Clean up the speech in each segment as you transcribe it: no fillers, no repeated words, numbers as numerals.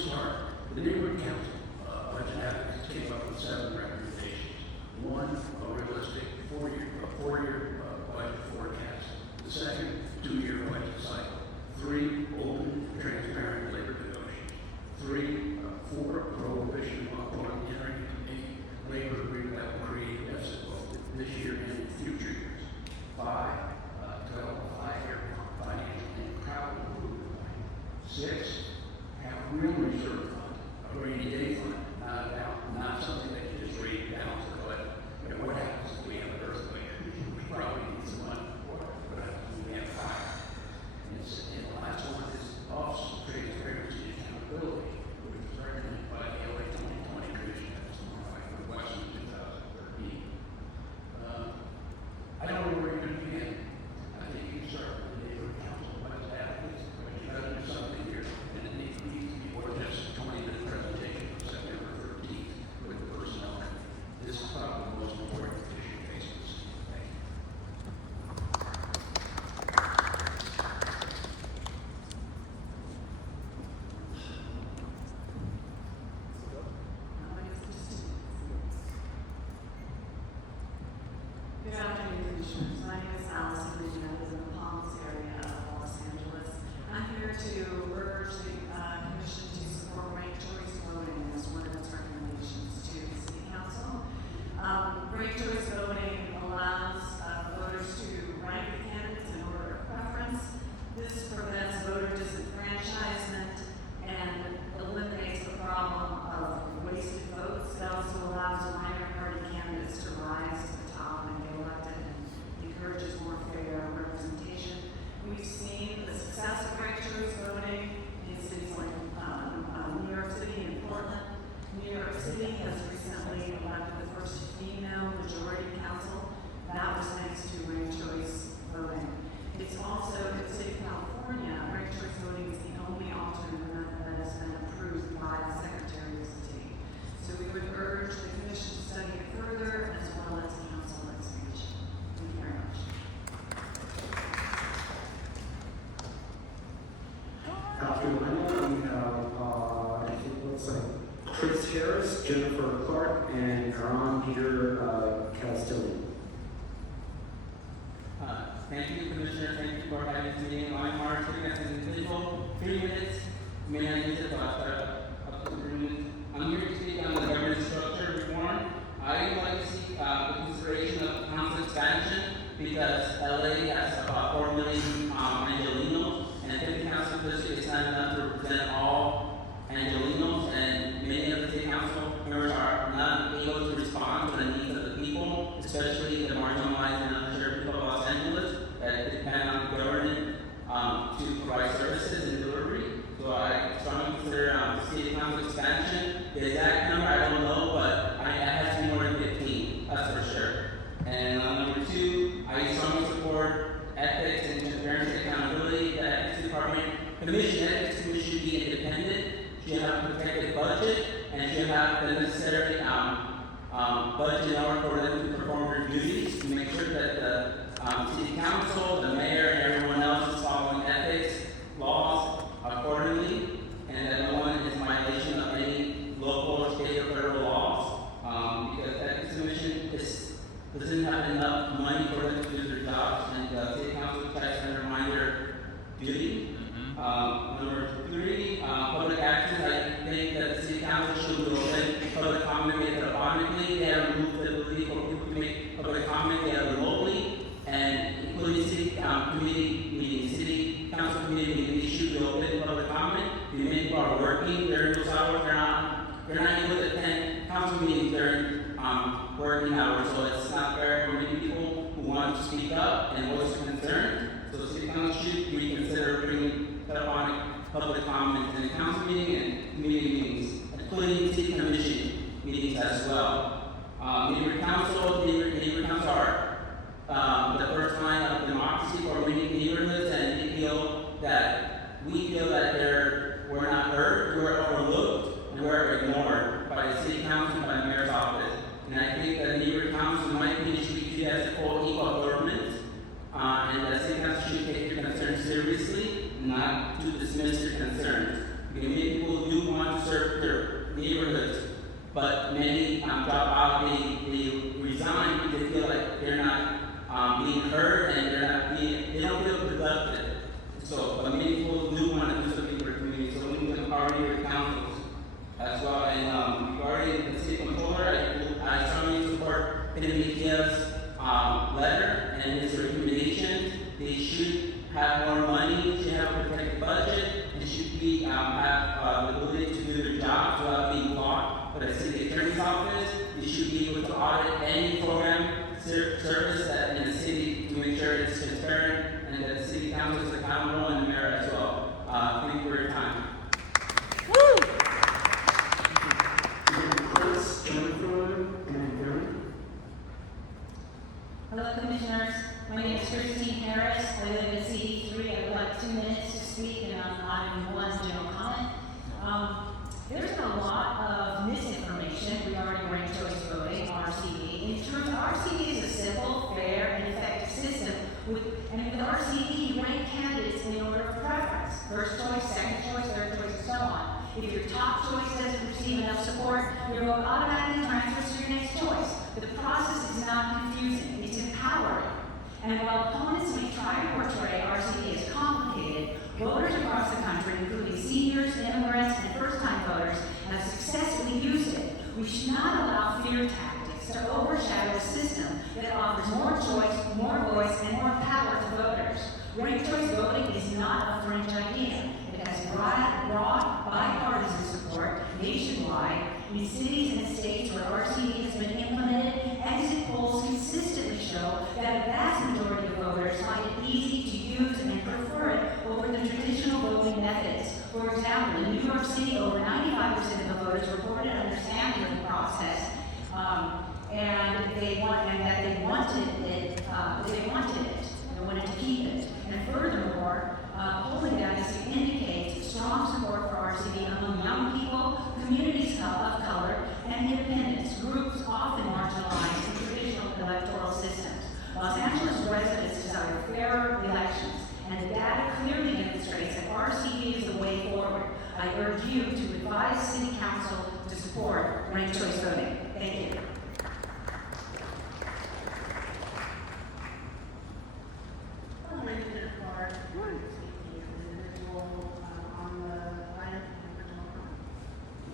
start. The neighborhood council, budget advocates came up with 7 recommendations. One, a realistic four-year budget forecast. The second, 2-year budget cycle. 3, open, transparent labor negotiations. 4, prohibition upon entering a labor agreement that will create a deficit both this year and in future years. 5, develop a 5-year financial and crowd improvement plan. 6, have a real reserve fund, a rainy day fund, not something that you just raise down to go ahead. You know, what happens if we have an earthquake? We probably need some money for it. What happens if we have fire? And the last one is also transparency and accountability, which was recommended by the LA 2020 Commission that was modified for Western 2013. I don't know where you're going to begin. I think you can start with the neighborhood council budget advocates, but you got to do something here, and it needs to be more than just a 20-minute presentation on September 13th with the personnel. This is probably the most important issue facing us. Thank you. Good afternoon, Commissioners. My name is Allison Regina. I live in the Palms area of Los Angeles. I'm here to urge the Commission to support ranked choice voting as one of its recommendations to the City Council. Ranked choice voting allows voters to rank the candidates in order of preference. This prevents voter disenfranchisement and eliminates the problem of wasted votes. It also allows minor party candidates to rise to the top and get elected and encourages more fair representation. We've seen the success of ranked choice voting in cities like New York City and Portland. New York City has recently elected the first female majority council. That was thanks to ranked choice voting. It's also in the state of California, ranked choice voting is the only alternative method that has been approved by the Secretary of State. So we would urge the Commission to study it further as well as council expansion. Thank you very much. After Lena, we have, I think it looks like Chris Harris, Jennifer Clark, and Aaron Peter Castillo. Thank you, Commissioner. Thank you for having this meeting. I'm Mark, sitting as an individual. 3 minutes. May I use it up to 3 minutes? I'm here to speak on the government structure reform. I would like to seek the consideration of council expansion because LA has about 4 million Angelinos, and 50 council districts is not enough to represent all Angelinos, and many of the state council members are not able to respond to the needs of the people, especially the marginalized and underserved people of Los Angeles that depend on government to provide services and delivery. So I strongly consider the city council expansion. The exact number I don't know, but it has to be more than 15, that's for sure. And number 2, I strongly support ethics and transparency and accountability. The Ethics Department Ethics Commission should be independent, should have a protected budget, and should have the necessary budget in order for them to perform their duties, to make sure that the city council, the mayor, and everyone else is following ethics laws accordingly, and that no one is in violation of any local, state, or federal laws, because the Ethics Commission doesn't have enough money for them to do their jobs, and the city council tries to undermine their duty. Number 3, public actions. I think that the city council should open public comment electronically. They have removed the ability for people to make public comment remotely, and including city committee meetings. City council committee meetings should open public comment. The many people are working during those hours. They're not able to attend council meetings during working hours, so it's not fair for many people who want to speak up and voice concern. So city council should reconsider bringing telephonic public comments in the council meeting and committee meetings, including city commission meetings as well. Neighborhood council are the first line of democracy for many neighborhoods, and we feel that we're not heard, we're overlooked, and we're ignored by the city council, by the mayor's office. And I think that neighborhood council, in my opinion, should be treated as a full equal government, and the city council should take their concerns seriously, not to dismiss their concerns. Because many people do want neighborhoods, but many drop out, they resign because they feel like they're not being heard and they don't feel productive. So, but many people do want to do something for the community, so we need to empower your councils as well. And regarding the city controller, I strongly support Penamikia's letter and his recommendation. They should have more money, should have a protected budget, and should be have the ability to do their job without being blocked by the city attorney's office. They should be able to audit any program service that in the city to make sure it's transparent and that the city council is accountable and the mayor as well. Thank you for your time. Chris, Jennifer, and Aaron. Hello, Commissioners. My name is Christine Harris. I live in CD3. I would like 2 minutes to speak, and I'm in one general comment. There's been a lot of misinformation regarding ranked choice voting, RCV. In terms of RCV is a simple, fair, and effective system. With RCV, you rank candidates in order of preference: first choice, second choice, third choice, and so on. If your top choice doesn't receive enough support, your vote automatically transfers to your next choice. But the process is not confusing, it's empowering. And while opponents may try to portray RCV as complicated, voters across the country, including seniors, immigrants, and first-time voters, have successfully used it. We should not allow fear tactics to overshadow a system that offers more choice, more voice, and more power to voters. Ranked choice voting is not a fringe idea. It has broad bipartisan support nationwide in cities and states where RCV has been implemented. Exit polls consistently show that a vast majority of voters find it easy to use and prefer it over the traditional voting methods. For example, in New York City, over 95% of the voters reported understanding of the process, and they wanted it. They wanted to keep it. And furthermore, polling data indicates strong support for RCV among young people, communities of color, and independents, groups often marginalized in traditional electoral systems. Los Angeles residents desire fairer elections, and the data clearly demonstrates that RCV is the way forward. I urge you to advise City Council to support ranked choice voting. Thank you.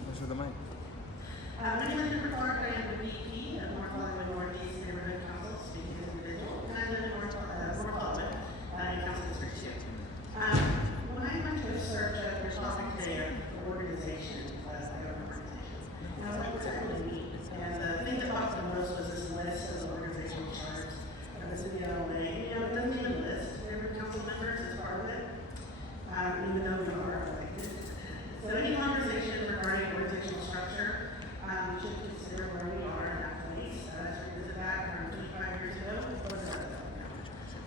Those are the mic. My name is Jennifer Clark. I am the VP of North Hollywood Northeast Neighborhood Council, speaking as an individual, and I live in North Hollywood, in Council District 2. When I went to a search of your topic today, organization, as I go organization, and I was like, what's that really mean? And the thing that popped the most was this list of organizational charts of the city of LA. It doesn't even list every council members as part of it, even though we are elected. So any conversation regarding organizational structure, we should consider where we are in that place. Let's revisit that from 25 years ago. What is that about now?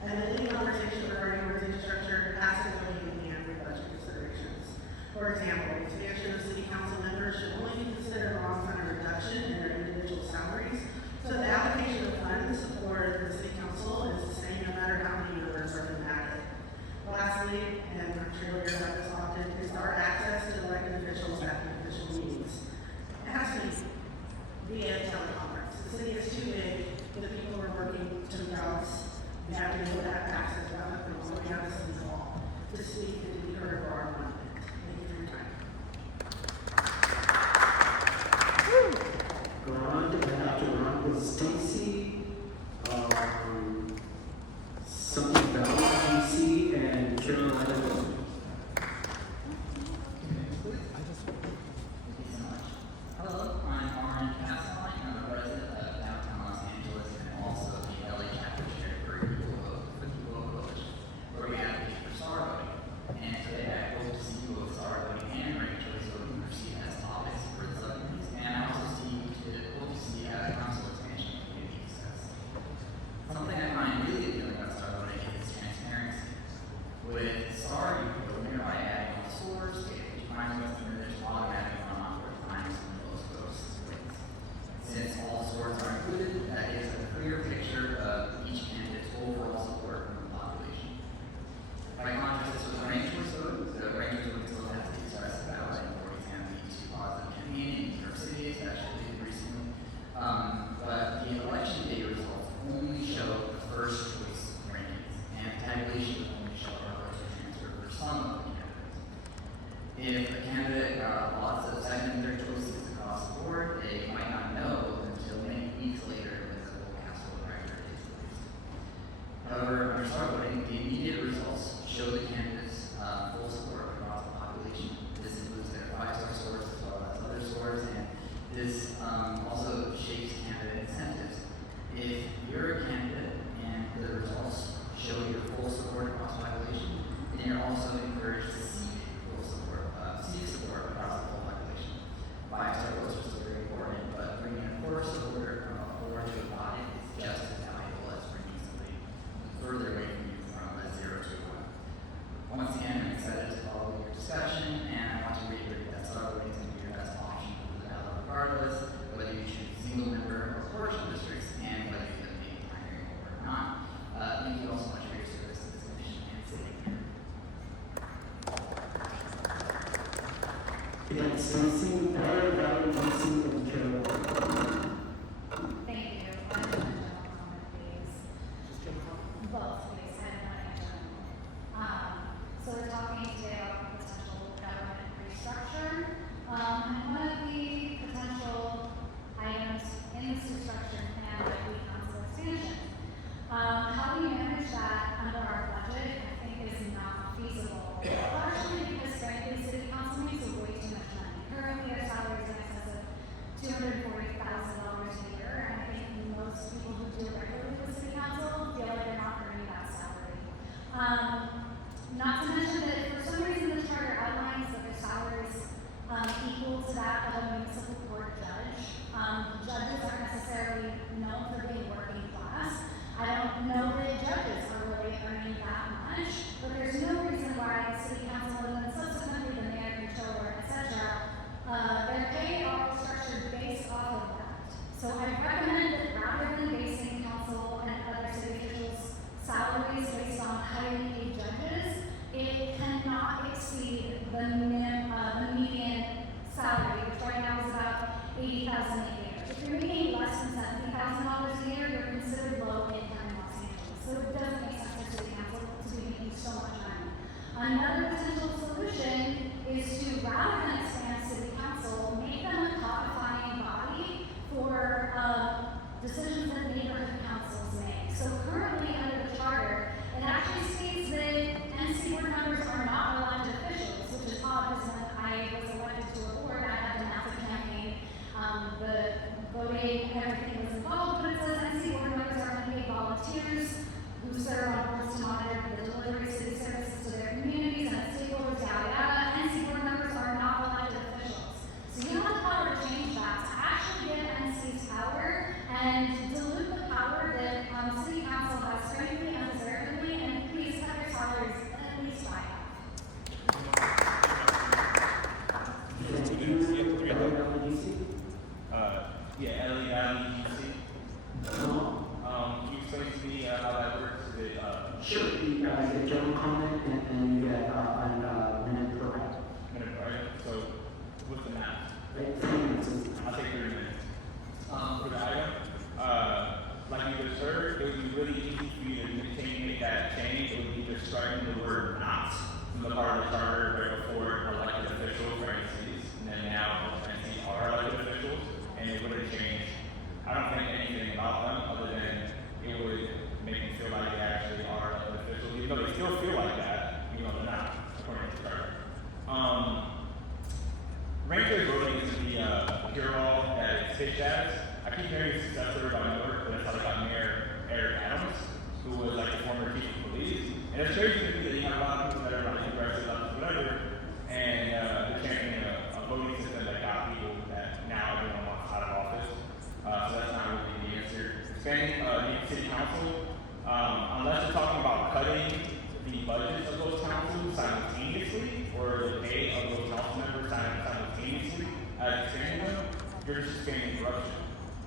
And then any conversation regarding organizational structure has to go hand in hand with budget considerations. For example, expansion of city council members should only be considered alongside a reduction in their individual salaries. So the allocation of funds for the city council is the same no matter how many members are being added. Lastly, and I'm sure you'll hear about this often, is our access to elected officials at the official meetings. It has to be via teleconference. The city is too big for the people who are working 2 jobs. You have to be able to have access to other people when we have a city hall to speak and to be heard for our content. Thank you for your time. Ron, and after Ron was Stacy, something about DC, and Carolina. Hello, I'm Orange Castle. I'm a resident of downtown Los Angeles and also the LA chapter chair for People Coalition, where we advocate for star voting. And today I hope to see you with star voting and ranked choice voting proceed as topics for the subcommittees. And I also hope to see council expansion committee discussed. Something I find really appealing about star voting is transparency. With star, you can go nearby adding all scores, which finds what's in the automatic runoff or finds in the most votes. Since all scores are included, that gives a clear picture of each candidate's overall support from the population. By contrast with ranked choice voting, the ranked choice voting still has to express a ballot in order to be too positive campaigning If a candidate got lots of secondary choices across the board, they might not know until many weeks later when the full cast vote record is released. However, under star voting, the immediate results show the candidates full support across the population. This includes their 5-star scores as well as other scores, and this also shapes candidate incentives. If you're a candidate and the results show your full support across the population, then you're also encouraged to seek full support, seek support across the whole population. 5-star votes are still very important, but bringing a core supporter from a 4 to a 5 is just as valuable as bringing somebody further away from you from a 0 to a 1. Once again, I'm excited to follow your discussion, and I want to reiterate that star voting is going to be your best option for the ballot regardless, whether you choose single member or proportional districts, and whether you live in a primary or not. Thank you all so much for your service to this commission and city. Yeah, Stacy, Valerie, Lucy, and Carol. Thank you. I have a general comment, please. Both, please. I have one general. So we're talking today about potential government restructure. And one of the potential items in this restructure plan would be council expansion. How we manage that under our budget, I think, is not feasible. Partially because, frankly, city council makes way too much money. Currently, our salaries in excess of $240,000 a year, and I think most people who deal regularly with city council feel like they're not earning that salary. Not to mention that if for some reason the charter outlines that their salaries equal to that of a municipal court judge. Judges aren't necessarily known for being working class. I don't know that judges are really earning that much, but there's no reason why the city council and then subsequently the mayor, controller, etc., their pay are structured based off of that. So I recommend that rather than basing council and other city officials' salaries based on highly paid judges, it cannot exceed the median salary, which right now is about $80,000 a year. If you're making less than $70,000 a year, you're considered low income in Los Angeles. So it doesn't make sense for city council to be making so much money. Another potential solution is to, rather than expand city council, make them a codifying body for decisions that neighborhood councils make. So currently under the charter, it actually states that NC board members are not elected officials, which is odd because when I was elected to a board, I had the massive campaign, the voting, everything was involved, but it says NC board members are unpaid volunteers who serve on boards to monitor the delivery of city services to their communities and stakeholders, yada yada. NC board members are not elected officials. So you have the power to change that to actually give NC's power and dilute the power that city council has frankly undeservedly, and please cut their salaries at least by half. Yeah, LEDC. Can you explain to me how that works? Is it, Sure, you get general comment and you get a minute per item. minute, right? So, what's the math? Right, 3 minutes. I'll take 30 minutes. For the item, like you just heard, it would be really easy for you to make that change. It would be just striking the word not from the part of the charter right before elected officials for NCs, and then now NCs are elected officials, and it wouldn't change. I don't think anything about them other than it would make them feel like they actually are elected officials, even though they still feel like that, even though they're not, according to the charter. Ranked choice voting is the cure-all that it's pitched as. I keep hearing successor by New York, but that's how they got Mayor Eric Adams, who was like the former chief of police. And it's crazy to me that you have a lot of people that are like progressive, whatever, and they're championing a voting system that got people that now everyone wants out of office. So that's not really the answer. Expanding the city council, unless you're talking about cutting the budgets of those councils simultaneously, or the pay of those council members simultaneously, expanding them, you're just expanding corruption.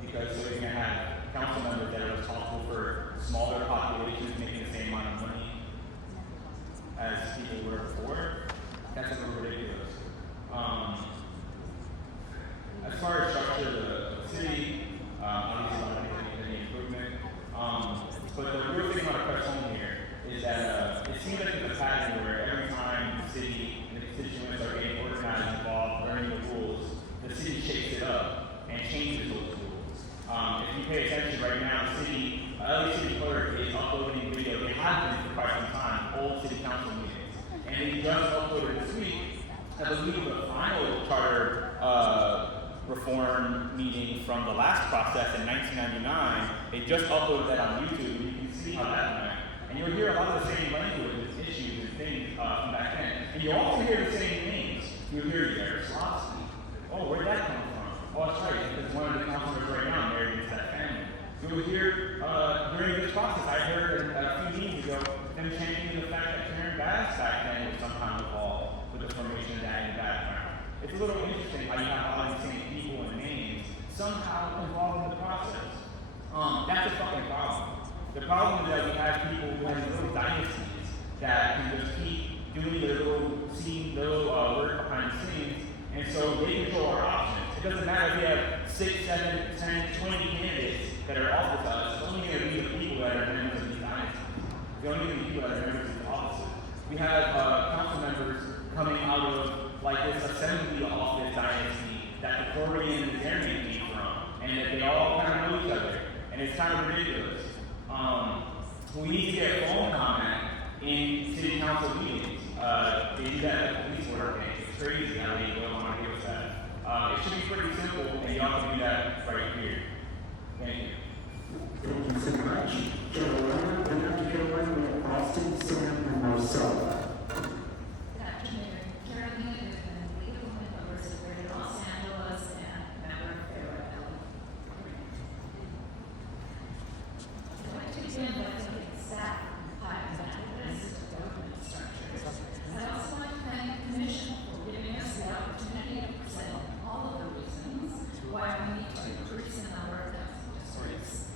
Because so you're going to have council members that are responsible for smaller populations making the same amount of money as people were before. That's a little ridiculous. As far as structure of the city, obviously I don't think any improvement. But the real thing I want to press home here is that it seems like there's a pattern where every time the city and the constituents are getting organized I believe the final charter reform meeting from the last process in 1999, they just uploaded that on YouTube, and you can see how that went. And you'll hear a lot of the same language, issues, and things from back then. And you'll also hear the same names. You'll hear Yaroslavsky. Oh, where'd that come from? Oh, that's right, because one of the counselors right now married into that family. You'll hear, during this process, I heard a few meetings ago, them championing the fact that Karen Bass back then was somehow involved with the formation of that in the background. It's a little interesting how you have all these same people and names somehow involved in the process. That's a fucking problem. The problem is that we have people who have these little dynasties that can just keep doing their little work behind the scenes, and so they control our options. It doesn't matter if we have 6, 7, 10, 20 candidates that are offered to us. It's only going to be the people that are members of these dynasties. It's only going to be people that are members of these offices. We have council members coming out of like this assembly office dynasty that the Floridian and the Zarian came from, and that they all kind of know each other, and it's kind of ridiculous. We need to get phone comment in city council meetings. They do that at police work, and it's crazy how they don't want to give us that. It should be pretty simple, and y'all can do that right here. Thank you. Thank you so much. Carolina, then after Carolina, we have Austin, Sam, and Marcella. Good afternoon. Carolina Goodman, legal members of Greater Los Angeles and member of Fairway Valley. I'd like to begin by thanking staff and activists of government structures. I'd also like to thank the Commission for giving us the opportunity to present all of the reasons why we need to increase the number of council districts.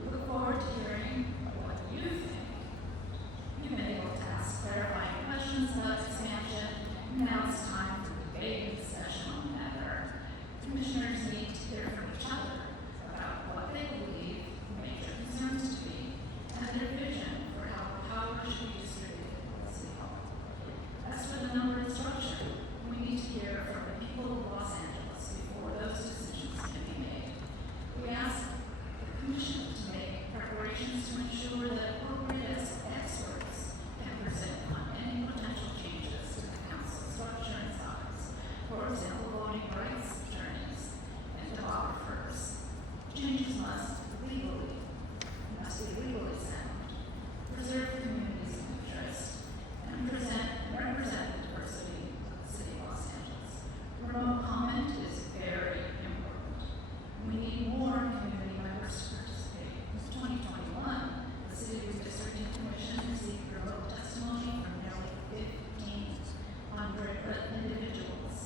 We look forward to hearing what you think. You may be able to ask clarifying questions about expansion. Now it's time for debate and discussion on the matter. Commissioners need to hear from each other about what they believe major concerns to be and their vision for how power should be distributed at City Hall. As for the number and structure, we need to hear from the people of Los Angeles before those decisions can be made. We ask the Commission to make preparations to ensure that appropriate experts can present on any potential changes to the council structure and size. For example, voting rights, attorneys, and demographers. Changes must be legally sound, preserve the community's interest, and represent the diversity of the city of Los Angeles. Remote comment is very important. We need more community members to participate. In 2021, the City Redistricting Commission received remote testimony from nearly 1,500 individuals.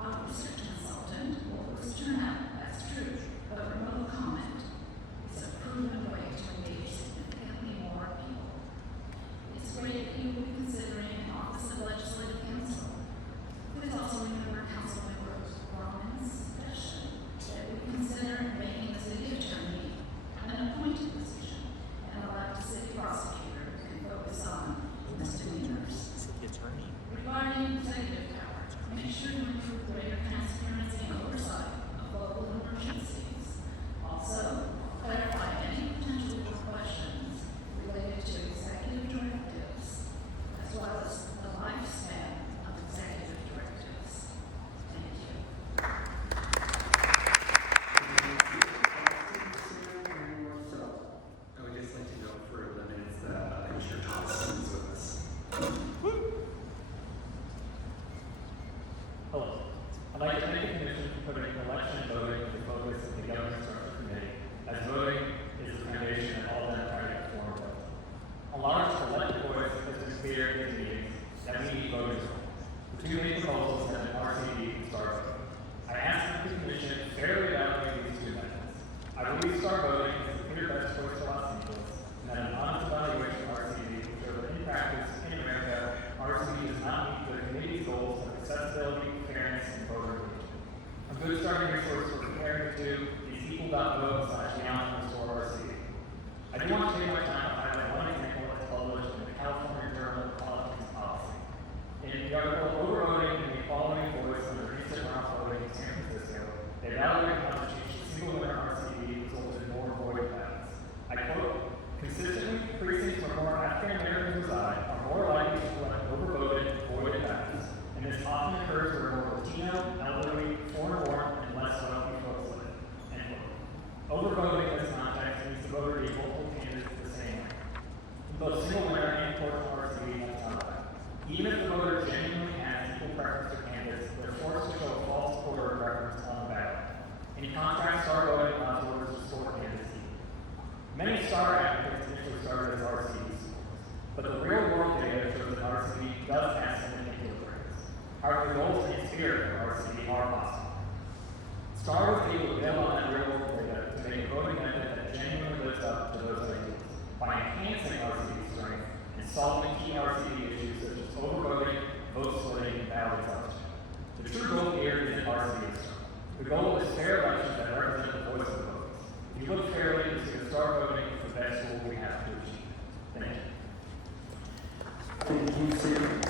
Our research consultant will lose turnout, that's true, but remote comment is a proven way to engage significantly more people. It's great that you will be considering an office of legislative counsel. Please also remember Council Member Gorman's suggestion that we consider making the city attorney an appointed position and elect a city prosecutor who can focus on misdemeanors. Regarding executive power, make sure to improve greater transparency and oversight of local emergencies. Also, clarify any potential legal questions related to executive directives, as well as the lifespan of executive directives. Thank you. I would just like to note for the minutes that Commissioner Thompson is with us. Hello. I'd like to thank the Commission for putting election voting as the focus of the Government Structure Committee, as voting is the foundation of all democratic reform votes. A large collective voice has been clear in these meetings that we need voters. The two main proposals have been RCD and Star Voting. I ask that the Commission fairly evaluate these two methods. I believe Star Voting is the clear best choice for Los Angeles, and that an honest evaluation of RCD will show that in practice, in America, RCD does not meet the committee's goals of accessibility, fairness, and voter engagement. A good starting resource for comparing the two is equal.vote/Beyond Restore here for our city are possible. STAR was able to build on that real world data to make a voting method that genuinely lives up to those ideas by enhancing RCD strength and solving key RCD issues such as overvoting, vote splitting, and ballot exhaustion. The true goal here isn't RCD strength. The goal is fair elections that represent the voice of the voters. If you look fairly, you see that STAR voting is the best goal we have to achieve. Thank you. Thank you, Sam.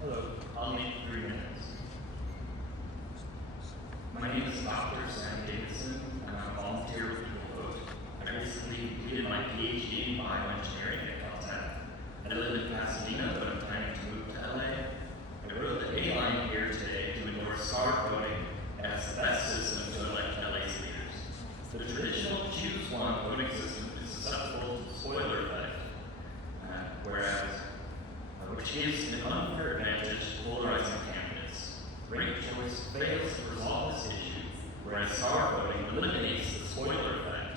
Hello, I'll make 3 minutes. My name is Dr. Sam Davidson, and I'm a volunteer with People Vote. I recently completed my PhD in bioengineering at Caltech. I live in Pasadena, but I'm planning to move to LA. I wrote the A line here today to endorse STAR voting as the best system to elect LA's leaders. The traditional choose one voting system is susceptible to the spoiler effect, which gives an unfair advantage to polarizing candidates. Ranked choice fails to resolve this issue, whereas STAR voting eliminates the spoiler effect.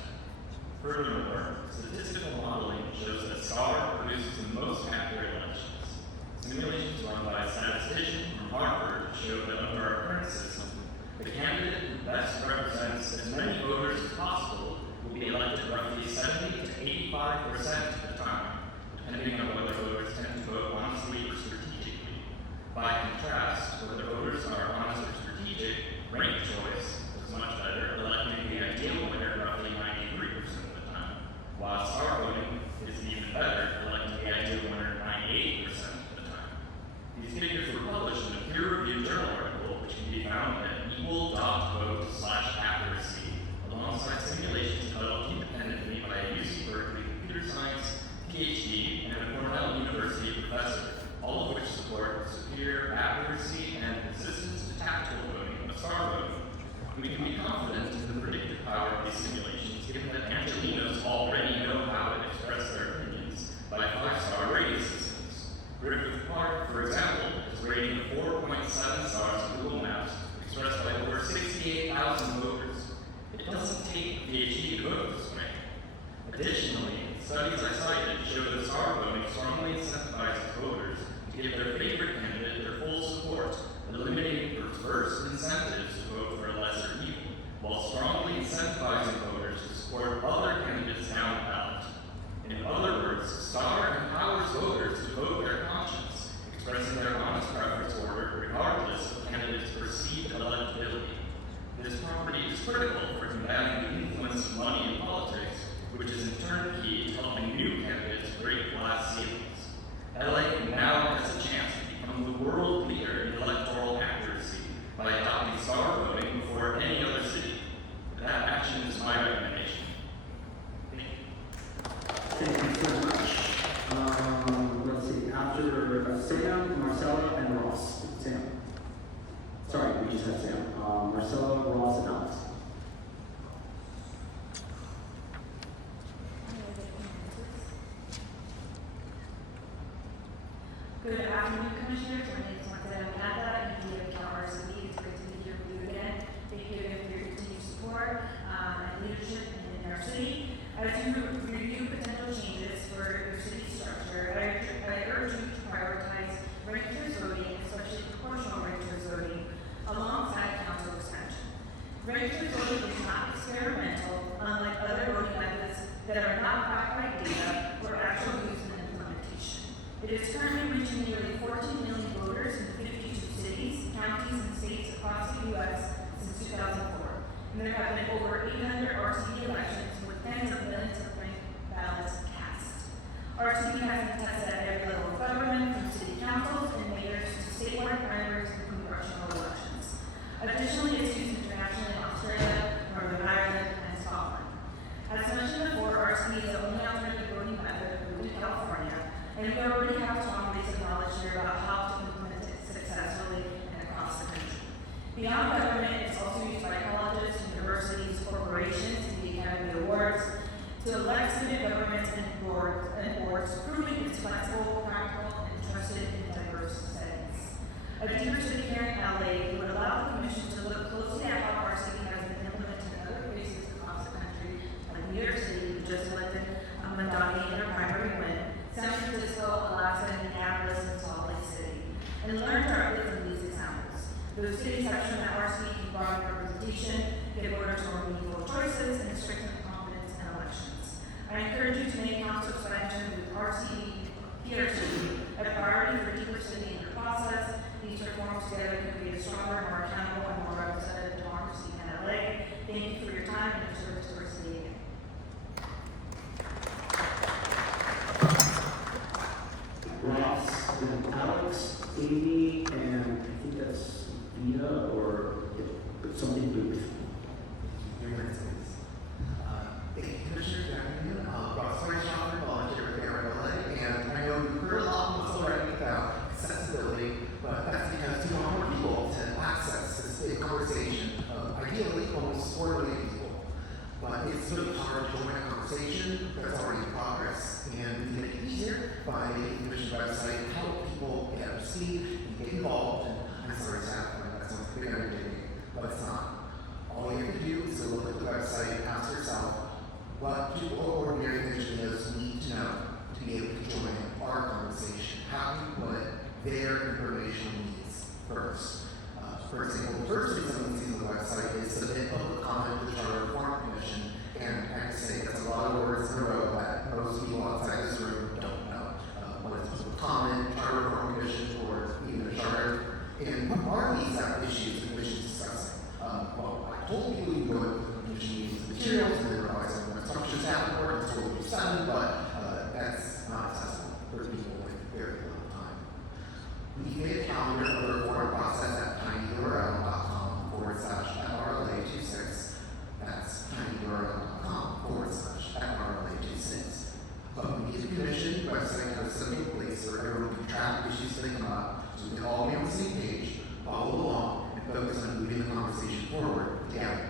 Furthermore, statistical modeling shows that STAR produces the most accurate elections. Simulations run by a statistician from Harvard show that under our current system, the candidate who best represents as many voters as possible will be elected roughly 70 to 85% of the time, depending on whether voters tend to vote honestly or strategically. By contrast, whether voters are honest or strategic, ranked choice is much better, electing the ideal winner roughly 93% of the time, while STAR voting is even better, electing the ideal winner 98% of the time. These figures were published in a peer-reviewed journal article, which can be found at equal.vote/accuracy, alongside simulations developed independently by a UC Berkeley computer science PhD and a Cornell University professor, all of which support superior accuracy and resistance to tactical voting of STAR voting. We can be confident in the predictive power of these simulations, given that Angelinos already know how to express their opinions by 5-star rating systems. Griffith Park, for example, is rating 4.7 stars on Google Maps, expressed by over 68,000 voters. It doesn't take a PhD to vote this way. Additionally, studies I cited show that STAR voting strongly incentivizes voters to give their favorite candidate their full support, eliminating perverse incentives to vote for a lesser evil, while strongly incentivizing voters to support other candidates down the ballot. In other words, STAR empowers voters to vote their conscience, expressing their honest preference order regardless of candidates' perceived electability. This property is critical for combating the influence of money in politics, which is in turn key to helping new candidates break glass ceilings. LA now has a chance to become the world leader in electoral accuracy by adopting STAR voting before any other city. That action is my recommendation. Thank you. Thank you so much. Let's see, after Sam, Marcella, and Ross. Sam. Sorry, we just had Sam. Marcella, Ross, and Alex. Good afternoon, Commissioners. My name is Marcela Miranda, ED of CalRCD. It's great to be here with you again. Thank you again for your continued support and leadership in our city. As you review potential changes for your city structure, I urge you to prioritize ranked choice voting, especially proportional ranked choice voting, alongside council expansion. Ranked choice voting is not experimental, unlike other voting methods that are not backed by data or actual use and implementation. It is currently reaching nearly 14 million voters in 52 cities, counties, and states across the U.S. since 2004. And there have been over 800 RCD elections with tens of millions of ranked ballots cast. RCD has been tested at every level of government, from city councils and mayors to statewide primaries and congressional elections. Additionally, it's used internationally in Australia, Northern Ireland, and Scotland. As mentioned before, RCD is the only alternative voting method approved in California, and we already have strong basic knowledge here about how to implement it successfully and across the country. Beyond government, it's also used by colleges, universities, corporations, and the Academy Awards to elect civic governments and boards, proving it's flexible, practical, and trusted in diverse settings. A deeper city here in LA would allow the Commission to look closely at how RCD has been implemented in other places across the country, like New York City, who just elected Mamdani in her primary win, San Francisco, Alaska, and and learn to uplift from these examples. The cities have shown that RC can broaden representation, give voters more meaningful choices, and strengthen confidence in elections. I encourage you to make council expansion with RCE PRC a priority for diversity in the process. These reforms together can create a stronger, more accountable, and more representative democracy in LA. Thank you for your time and your service to our city again. Ross, then Alex, Amy, and I think that's Vita or something Booth. Commissioners, good afternoon. Ross Shopper, volunteer with LA, and I know you've heard a lot of us already about accessibility, but that's because you want more people to access this big conversation of ideally almost 4 million people. But it's really hard to join a conversation that's already in progress, and we make it easier by making the Commission website help people get up to speed and get involved. And I'm sorry, Zach, that sounds big undertaking, but it's not. All you have to do is go look at the website and ask yourself, what do ordinary commissioners need to know to be able to join our conversation? How do we put their informational needs first? For example, the first thing someone sees on the website is submit public comment to the Charter Reform Commission, and I can say that's a lot of words in a row that most people outside this room don't know. What is public comment, Charter Reform Commission, or even a charter? And what are the exact issues the commission is discussing? Well, I told you we go into the commission meetings materials and then revise them. Assumptions happen, or it's what we've done, but that's not accessible for people with very little time. We made a calendar of the reform process at tinyurl.com/FRLA26. That's tinyurl.com/FRLA26. But we need a commission website to have a central place where everyone can track issues that come up, so we can all be on the same page, follow along, and focus on moving the conversation forward together.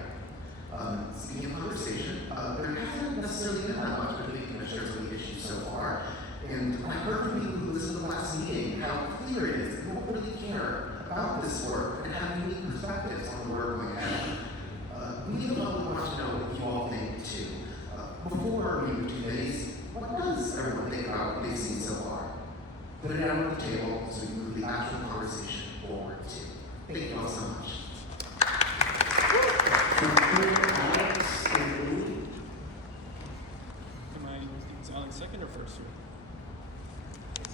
Speaking of conversation, there hasn't necessarily been that much between commissioners on the issue so far. And I heard from people who listened to the last meeting how clear it is that people really care about this work and have unique perspectives on the work going ahead. We would want to know what you all think too. Before we move to days, what does everyone think about what they've seen so far? Put it out on the table so we can move the actual conversation forward too. Thank you all so much. Alex, and Amy. Is Alex second or first?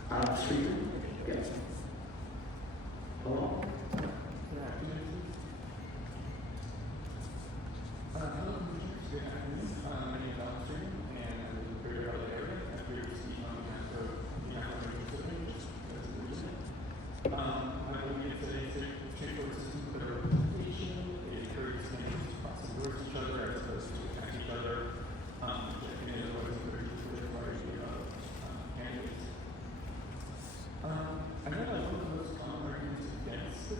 Alex Friedman. Yes. Hello. Hello, Commissioners. Good afternoon. My name is Alex Freeman, and I live in the Greater LA area. I'm here to speak on behalf of the National Commission, as a reason. I will give today's straightforward system for their representation. It encourages candidates to cross endorse each other as opposed to attack each other. Checking in otherwise encourages the variety of candidates. I know that one of the most common arguments against the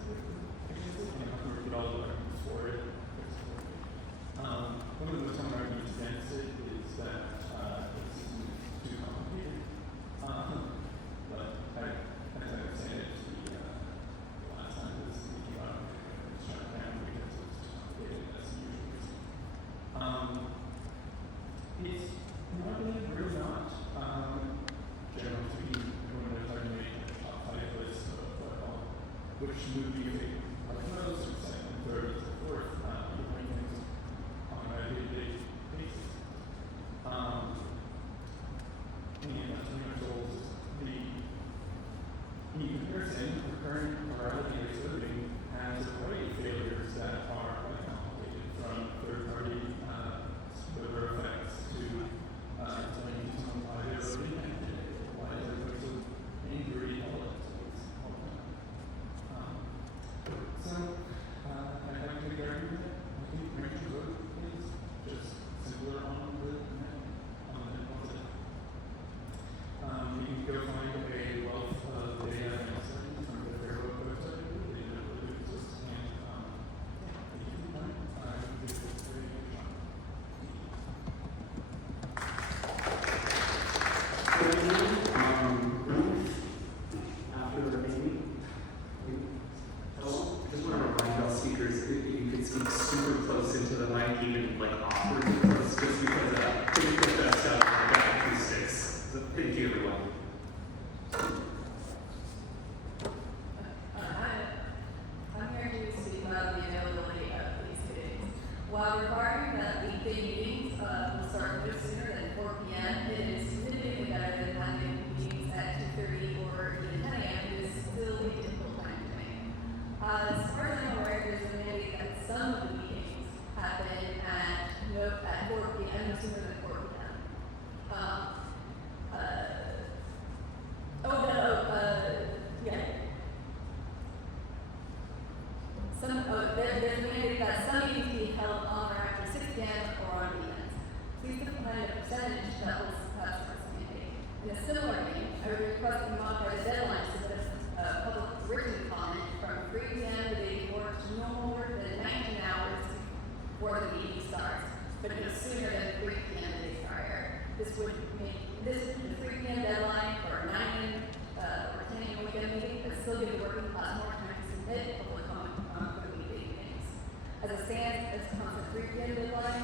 still give the working class more time to submit public comment for the weekday meetings. As it stands, it's a constant 3 p.m. deadline.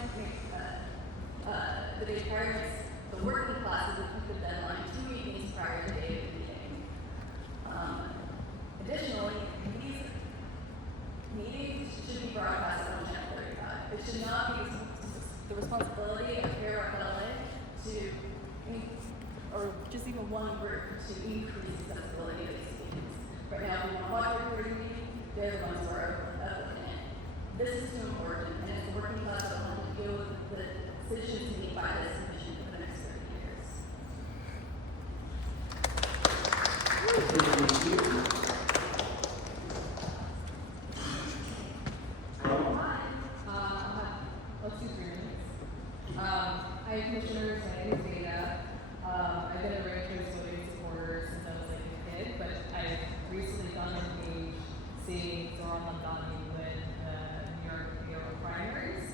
The requirements the working class will keep the deadline 2 meetings prior to the day of the meeting. Additionally, these meetings should be broadcast on Channel 35. It should not be the responsibility of KRFLA or just even one group to increase accessibility of these meetings. Right now, if we want to watch a recording meeting, they're the ones who are looking at. This is too important, and it's the working class that will have to deal with the decisions made by this commission for the next 30 years. Let's do 3 minutes. Hi, commissioners. My name is Dana. I've been a ranked choice voting supporter since I was like a kid, but I've recently gone on page seeing Zoran Landani win New York mayoral primaries.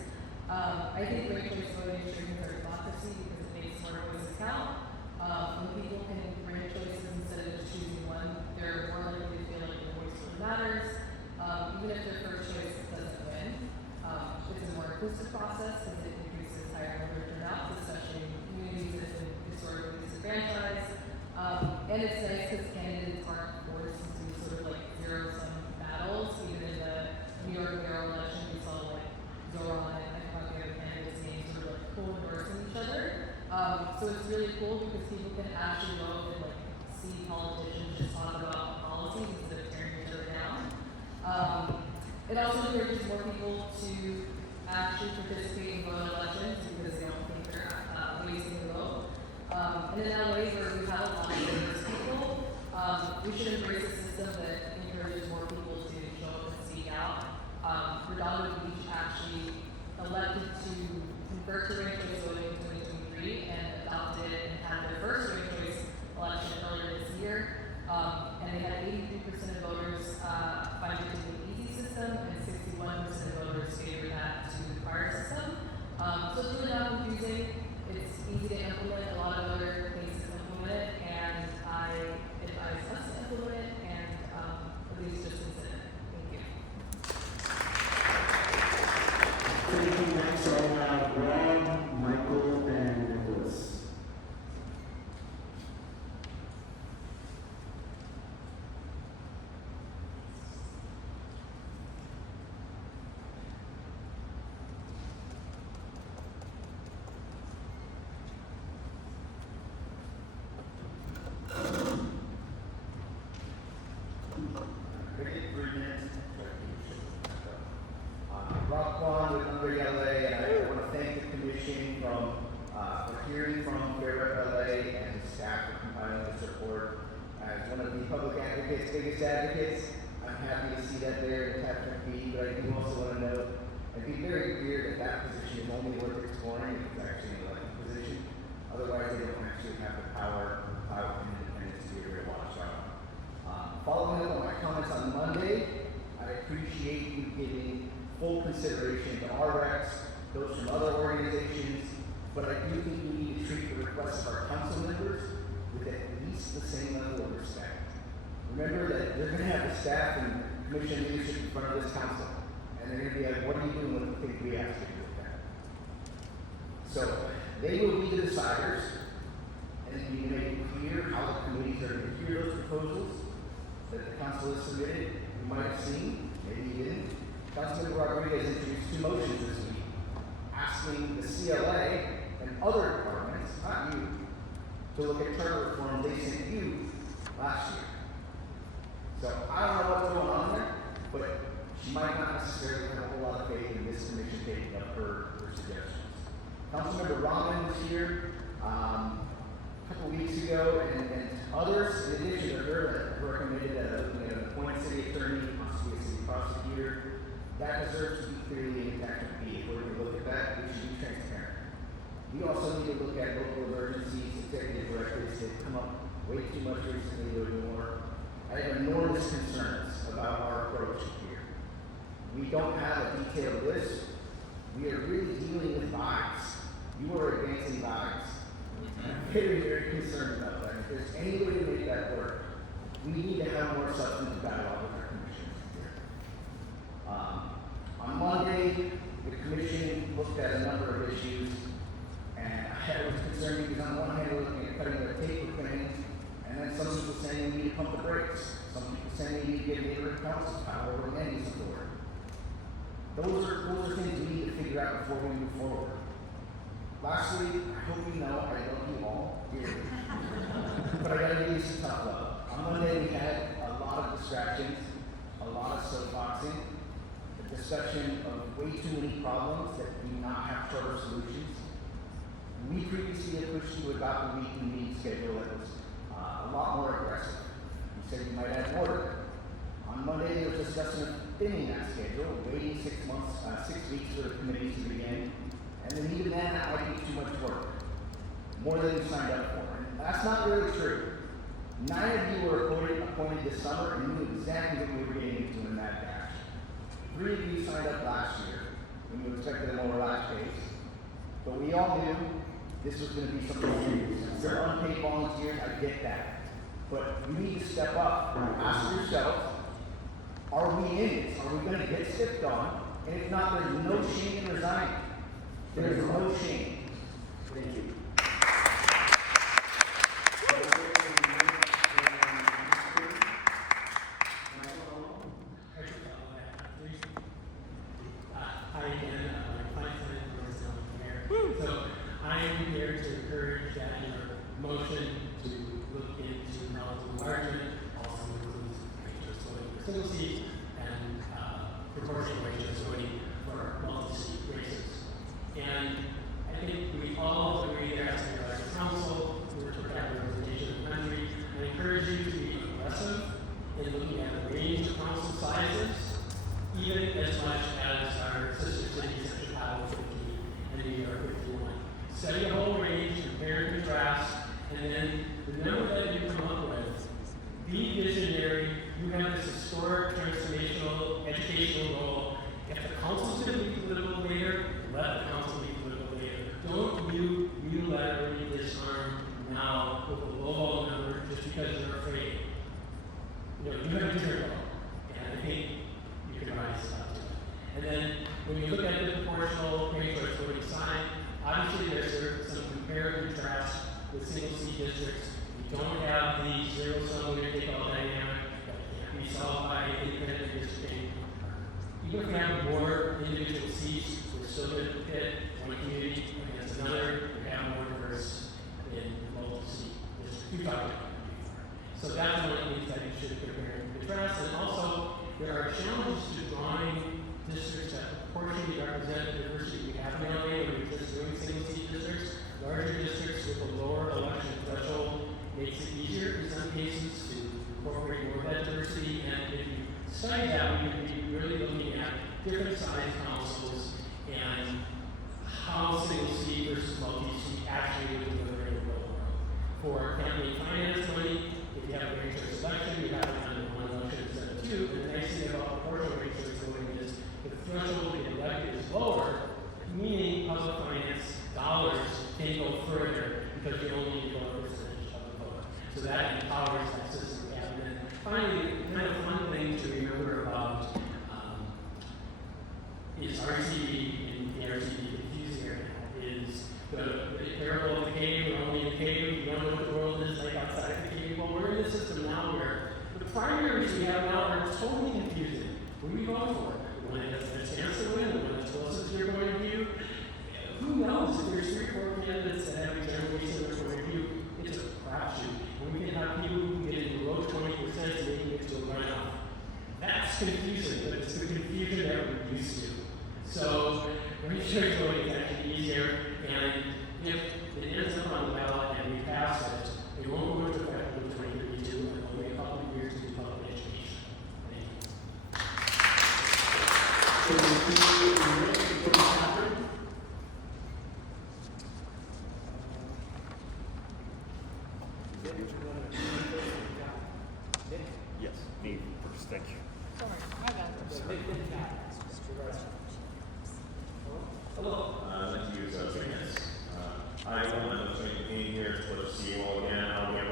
I think ranked choice voting strengthens our democracy because it makes smarter voices count. When people can rank choices instead of just choosing one, they're more likely to feel like their voice really matters, even if their first choice doesn't win. It's a more inclusive process because it increases higher voter turnout, especially in communities that have been historically disadvantaged. And it's nice because candidates aren't forced into sort of like zero-sum battles. Even in the New York mayoral election, we saw like Zoran and I forgot the other candidates' names sort of like co-endorsing each other. So it's really cool because people can actually go and like see politicians just talk about policies instead of tearing each other down. It also encourages more people to actually participate in vote elections because they don't think they're wasting the vote. And in LA, where we have a lot of diverse people, we should embrace a system that encourages more people to show up and speak out. Redondo Beach actually elected to convert to ranked choice voting in 2023 and adopted it and had their first ranked choice election earlier this year. And they had 83% of voters find it to be an easy system, and 61% of voters favor that to the prior system. So it's really not confusing. It's easy to implement. A lot of other places implement it, and I advise us to implement it and at least just consider it. Thank you. Thank you. Next, I'll have Rob, Michael, and Nicholas. Rob Kwan with Under LA, and I want to thank the commission for hearing from Fair LA and the staff for compiling this report. As one of the public advocates, biggest advocates, I'm happy to see that there in attachment B, but I do also want to note and be very clear that that position is only worth exploring if it's actually an elected position. Otherwise, they don't actually have the power and independence to be able to watch out. Following up on my comments on Monday, I appreciate you giving full consideration to our reps, those from other organizations, but I do think we need to treat the requests of our council members with at least the same level of respect. Remember that they're going to have the staff and commission leadership in front of this council, and they're going to be like, what are you doing with the things we ask you to do with that? So they will be the deciders, and then you make it clear how the committees are going to hear those proposals that the council has submitted. You might have seen, maybe you didn't. Councilman Rodriguez introduced 2 motions this week, asking the CLA and other departments, not you, to look at charter reform they sent you last year. So I don't know what's going on there, but she might not necessarily have a whole lot of faith in this commission taking up her suggestions. Councilmember Rahman was here a couple weeks ago, and others, in addition to her, that recommended looking at an appointed city attorney, possibly a city prosecutor. That deserves to be clearly in attachment B. If we're going to look at that, we should be transparent. We also need to look at local emergencies, executive directives that come up way too much recently to ignore. I have enormous concerns about our approach here. We don't have a detailed list. We are really dealing with vibes. You are advancing vibes. I'm very, very concerned about that. If there's any way to make that work, we need to have have more substantive dialogue with our commissioners here. On Monday, the commission looked at a number of issues, and I was concerned because on one hand, we're looking at cutting the tape with things, and then some people saying we need to pump the brakes. Some people saying we need to get neighborhood council power over any support. Those are things we need to figure out before we move forward. Lastly, I hope you know I love you all dearly, but I gotta give you some tough love. On Monday, we had a lot of distractions, a lot of soapboxing, a discussion of way too many problems that do not have charter solutions. We previously had pushed to adopt a weekly meeting schedule that was a lot more aggressive. We said you might add order. On Monday, there was discussion of thinning that schedule, waiting 6 weeks for the committees to begin, and then even then, that might be too much work, more than you signed up for. And that's not really true. 9 of you were appointed this summer, and you knew exactly what we were getting into in that batch. 3 of you signed up last year, when you expected a more relaxed pace, but we all knew this was going to be something serious. You're unpaid volunteers, I get that. But you need to step up and ask yourself, are we in this? Are we going to get stepped on? And if not, there's no shame in resigning. There's no shame. Thank you. Hi again, my client's name is So I am here to encourage that your motion to look into relative enlargement also includes ratios voting for single seat and proportional ratios voting for multi-seat races. And I think we all agree there has to be a larger council, we're to protect the representation of the country. I encourage you to be aggressive in looking at the range of council sizes, even as much as our sister cities of Chicago 15 and New York 51. Study a whole range, compare and contrast, and then the number that you come up with, be visionary. You have this historic, transformational, educational goal. If the council's going to be political later, let the council be political later. Don't you unilaterally disarm now with a low number just because you're afraid. You have a different goal, and I think you can rise up to it. And then when you look at the proportional ranked choice voting sign, obviously there's some compare and contrast with single seat districts. You don't have the zero sum winner take all dynamic that can't be solved by independent districting. Even if we have more individual seats, we're still going to pit one community against another. We have more diverse in multi-seat districts. We've talked about that before. So that's one of the things that you should compare and contrast. And also, there are challenges to drawing districts that proportionally represent the diversity we have in LA when we're just doing single seat districts. Larger districts with a lower election threshold makes it easier in some cases to incorporate more of that diversity. And if you study that, we can be really looking at different size councils and how single seat versus multi-seat actually would deliver in the real world. For campaign finance money, if you have a ranked choice election, you have it under one election instead of two. And the nice thing about proportional ranked choice voting is the threshold to get elected is lower, meaning public finance dollars can go further because you only need a lower percentage of the vote. So that empowers that system we have. And then finally, kind of fun thing to remember about is RCD and the RCD confusing area is the parable of the cave. We're only in the cave. You don't know what the world is like outside of the cave. Well, we're in a system now where the primaries we have now are totally confusing. Who are you going for? The one that has a chance to win, the one that's closest to your point of view. Who knows if there's 3 or 4 candidates that have a generally similar point of view? It's a crapshoot. And we can have people who can get in the low 20% making it to a runoff. That's confusing, but it's the confusion that we're used to. So, ranked choice voting is actually easier, and if it ends up on the ballot and we pass it, it won't go into effect until 2032, and it'll be a couple of years to do public education. Thank you. Yes, me first, thank you. Hello. Thank you, I want to thank you being here. It's good to see you all again. I'll get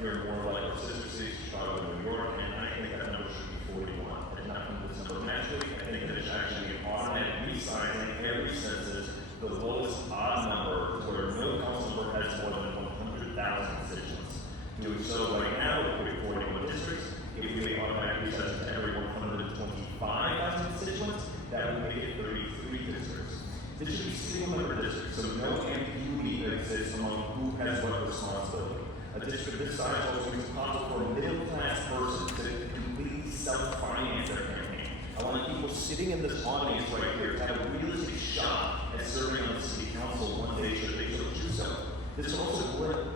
here more like our sister cities, Chicago and New York, and I think that number should be 41. It's not come to this number naturally. I think that it should actually be an automatic resizing every census. The lowest odd number where no council member has more than 100,000 constituents. Doing so right now, if we have 41 districts, if we make automatic resizing to every 125,000 constituents, that would make it 33 districts. This should be single member districts, so no ambiguity exists among who has what responsibility. A district this size also makes it possible for a middle class person to completely self-finance their campaign. I want people sitting in this audience right here to have a realistic shot at serving on the city council one day should they so choose so. This will also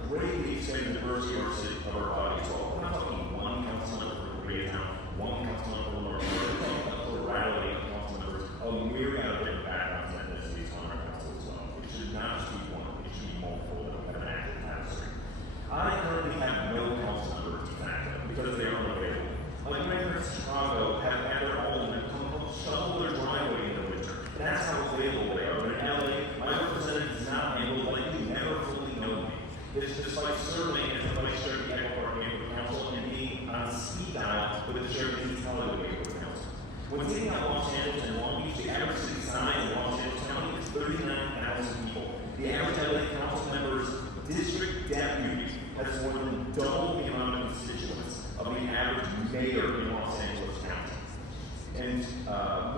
greatly expand the diversity of our body as well. We're not talking one council member for Koreatown, one council member for North Korea. We're talking about plurality of council members, a myriad of different backgrounds and ethnicities on our council as well. It should not just be one, it should be multiple that we have an active tapestry. I currently have no council member de facto because they are unavailable. Like my friends in Chicago have had their own and come shovel their driveway in the winter. That's how available they are. But in LA, my representative is not able, like you never fully know me. It's just like serving as a vice chair of the Echo Park Neighborhood Council and being on speed dial with the chair of the Utah Neighborhood Council. When taking out Los Angeles and Long Beach, the average city size in Los Angeles County is 39,000 people. The average LA council member's district deputy has more than double the amount of constituents of the average mayor in Los Angeles County. And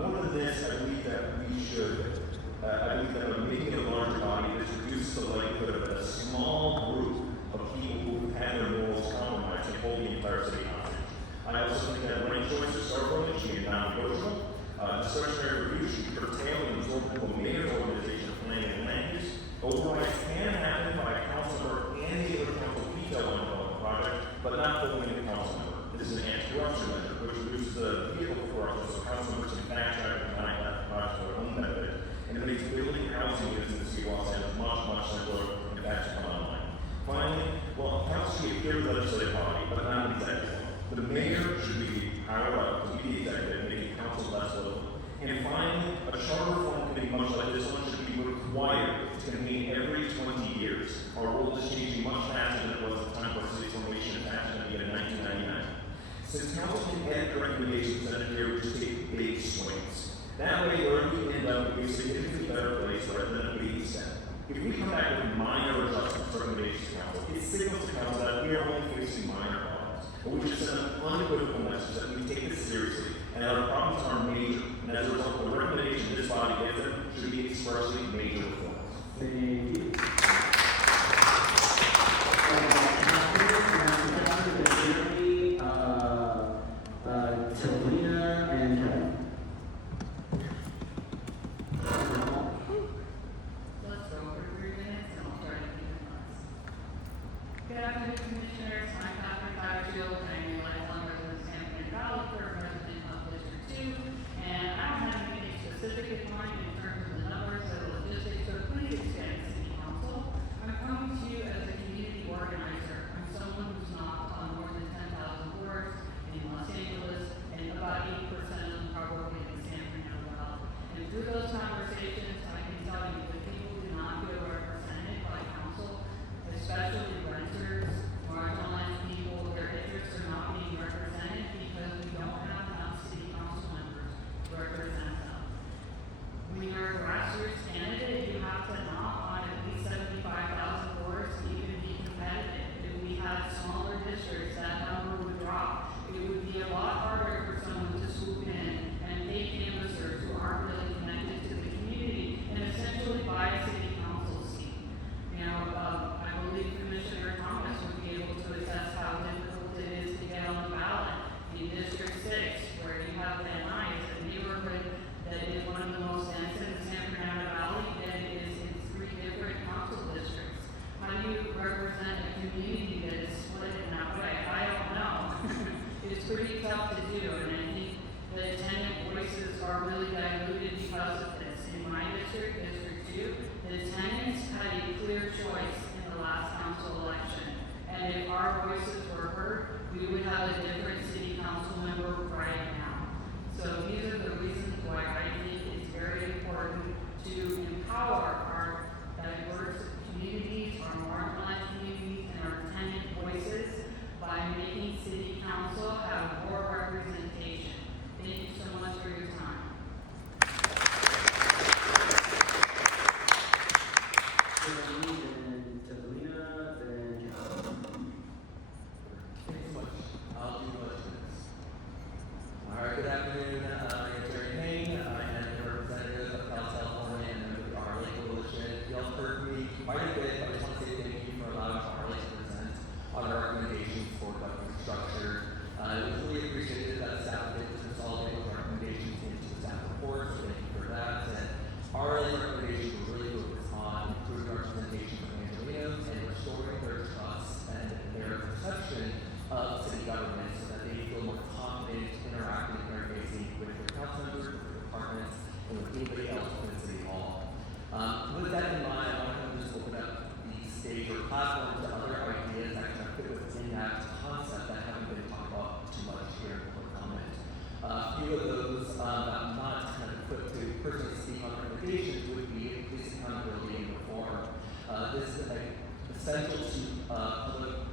more than this, I believe that we should, I believe that making a larger body, this reduces the likelihood of a small group of people who have had their morals compromised and hold the entire city hostage. I also think that when choices start voting should be non-negotiable. Discretionary review should be curtailed and absorbed into a mayor's organization of planning and land use. Overrides can happen by a council member and the other council veto on a development project, but not voting in the council member. This is an anti-corruption measure, which reduces the vehicle for corruption, so council members can backtrack and deny that project for their own benefit. And it makes building housing units in the city of Los Angeles much simpler and faster to come online. Finally, well, council should be a pure legislative body, but not an executive. The mayor should be powered up to be the executive, making council less local. And finally, a charter reform committee much like this one should be required to convene every 20 years. Our world is changing much faster than it was at the time of our city formation, faster than in 1999. Since council can edit the recommendations presented here, we just take big swings. That way, wherever we end up, we be a significantly better place rather than a baby step. If we come back with minor adjustments to recommendations to council, it signals to council that we are only facing minor problems. But we should send an unequivocal message that we take this seriously and that our problems are major. And as a result, the recommendation this body gives them should be expressly major reforms. Thank you. Talina and Kevin. Let's go for 3 minutes and I'll try to keep it nice. Good afternoon, Commissioners. I'm Catherine Firefield. I'm a lifelong resident of San Fernando Valley, third resident of District 2. And I don't have anything specific in mind in terms of the numbers or the logistics, so please extend City Council. I'm coming to you as a community organizer. I'm someone who's knocked on more than 10,000 doors in Los Angeles, and about 80% of them probably in San Fernando Valley. And through those conversations, I can tell you that people do not feel represented by council, especially renters, marginalized people, their interests are not being represented because we don't have enough city council members to represent them. When you're a grassroots candidate, you have to knock on at least 75,000 doors, even if essential to public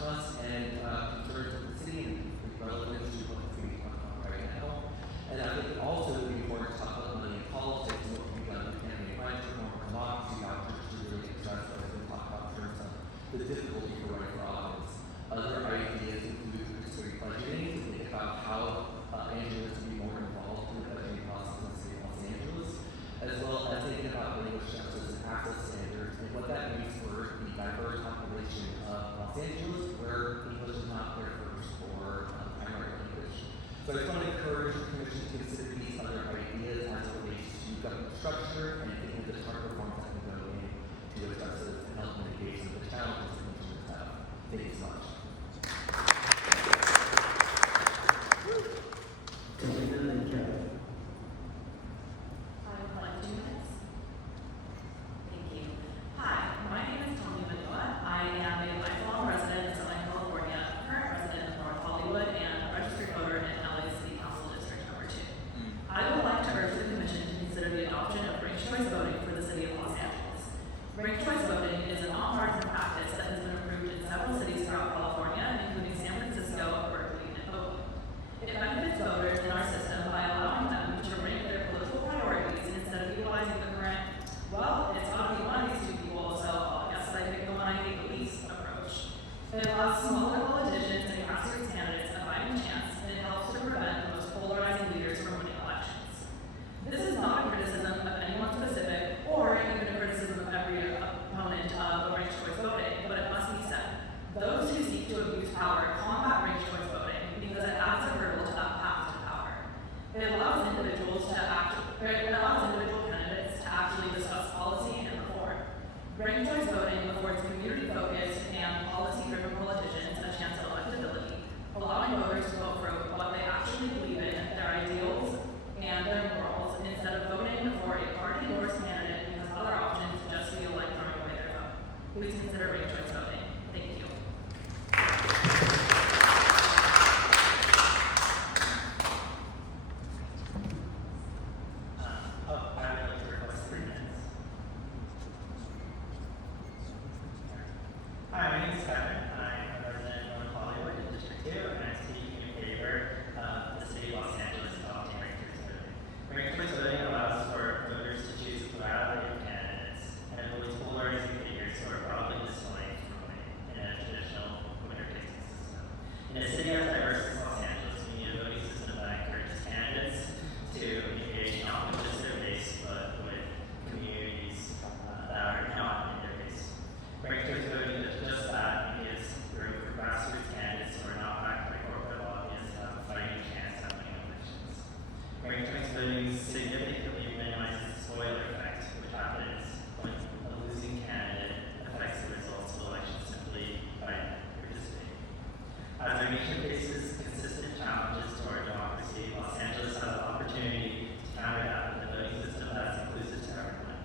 trust and concerns of the city and relevant to what the city is talking about right now. And I think also it would be important to talk about money in politics and what can be done to campaign finance reform or democracy outreach to really address what we talk about in terms of the difficulty for running for office. Other ideas include participatory budgeting to think about how Angeles can be more involved in the budgeting process in the city of Los Angeles, as well as thinking about language justice and access standards and what that means for the diverse population of Los Angeles, where English is not their first or primary language. So I just want to encourage the Commission to consider these other ideas as it relates to government structure and thinking of the charter reforms that can go in to address this and help mitigate some of the challenges that commissioners have. Thank you so much. Delina and Kevin. I would like 2 minutes. Thank you. Hi, my name is Tony Manoa. I am a lifelong resident of Southern California, a current resident of North Hollywood, and a registered voter in LA City Council District Number 2. I would like to urge the Commission to consider the adoption of ranked choice voting for the City of Los Angeles. Ranked choice voting is a nonpartisan practice that has been approved in several cities throughout California, including San Francisco, Berkeley, and Oakland. It benefits voters in our system by allowing them to rank their political priorities instead of utilizing the current, well, it's got to be one of these 2 people, so I guess I pick the one I hate the least approach. It allows smaller politicians and grassroots candidates a fighting chance, and it helps to prevent the most polarizing leaders from winning elections. This is not a criticism of anyone specific, or even a criticism of every opponent of ranked choice voting, but it must be said. Those who seek to abuse power combat ranked choice voting because it adds a hurdle to that path to power. It allows individual candidates to actually discuss policy and reform. Ranked choice voting affords community-focused and policy-driven politicians a chance at electability, allowing voters to vote for what they actually believe in, their ideals, and their morals, instead of voting for a party-endorsed candidate because other options just feel like throwing away their vote. Please consider ranked choice voting. Thank you. I would like to request 3 minutes. Hi, my name is Kevin. I'm a resident of North Hollywood in District 2, and I'm speaking in favor of the City of Los Angeles adopting ranked choice voting. Ranked choice voting allows for voters to choose a plurality of candidates and avoids polarizing figures who are broadly disliked from winning in a traditional winner-takes system. In a city as diverse as Los Angeles, we need a voting system that encourages candidates to engage not with just their base, but with communities that are not in their base. Ranked choice voting does just that and gives room for grassroots candidates who are not backed by corporate lobbyists to have a fighting chance at winning elections. Ranked choice voting significantly minimizes the spoiler effect, which happens when a losing candidate affects the results of the election simply by participating. As our nation faces consistent challenges to our democracy, Los Angeles has an opportunity to counter that with a voting system that is inclusive to everyone.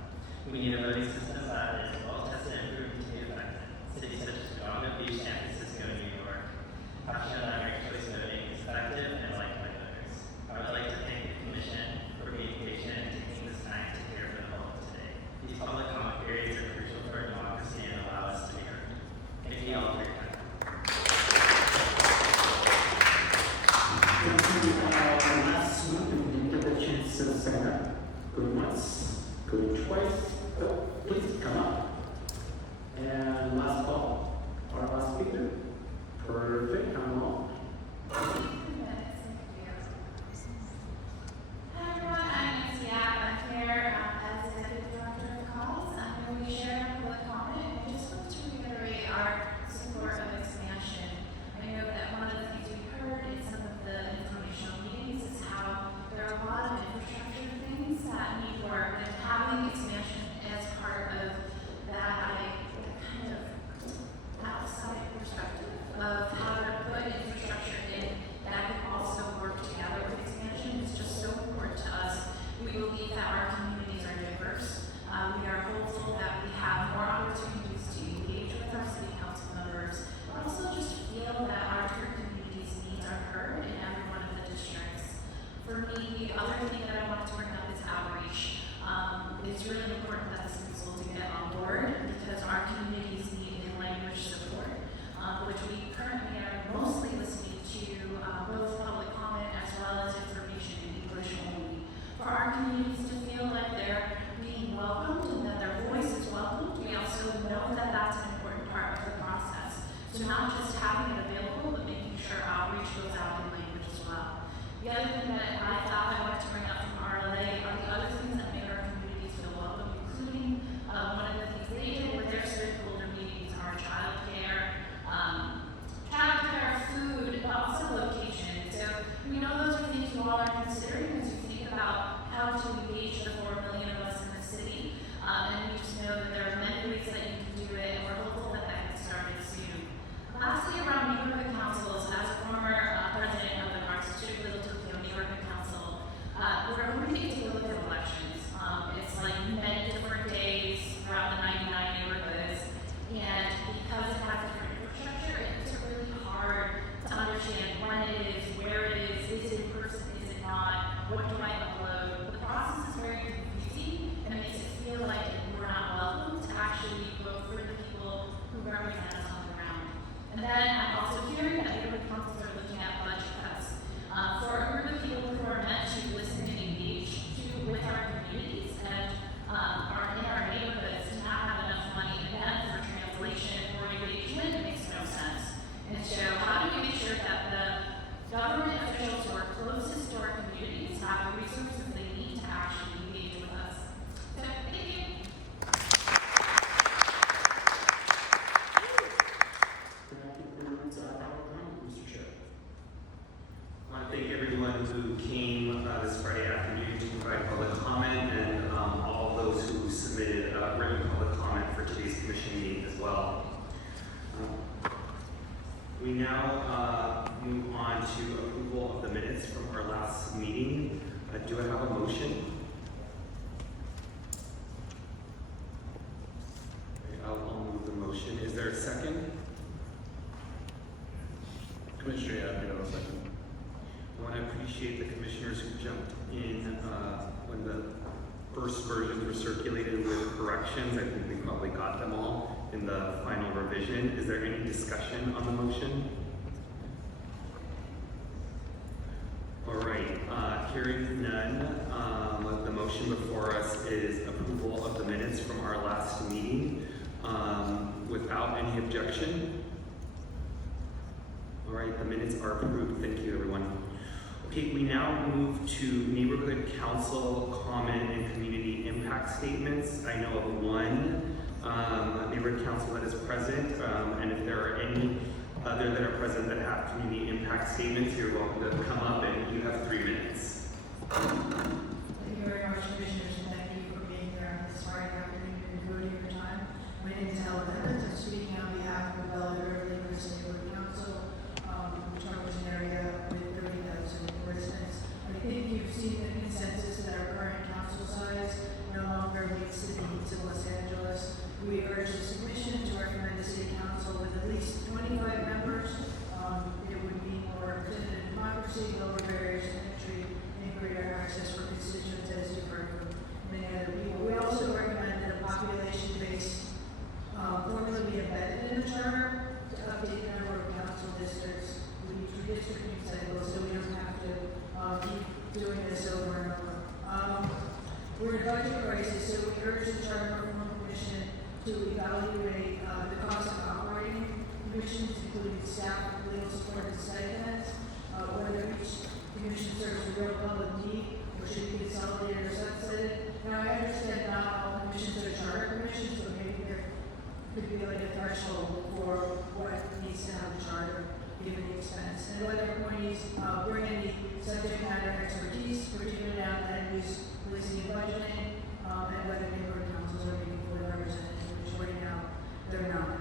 We need a voting system that is well-tested and proven to be effective. Cities such as Chicago, Beach, San Francisco, and New York have shown that ranked choice voting is effective and liked by voters. I would like to thank the Commission for being patient and taking this time to hear from the public today. These public comment periods are crucial for our democracy and allow us to be heard. Thank you all for your time. Last one, we didn't get a chance to stand up. Go once, go twice. Oh, please come up. And last call, our last speaker. Perfect, come on. 2 minutes. not just having it available, but making sure outreach goes out in language as well. The other thing that I thought I wanted to bring up from RLA are the other things that make our communities feel welcome, including one of the things they did with their civic older meetings are childcare, food, but also location. So we know those are things you all are considering as you think about how to engage the 4 million of us in the city. And we just know that there are many ways that you can do it, and we're hopeful that that gets started soon. Lastly, around neighborhood councils, as a former president of the North District of Tokyo Neighborhood Council, we're going to get to look at elections. It's like many different days throughout the 99 neighborhoods, and because it has different infrastructure, it's really hard to understand when it is, where it is it in person, is it not, what do I upload? The process is very confusing and makes it feel like we're not welcome to actually vote for the people who represent us on the ground. And then I'm also hearing that neighborhood councils are looking at budget cuts. For a group of people who are meant to listen and engage with our communities and are in our neighborhoods to not have enough money again for translation or engagement, it makes no sense. And so how do we make sure that the government officials who are closest to our communities have the resources they need to actually engage with us? So, thank you. Mr. Chair. I want to thank everyone who came this Friday afternoon to provide public comment and all those who submitted written public comment for today's commission meeting as well. We now move on to approval of the minutes from our last meeting. Do I have a motion? Okay, I'll move the motion. Is there a second? Commissioner Abbott, I'll second. I want to appreciate the commissioners who jumped in when the first versions were circulated with corrections. I think we probably got them all in the final revision. Is there any discussion on the motion? All right, hearing none, the motion before us is approval of the minutes from our last meeting without any objection. All right, the minutes are approved. Thank you, everyone. Okay, we now move to neighborhood council comment and community impact statements. I know of one neighborhood council that is present, and if there are any other that are present that have community impact statements, you're welcome to come up, and you have 3 minutes. Thank you very much, Commissioners, and thank you for being here on this Friday afternoon and devoting your time. My name is Ellen Evans. I'm speaking on behalf of the Bellevue Neighborhood Council, which covers an area with 30,000 residents. I think you've seen the consensus that our current council size no longer meets the needs of Los Angeles. We urge this commission to recommend the city council with at least 25 members. It would be more representative democracy, lower barriers to entry, and greater access for constituents, as you've heard from many other people. We also recommend that a population-based formula be embedded in the charter to update the number of council districts with each redistricting cycle, so we don't have to keep doing this over and over. We're in a budget crisis, so we urge the Charter Reform Commission to evaluate the cost of operating commissions, including staff, legal support, and stipends, whether each commission serves a real public need or should be consolidated or subsetted. Now, I understand not all commissions are charter commissions, but maybe there could be like a threshold for what needs to have a charter, given the expense. And whether appointees bring any subject matter expertise, particularly down land use, policing, and budgeting, and whether neighborhood councils are being fully represented, which right now they're not.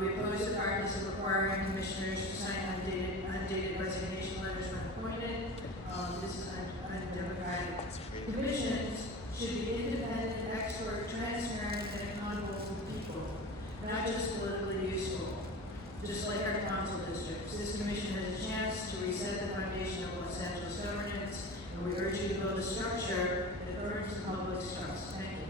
We oppose the practice of requiring commissioners to sign undated resignation letters when appointed. This is undemocratic. Commissions should be independent, expert, transparent, and accountable to the people, not just politically useful. Just like our council districts, this commission has a chance to reset the foundation of Los Angeles governance, and we urge you to build a structure that earns the public's trust. Thank you.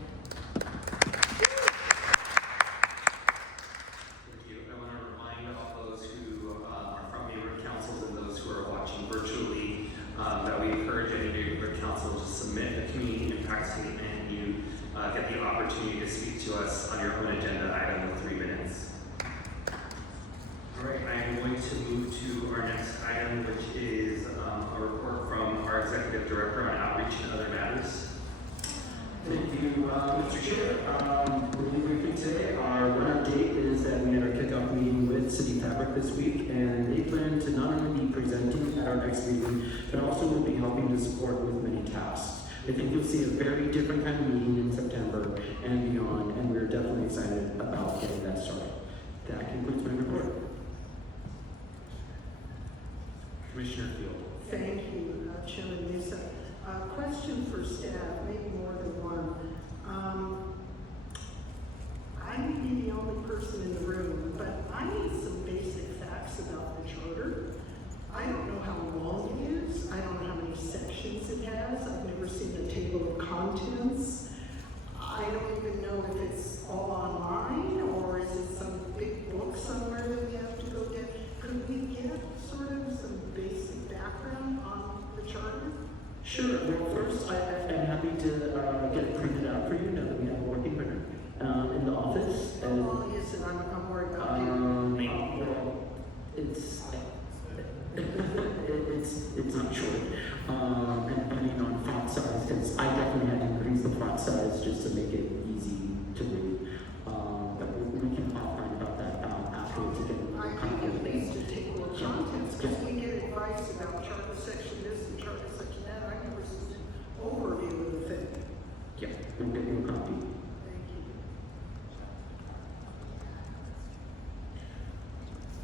Thank you. I want to remind all those who are from neighborhood councils and those who are watching virtually that we encourage any neighborhood council to submit a community impact statement, and you get the opportunity to speak to us on your own agenda item with 3 minutes. All right. to move to our next item, which is a report from our Executive Director on outreach and other matters. Thank you, Mr. Chair. Really briefly today, our one update is that we had our kickoff meeting with City Fabric this week, and they plan to not only be presenting at our next meeting, but also will be helping to support with many tasks. I think you'll see a very different kind of meeting in September and beyond, and we're definitely excited about getting that started. That concludes my report. Commissioner Field. Thank you, Chairman Mesa. Question for staff, maybe more than one. I may be the only person in the room, but I need some basic facts about the charter. I don't know how long it is. I don't know how many sections it has. I've never seen a table of contents. I don't even know if it's all online or is it some big book somewhere that we have to go get. Could we get sort of some basic background on the charter? Sure. Well, first, I'm happy to get it printed out for you now that we have a working printer in the office. How long is it? I'm worried about it. Well, it's not short. And depending on font size, because I definitely had to increase the font size just to make it easy to read. But we can talk about that afterwards again. I think at least to take more contents, because we get advice about charter section this and charter section that. I never seen an overview of the thing. Yeah, we'll get you a copy. Thank you.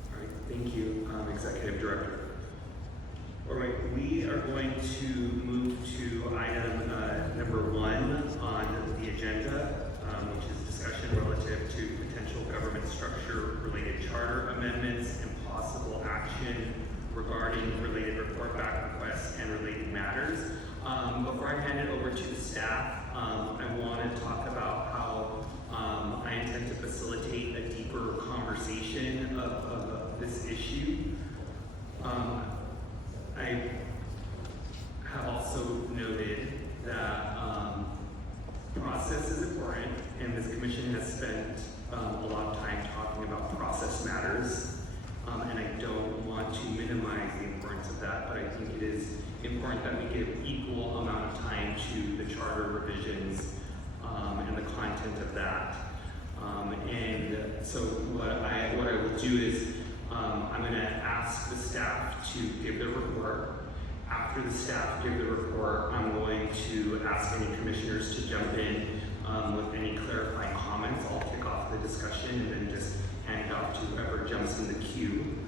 All right, thank you, Executive Director. All right, we are going to move to item number 1 on the agenda, which is discussion relative to potential government structure related charter amendments and possible action regarding related report back requests and related matters. Before I hand it over to the staff, I want to talk about how I intend to facilitate a deeper conversation of this issue. I have also noted that process is important, and this commission has spent a lot of time talking about process matters, and I don't want to minimize the importance of that, but I think it is important that we give equal amount of time to the charter revisions and the content of that. And so what I will do is I'm going to ask the staff to give their report. After the staff give the report, I'm going to ask any commissioners to jump in with any clarifying comments. I'll kick off the discussion and then just hand it off to whoever jumps in the queue.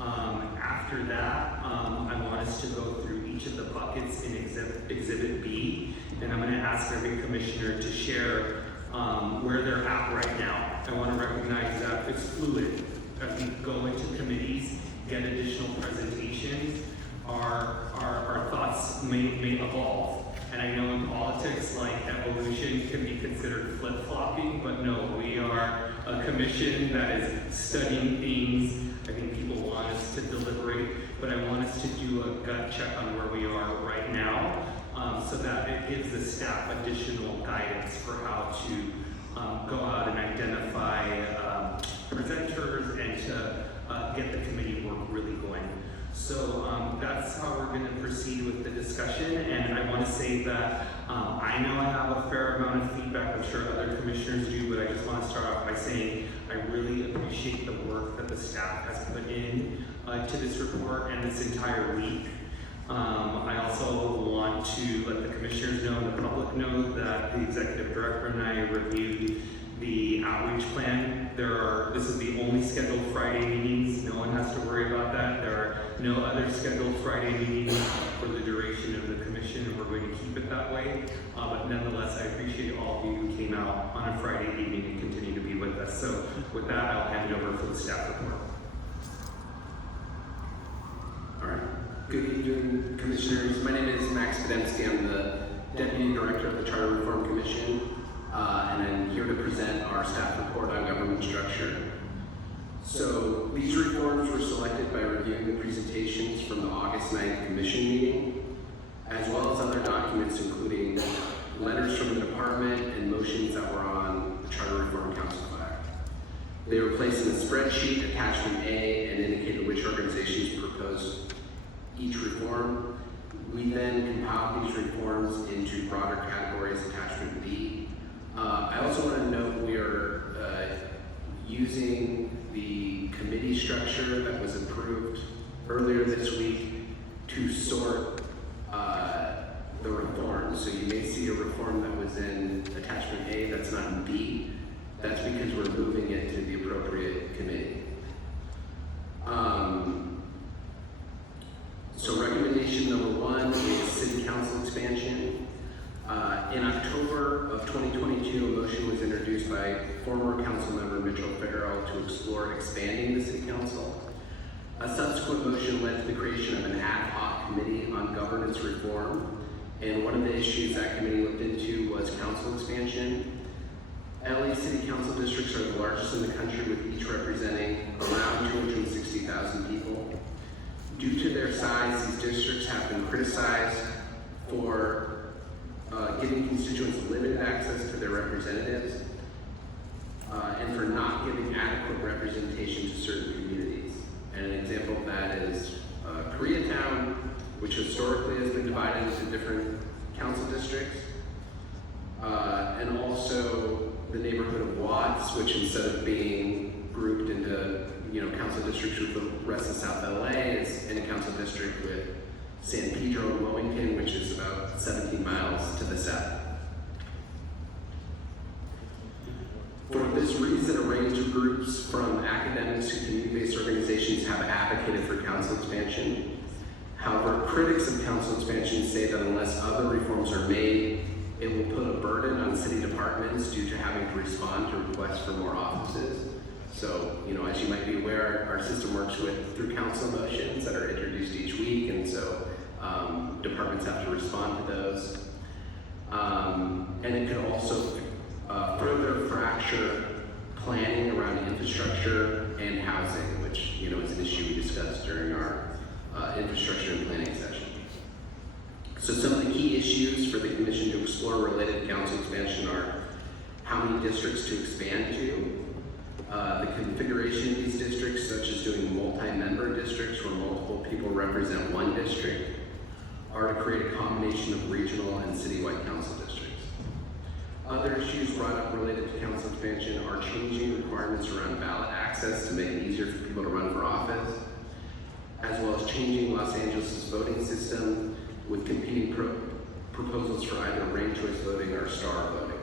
After that, I want us to go through each of the buckets in Exhibit B, and I'm going to ask every commissioner to share where they're at right now. I want to recognize that it's fluid. As we go into committees, get additional presentations, our thoughts may evolve. And I know in politics, like, evolution can be considered flip-flopping, but no, we are a commission that is studying things. I think people want us to deliberate, but I want us to do a gut check on where we are right now, so that it gives the staff additional guidance for how to go out and identify presenters and to get the committee work really going. So that's how we're going to proceed with the discussion, and I want to say that I know I have a fair amount of feedback. I'm sure other commissioners do, but I just want to start off by saying I really appreciate the work that the staff has put in to this report and this entire week. I also want to let the commissioners know and the public know that the executive director and I reviewed the outreach plan. This is the only scheduled Friday meetings. No one has to worry about that. There are no other scheduled Friday meetings for the duration of the commission, and we're going to keep it that way. But nonetheless, I appreciate all of you who came out on a Friday evening and continue to be with us. So with that, I'll hand it over for the staff report. All right. Good evening, commissioners. My name is Max Podemsky. I'm the Deputy Director of the Charter Reform Commission, and I'm here to present our staff report on government structure. So these reforms were selected by reviewing the presentations from the August 9th Commission meeting, as well as other documents including letters from the department and motions that were on the Charter Reform Council file. They were placed in a spreadsheet, attachment A, and indicated which organizations each reform. We then compiled these reforms into broader categories, attachment B. I also want to note we are using the committee structure that was approved earlier this week to sort the reforms. So you may see a reform that was in attachment A that's not in B. That's because we're moving it to the appropriate committee. So recommendation number 1 is City Council expansion. In October of 2022, a motion was introduced by former council member Mitchell Farrell to explore expanding the City Council. A subsequent motion led to the creation of an ad hoc committee on governance reform, and one of the issues that committee looked into was council expansion. LA City Council districts are the largest in the country, with each representing around 260,000 people. Due to their size, these districts have been criticized for giving constituents limited access to their representatives and for not giving adequate representation to certain communities. And an example of that is Koreatown, which historically has been divided into different council districts, and also the neighborhood of Watts, which instead of being grouped into council districts with the rest of South LA is in a council district with San Pedro and Wilmington, which is about 17 miles to the south. For this reason, a range of groups from academics to community-based organizations have advocated for council expansion. However, critics of council expansion say that unless other reforms are made, it will put a burden on city departments due to having to respond to requests for more offices. So, as you might be aware, our system works through council motions that are introduced each week, and so departments have to respond to those. And it could also further fracture planning around infrastructure and housing, which is an issue we discussed during our infrastructure and planning session. So some of the key issues for the commission to explore related to council expansion are how many districts to expand to, the configuration of these districts, such as doing multi-member districts where multiple people represent one district, or to create a combination of regional and citywide council districts. Other issues brought up related to council expansion are changing requirements around ballot access to make it easier for people to run for office, as well as changing Los Angeles' voting system with competing proposals for either ranked choice voting or star voting.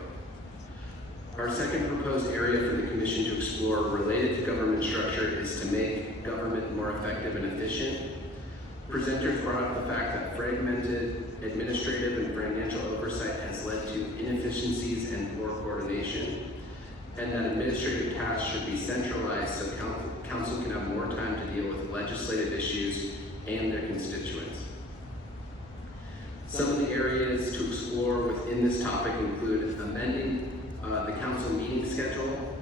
Our second proposed area for the commission to explore related to government structure is to make government more effective and efficient. Presenters brought up the fact that fragmented administrative and financial oversight has led to inefficiencies and poor coordination, and that administrative tasks should be centralized so council can have more time to deal with legislative issues and their constituents. Some of the areas to explore within this topic include amending the council meeting schedule.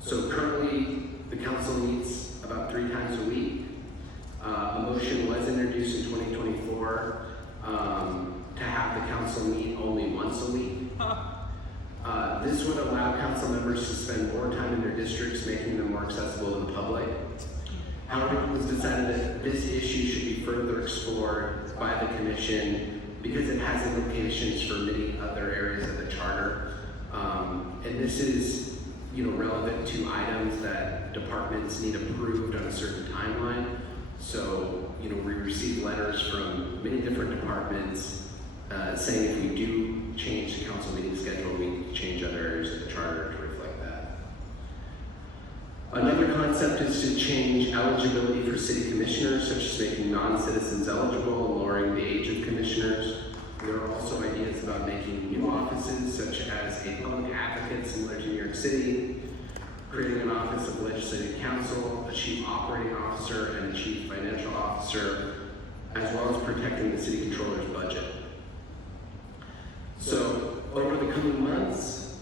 So currently, the council meets about 3 times a week. A motion was introduced in 2024 to have the council meet only once a week. This would allow council members to spend more time in their districts, making them more accessible to the public. However, it was decided that this issue should be further explored by the commission because it has implications for many other areas of the charter. And this is, relevant to items that departments need approved on a certain timeline. So, we receive letters from many different departments saying if we do change the council meeting schedule, we change other areas of the charter to reflect that. Another concept is to change eligibility for city commissioners, such as making non-citizens eligible and lowering the age of commissioners. There are also ideas about making new offices, such as a public advocate similar to New York City, creating an office of legislative counsel, a chief operating officer, and a chief financial officer, as well as protecting the city controller's budget. So, over the coming months,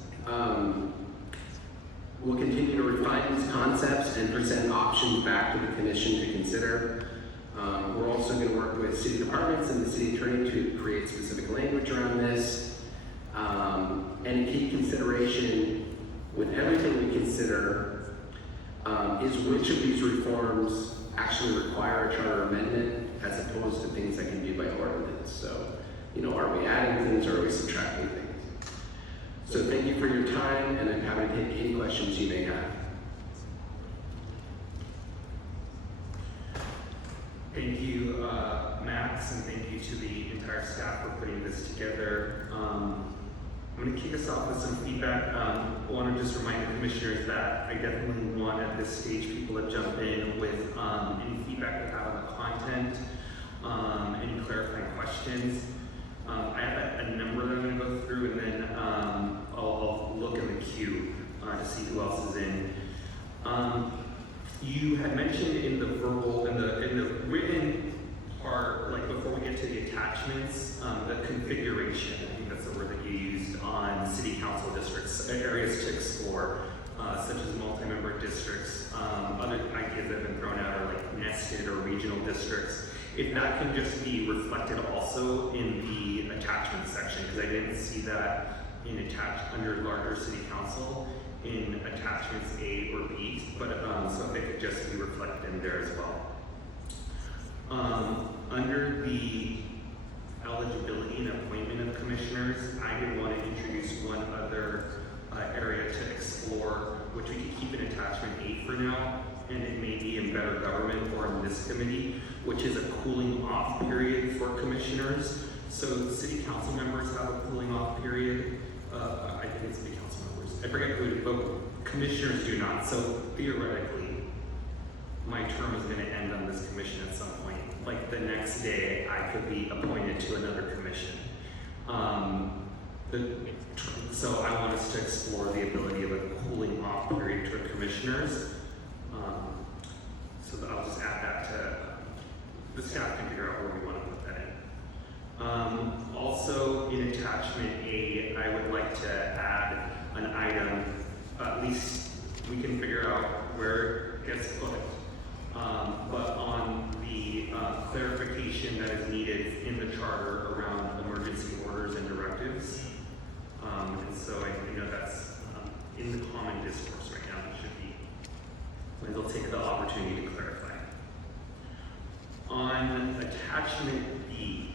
we'll continue to refine these concepts and present options back to the commission to consider. We're also going to work with city departments and the city attorney to create specific language around this. And a key consideration with everything we consider is which of these reforms actually require a charter amendment as opposed to things that can be by ordinance. So, are we adding things or are we subtracting things? So thank you for your time, and I'm happy to take any questions you may have. Thank you, Max, and thank you to the entire staff for putting this together. I'm going to kick us off with some feedback. I want to just remind the commissioners that I definitely want at this stage people to jump in with any feedback they have on the content, any clarifying questions. I have a number that I'm going to go through, and then I'll look in the queue to see who else is in. You had mentioned in the verbal, in the written part, like before we get to the attachments, the configuration. I think that's the word that you used on city council districts, areas to explore, such as multi-member districts. Other ideas that have been thrown out are like nested or regional districts. If that can just be reflected also in the attachment section, because I didn't see that in under larger city council in attachments A or B, but so if it could just be reflected in there as well. Under the eligibility and appointment of commissioners, I did want to introduce one other area to explore, which we could keep in attachment 8 for now, and it may be in better government or in this committee, which is a cooling off period for commissioners. So city council members have a cooling off period. I think it's city council members. I forget who, but commissioners do not. So theoretically, my term is going to end on this commission at some point. Like the next day, I could be appointed to another commission. So I want us to explore the ability of a cooling off period to commissioners. So I'll just add that to the staff can figure out where we want to put that in. Also in attachment A, I would like to add an item, at least we can figure out where it gets put. But on the clarification that is needed in the charter around emergency orders and directives. And so I know that's in the common discourse right now. It should be. And they'll take the opportunity to clarify. On attachment B,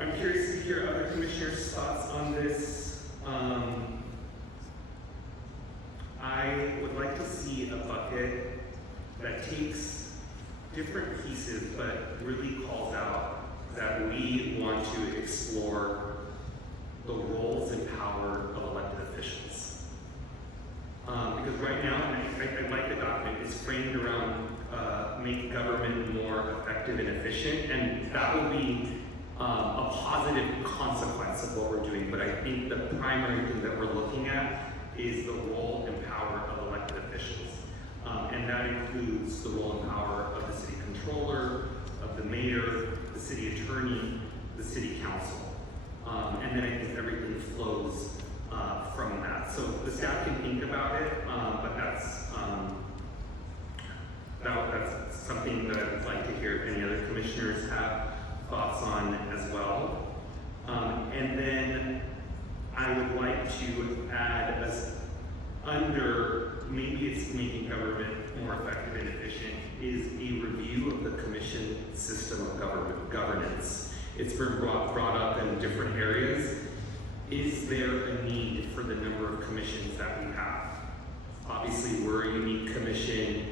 I'm curious to hear other commissioners' thoughts on this. I would like to see a bucket that takes different pieces but really calls out that we want to explore the roles and power of elected officials. Because right now, I like the document, it's framed around make government more effective and efficient, and that will be a positive consequence of what we're doing. But I think the primary thing that we're looking at is the role and power of elected officials. And that includes the role and power of the city controller, of the mayor, the city attorney, the city council. And then I think everything flows from that. So the staff can think about it, but that's something that I'd like to hear if any other commissioners have thoughts on as well. And then I would like to add as under, maybe it's making government more effective and efficient, is a review of the commission system of governance. It's been brought up in different areas. Is there a need for the number of commissions that we have? Obviously, we're a unique commission.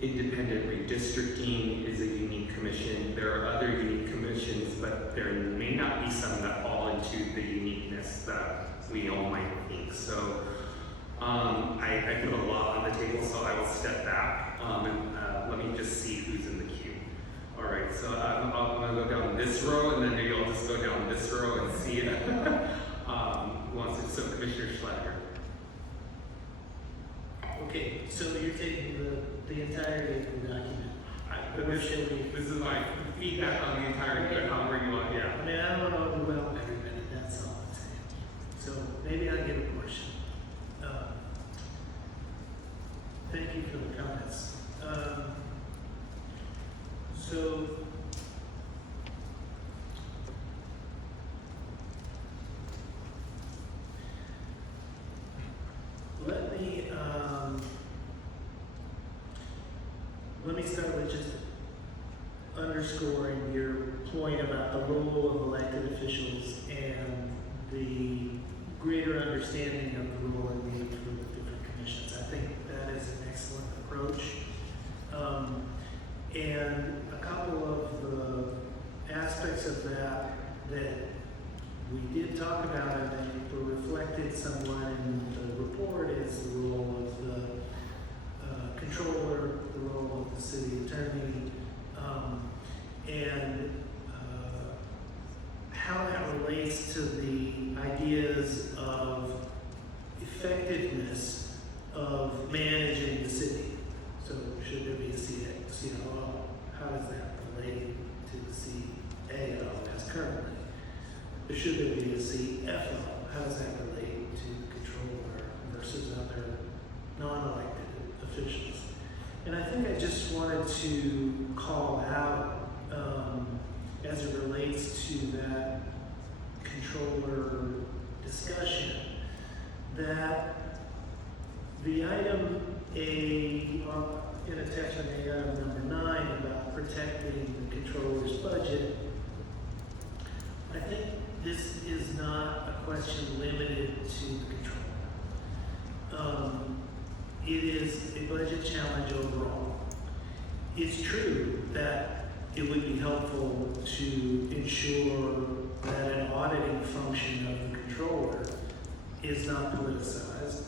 Independent redistricting is a unique commission. There are other unique commissions, but there may not be some that fall into the uniqueness that we all might think. So I put a lot on the table, so I will step back and let me just see who's in the queue. All right, so I'm gonna go down this row, and then maybe I'll just go down this row and see it. Who wants it? So Commissioner Schlatter. Okay, so you're taking the entirety of the document. This is my feedback on the entirety, but however you want, yeah. I mean, I don't want to overwhelm everybody, that's all I'm saying. So maybe I'll give a question. Thank you for the comments. start with just underscoring your point about the role of elected officials and the greater understanding of the role and need for the different commissions. I think that is an excellent approach. And a couple of the aspects of that we did talk about and that were reflected somewhat in the report is the role of the controller, the role of the city attorney, and how that relates to the ideas of effectiveness of managing the city. So should there be a COO? How does that relate to the CAO as currently? Should there be a CFO? How does that relate to the controller versus other non-elected officials? And I think I just wanted to call out, as it relates to that controller discussion, that the item A, in attachment A, item number 9, about protecting the controller's budget, I think this is not a question limited to the controller. It is a budget challenge overall. It's true that it would be helpful to ensure that an auditing function of the controller is not politicized.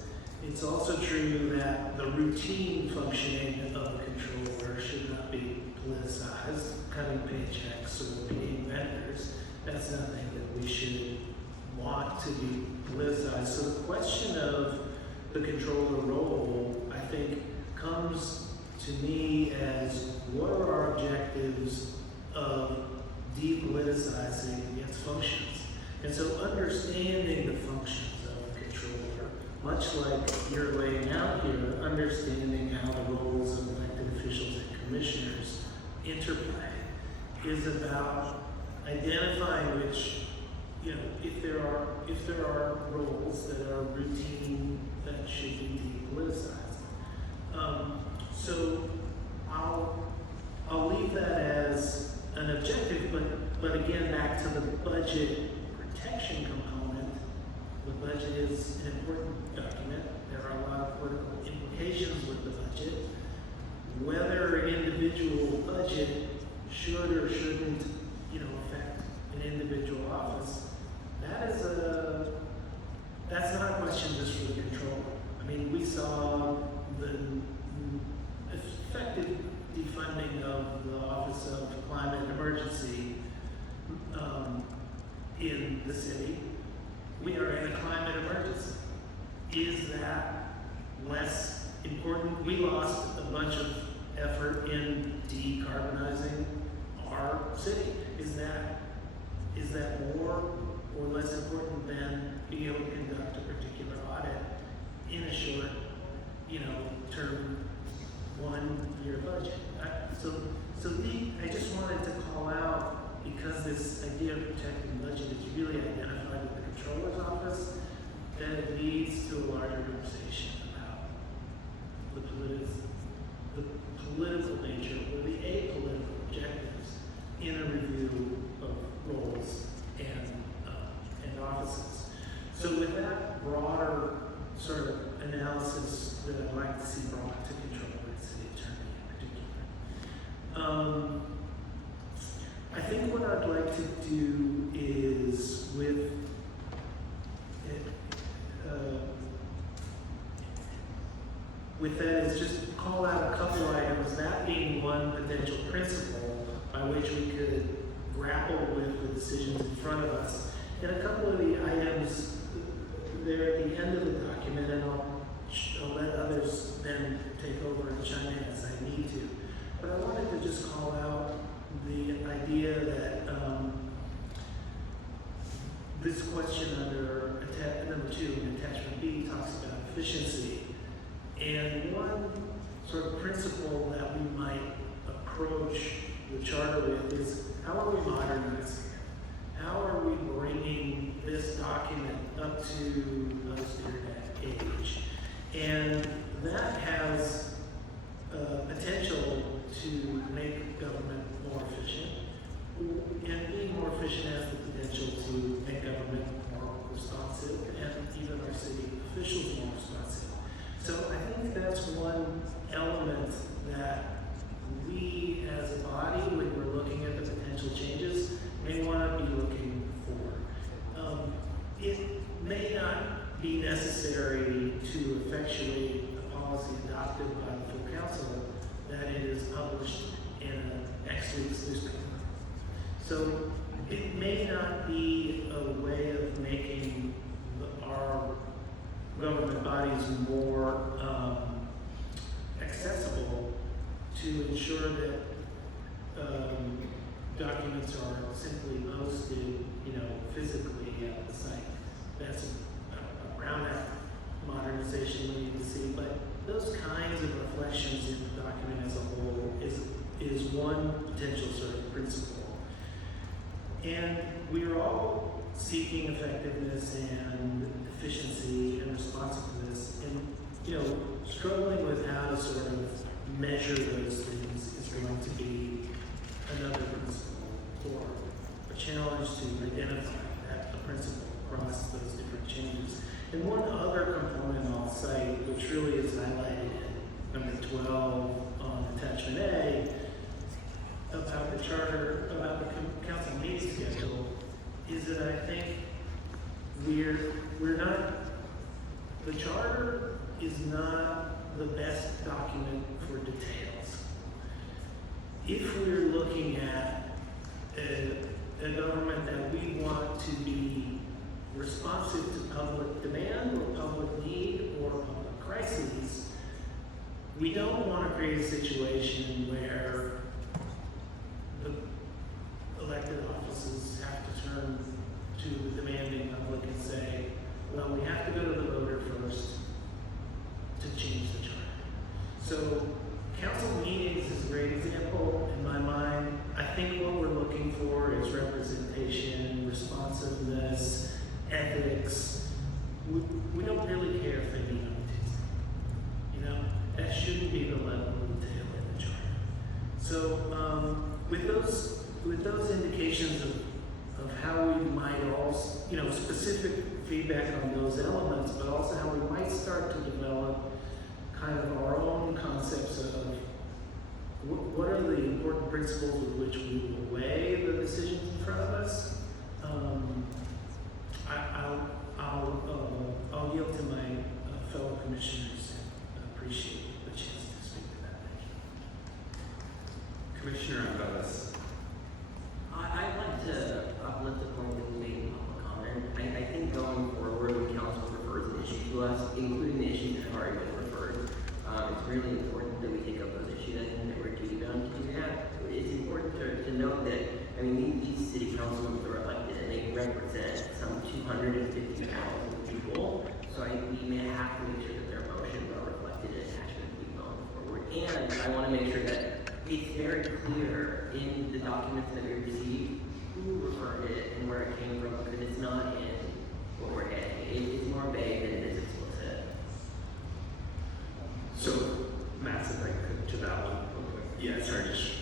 It's also true that the routine functioning of a controller should not be politicized, cutting paychecks or paying vendors. That's nothing that we should want to be politicized. So the question of the controller role, I think, comes to me as what are our objectives of depoliticizing its functions? And so understanding the functions of a controller, much like you're laying out here, understanding how the roles of elected officials and commissioners interplay is about identifying which, if there are roles that are routine that should be depoliticized. So I'll leave that as an objective, but again, back to the budget protection component. The budget is an important document. There are a lot of political implications with the budget. Whether an individual budget should or shouldn't, affect an individual office, that's not a question just for the controller. I mean, we saw the effective defunding of the Office of Climate Emergency in the city. We are in a climate emergency. Is that less important? We lost a bunch of effort in decarbonizing our city. Is that more or less important than being able to conduct a particular audit in a short, term, 1 year budget? I just wanted to call out, because this idea of protecting budget is really identified with the controller's office, that it leads to a larger conversation about the political nature or the apolitical objectives in a review of roles and offices. So with that broader sort of analysis that I'd like to see brought to controller and city attorney in particular. I think what I'd like to do is with that is just call out a couple items, that being one potential principle by which we could grapple with the decisions in front of us. And a couple of the items there at the end of the document, and I'll let others then take over and chime in as I need to. But I wanted to just call out the idea that this question under number 2 in attachment B talks about efficiency. And one sort of principle that we might approach the charter with is, how are we modernizing? How are we bringing this document up to post-internet age? And that has potential to that we as a body, when we're looking at the potential changes, may want to be looking for. It may not be necessary to effectuate a policy adopted by the full council that it is published in next week's newspaper. So it may not be a way of making our government bodies more accessible to ensure that documents are simply posted, physically at the site. That's a Brown Act modernization we need to see, but those kinds of reflections in the document as a whole is one potential sort of principle. And we are all seeking effectiveness and efficiency and responsiveness, and struggling with how to sort of measure those things is going to be another principle, or a challenge to identify that principle across those different changes. And one other component I'll cite, which really is highlighted in number 12 on attachment A, about the charter, about the council meeting schedule, is that I think we're not, the charter is not the best document for details. If we're looking at a government that we want to be responsive to public demand or public need or public crises, we don't want to create a situation where the elected offices have to turn to the demanding public and say, well, we have to go to the voter first to change the charter. So council meetings is a great example in my mind. I think what we're looking for is representation, responsiveness, ethics. We don't really care if they meet on Tuesday. That shouldn't be the level of detail in the charter. So with those indications of how we might also, specific feedback on those elements, but also how we might start to develop kind of our own concepts of what are the important principles with which we will weigh the decisions in front of us. I'll yield to my fellow commissioners and appreciate the chance to speak to that. Thank you. Commissioner Abbas. I'd like to uplift the point that was made in public comment. I think going forward, when council refers an issue to us, including the issues that have already been referred, it's really important that we take up those issues. I think that we're duty bound to do that. It's important to note that, these city council members are elected and they represent some 250,000 people. So we may have to make sure that their motions are reflected in action going forward. And I want to make sure that it's very clear in the documents that we received who referred it and where it came from, because it's not in what we're getting. It's more vague than it is explicit. So, Max, if I could to that one. Yeah, sorry, just,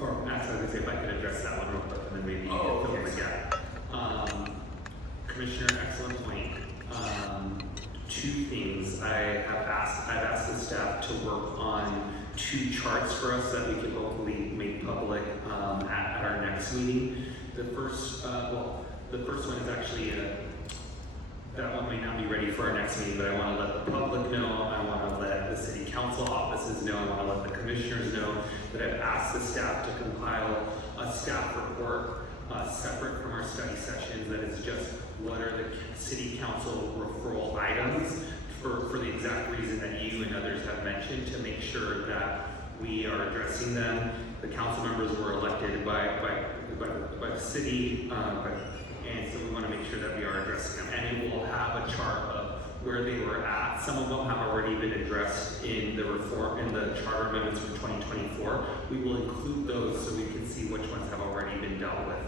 or Max, I would say if I could address that one real quick, and then maybe fill in the gap. Commissioner, excellent point. Two things. I've asked the staff to work on 2 charts for us that we can hopefully make public at our next meeting. The first one is actually that one may not be ready for our next meeting, but I want to let the public know, I want to let the city council offices know, I want to let the commissioners know that I've asked the staff to compile a staff report separate from our study sessions that is just what are the city council referral items for the exact reason that you and others have mentioned, to make sure that we are addressing them. The council members were elected by the city, and so we want to make sure that we are addressing them. And it will have a chart of where they were at. Some of them have already been addressed in the charter amendments for 2024. We will include those so we can see which ones have already been dealt with.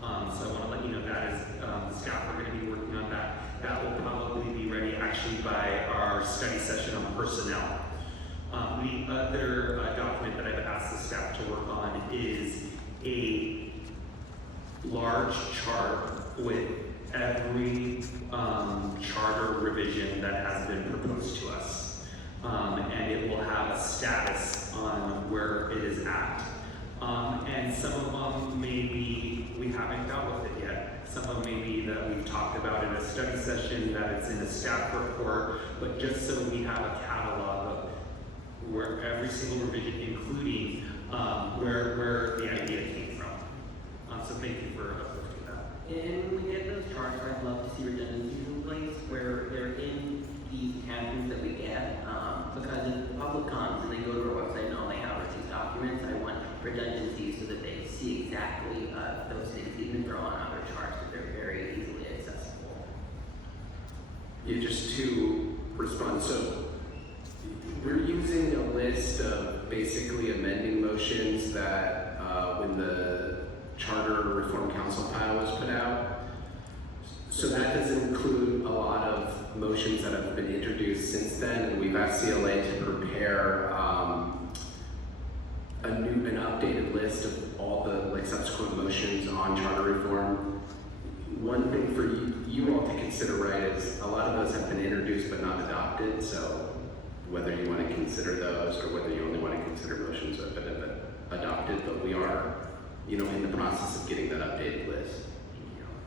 So I want to let you know that is the staff are going to be working on that. That will probably be ready actually by our study session on personnel. The other document that I've asked the staff to work on is a large chart with every charter revision that has been proposed to us. and it will have a status on where it is at. And some of them maybe we haven't dealt with it yet. Some of them may be that we've talked about in a study session, that it's in a staff report, but just so we have a catalog of where every single revision, including where the idea came from. So thank you for uplifting that. And when we get those charts, I'd love to see redundancies in place where they're in these attachments that we get. Because if the public comes and they go to our website and all they have are these documents, I want redundancies so that they see exactly those things, even if they're on other charts, that they're very easily accessible. Yeah, just to respond, so we're using a list of basically amending motions that when the Charter Reform Council file was put out. So that doesn't include a lot of motions that have been introduced since then, and we've asked CLA to prepare an updated list of all the subsequent motions on charter reform. One thing for you all to consider, right, is a lot of those have been introduced but not adopted, so whether you want to consider those or whether you only want to consider motions that have been adopted, but we are, in the process of getting that updated list.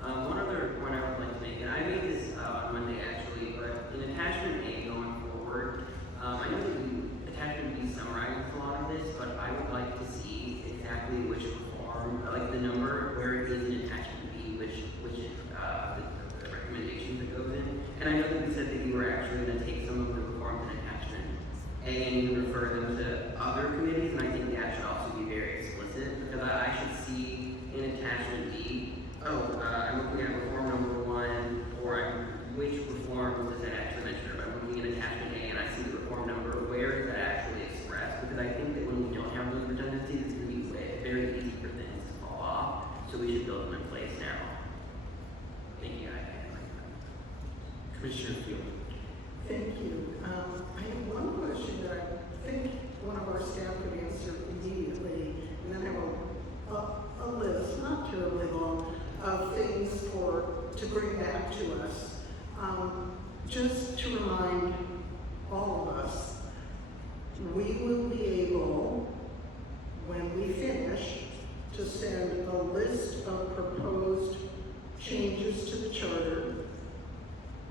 One other point I would like to make, and I made this on Monday actually, but in attachment A going forward, I know that attachment B summarizes a lot of this, but I would like to see exactly which form, like the number where it is in attachment B, which the recommendations that goes in. And I know that you said that you were actually going to take some of the reforms in attachment A and you refer them to other committees, and I think that should also be very explicit, because I should see in attachment B, I'm looking at reform number 1, or which reform does that actually mention? If I'm looking at attachment A and I see the reform number, where is that actually expressed? Because I think that when we don't have those redundancies, it's going to be very easy for things to fall off. So we should build them in place now. Thank you. Commissioner Field. Thank you. I have one question that I think one of our staff could answer immediately, and then I have a list, not terribly long, of things to bring back to us. Just to remind all of us, we will be able, when we finish, to send a list of proposed changes to the charter,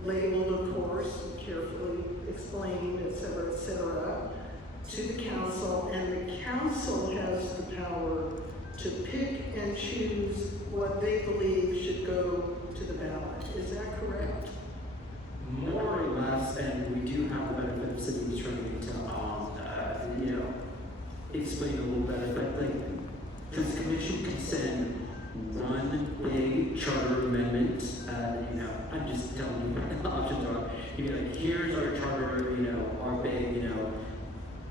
labeled, of course, carefully explained, et cetera, to the council, and the council has the power to pick and choose what they believe should go to the ballot. Is that correct? More or less, and we do have the benefit of city attorney to, explain a little better, but this commission can send one big charter amendment, I'm just telling you, options are, here's our charter, our big,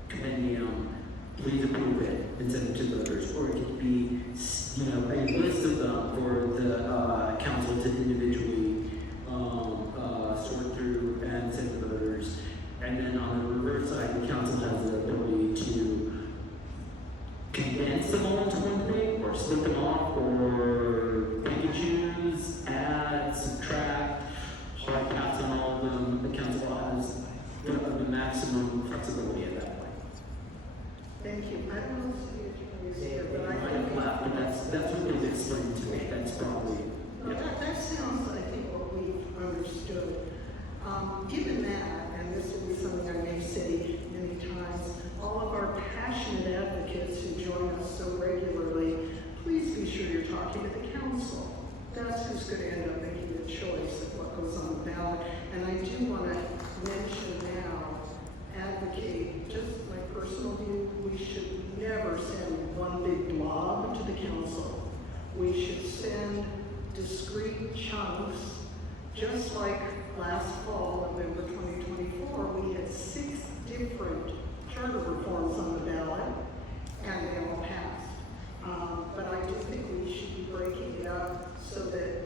compendium, please approve it and send it to the voters. Or it could be, a list of them for the council to individually sort through and send to the voters. And then on the reverse side, the council has the ability to condense them all into one thing, or split them off, or pick and choose, add, subtract, hard pass on all of them. The council has the maximum flexibility at that point. Thank you. I don't know if the attorney is here, but I think but that's what they've explained to me. That's probably. Well, that sounds, I think, what we've understood. Given that, and this will be something I may say many times, all of our passionate advocates who join us so regularly, please be sure you're talking to the council. That's who's going to end up making the choice of what goes on the ballot. And I do want to mention now, advocate, just my personal view, we should never send one big blob to the council. We should send discrete chunks, just like last fall, November 2024, we had 6 different charter reforms on the ballot, and they all passed. But I do think we should be breaking it up so that,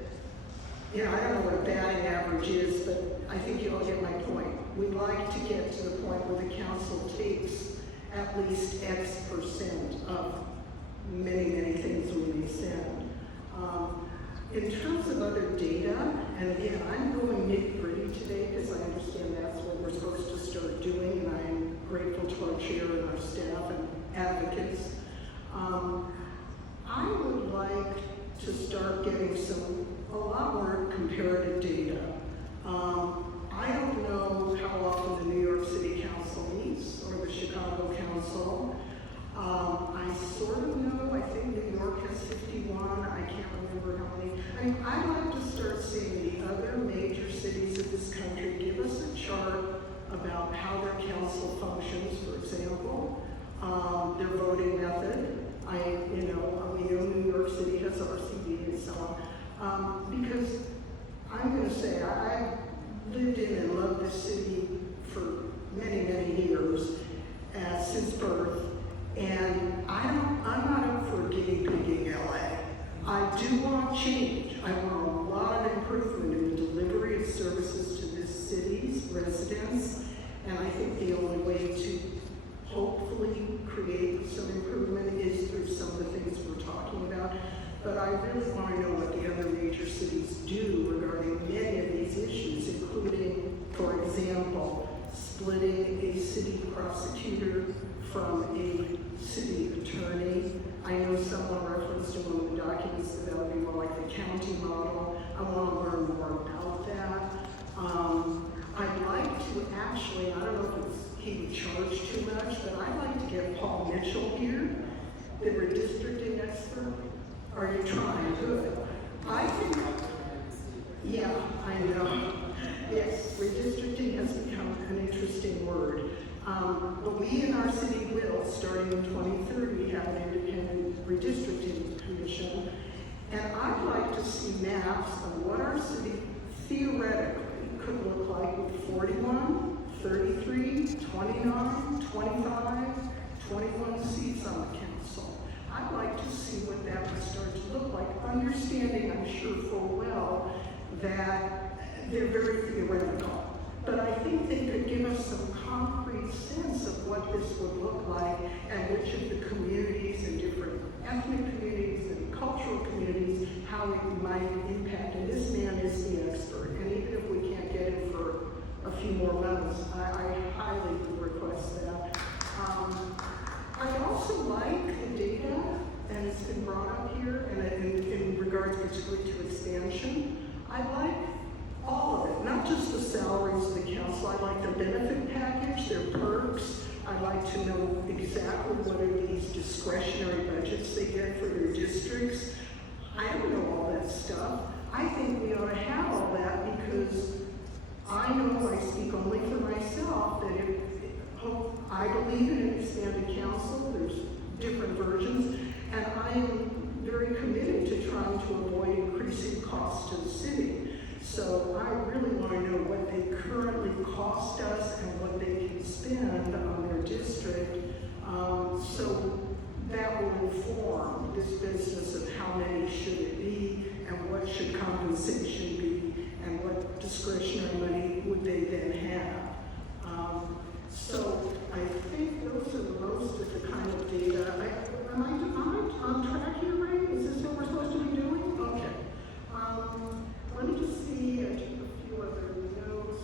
I don't know what a batting average is, but I think you all get my point. We'd like to get to the point where the council takes at least X% of many things we may send. In terms of other data, and again, I'm going nitty-gritty today because I understand that's what we're supposed to start doing, and I'm comparative data. I don't know how often the New York City Council meets or the Chicago Council. I sort of know, I think New York has 51, I can't remember how many. I mean, I'd like to start seeing the other major cities of this country give us a chart about how their council functions, for example, their voting method. We know New York City has RCD and so on. Because I'm going to say, I've lived in and loved this city for many, many years, since birth. And I'm not up for guinea pigging LA. I do want change. I want a lot of improvement in the delivery of services to this city's residents. And I think the only way to hopefully create some improvement is through some of the things we're talking about. But I really want to know what the other major cities do regarding many of these issues, including, for example, splitting a city prosecutor from a city attorney. I know someone referenced in one of the documents that would be more like the county model. I want to learn more about that. I'd like to actually, I don't know if he would charge too much, but I'd like to get Paul Mitchell here, the redistricting expert. Are you trying? Good. I think, yeah, I know. Yes, redistricting has become an interesting word. But we in our city will, starting in 2030, have an independent redistricting commission. And I'd like to see maps of what our city theoretically could look like with 41, 33, 29, 25, 21 seats on the council. I'd like to see what that would start to look like, understanding, I'm sure full well, that they're very theoretical. But I think they could give us some concrete sense of what this would look like and which of the communities and different ethnic communities and cultural communities, how it might impact. And this man is the expert. And even if we can't get him for a few more months, I highly request that. I also like the data, and it's been brought up here, and in regards particularly to expansion. I like all of it, not just the salaries of the council. I like the benefit package, their perks. I'd like to know exactly what are these discretionary budgets they get for their districts. I don't know all that stuff. I think we ought to have all that because I know, I speak only for myself, that I believe in an expanded council. There's different versions, and I am very committed to trying to avoid increasing costs to the city. So I really want to know what they currently cost us and what they can spend on their district. So that will inform this business of how many should it be and what should compensation be and what discretionary money would they then have. So I think those are most of the kind of data. Am I on track here, Ray? Is this what we're supposed to be doing? Okay. Let me just see, I took a few other notes.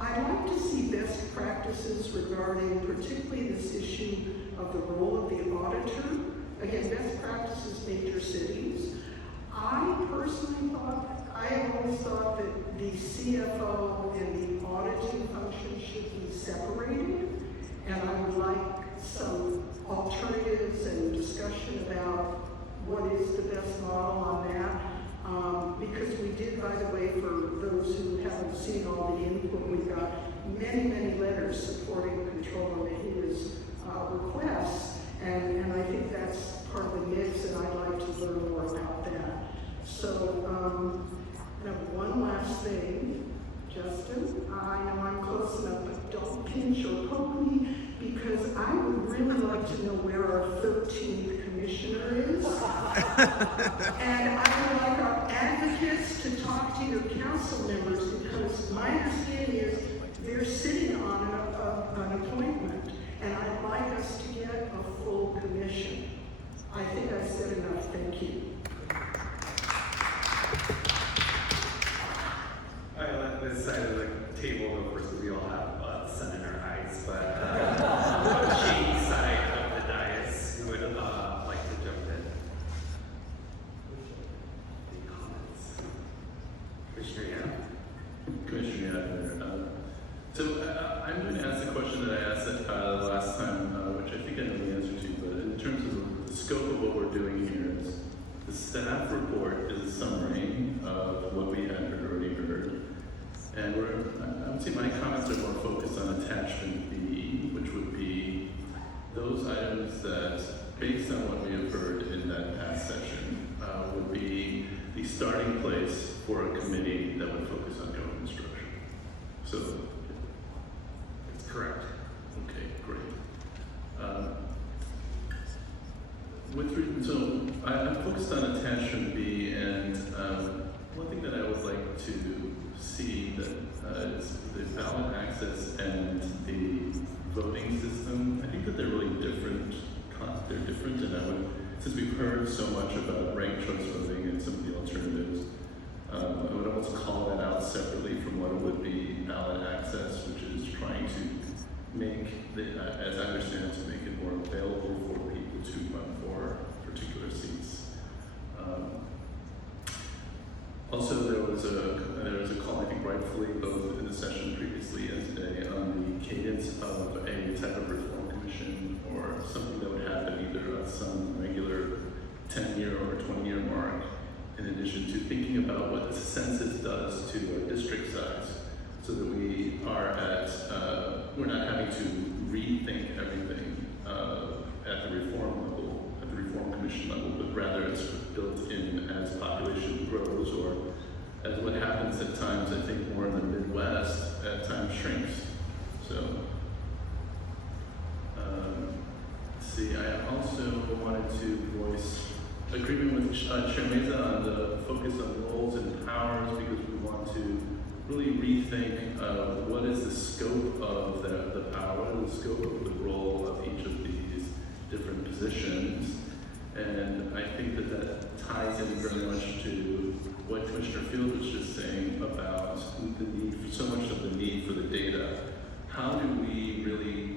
I'd like to see best practices regarding particularly this issue of the role of the auditor. Again, best practices major cities. I personally I have always thought that the CFO and the auditing function should be separated, and I would like some alternatives and discussion about what is the best model on that. Because we did, by the way, for those who haven't seen all the input, we got many, many letters supporting Controller Mahia's requests, and I think that's part of the mix, and I'd like to learn more about that. So, now one last thing, Justin, I know I'm close enough, but don't pinch or poke me, because I would really like to know where our 13th commissioner is. And I would like our advocates to talk to your council members, because my understanding is they're sitting on an appointment, and I'd like us to get a full commission. I think I've said enough. Thank you. All right, let this side of the table, of course, we all have the sun in our eyes, but the shady side of the dais, who would like to jump in? Any comments? Commissioner Abner. I'm going to ask the question that I asked last time, which I think I know the answer to, but in terms of the scope of what we're doing here, is the staff report is a summary of what we had already heard. And I would say my comments are more focused on attachment B, which would be those items that, based on what we have heard in that past session, would be the starting place for a committee that would focus on government structure. So, That's correct. okay, great. So I'm focused on attachment B, and one thing that I would like to see that is the ballot access and the voting system. I think that they're really different. They're different, and I would, since we've heard so much about ranked choice voting and some of the alternatives, I would almost call that out separately from what would be ballot access, which is trying to make, as I understand it, to make it more available for people to run for particular seats. Also, there was a call, I think rightfully, both in the session previously and today, on the cadence of a type of reform commission or something that would happen either at some regular 10-year or 20-year mark, in addition to thinking about what the census does to our district size, so that we are we're not having to rethink everything at the reform level, at the reform commission level, but rather it's built in as population grows, or as what happens at times, I think more in the Midwest, at times shrinks. So, see, I also wanted to voice agreement with Chair Meza on the focus on roles and powers, because we want to really rethink what is the scope of the power, the scope of the role of each of these different positions. And I think that ties in very much to what Commissioner Field was just saying about the need, so much of the need for the data. How do we really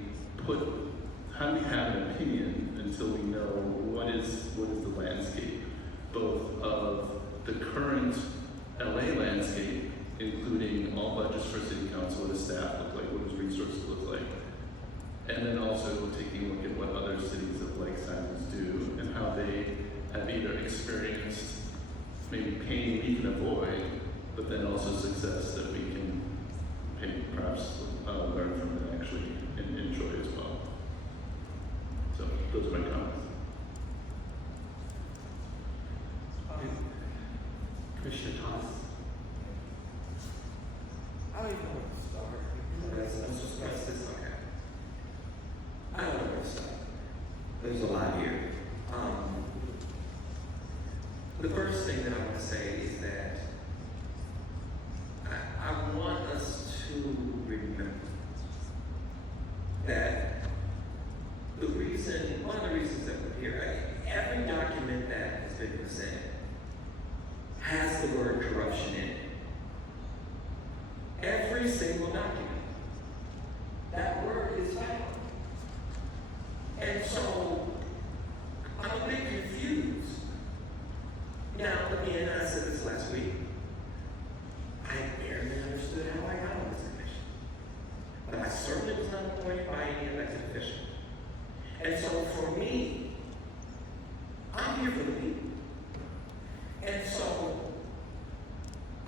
how do we have an opinion until we know what is the landscape, both of the current LA landscape, including all budgets for city council, what does staff look like, what does resources look like, and then also taking a look at what other cities of like sizes do and how they have either experienced maybe pain we can avoid, but then also success that we can perhaps learn from and actually enjoy as well. So those are my comments. Commissioner Thomas. I don't even know where to start. Let's just press this. Okay. I don't know where to start. There's a lot here. The first thing that I want to say is that I want us to remember that one of the reasons that we're here, every document that has been presented has the word corruption in it. Every single document. That word is found. And so, I'm a bit confused. Now, again, I said this last week, I barely understood how I got on this commission. But I certainly was not appointed by any elected official. And so for me, I'm here for the people. And so,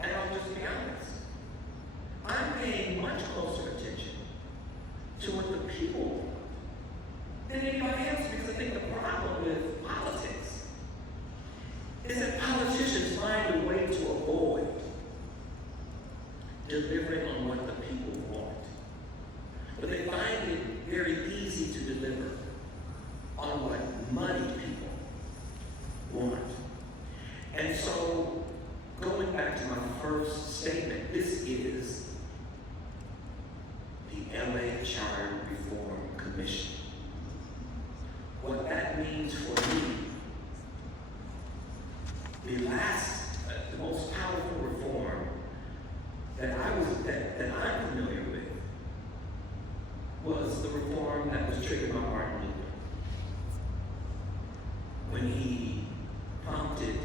and I'll just be honest, I'm paying much closer attention to what the people want than anybody else, because I think the problem with politics is that politicians find a way to avoid delivering on what the people want. But they find it very easy to deliver on what money people want. And so, going back to my first statement, this is the LA Charter Reform Commission. What that means for me, the most powerful reform that I'm familiar with was the reform that was triggered by Martin Luther when he prompted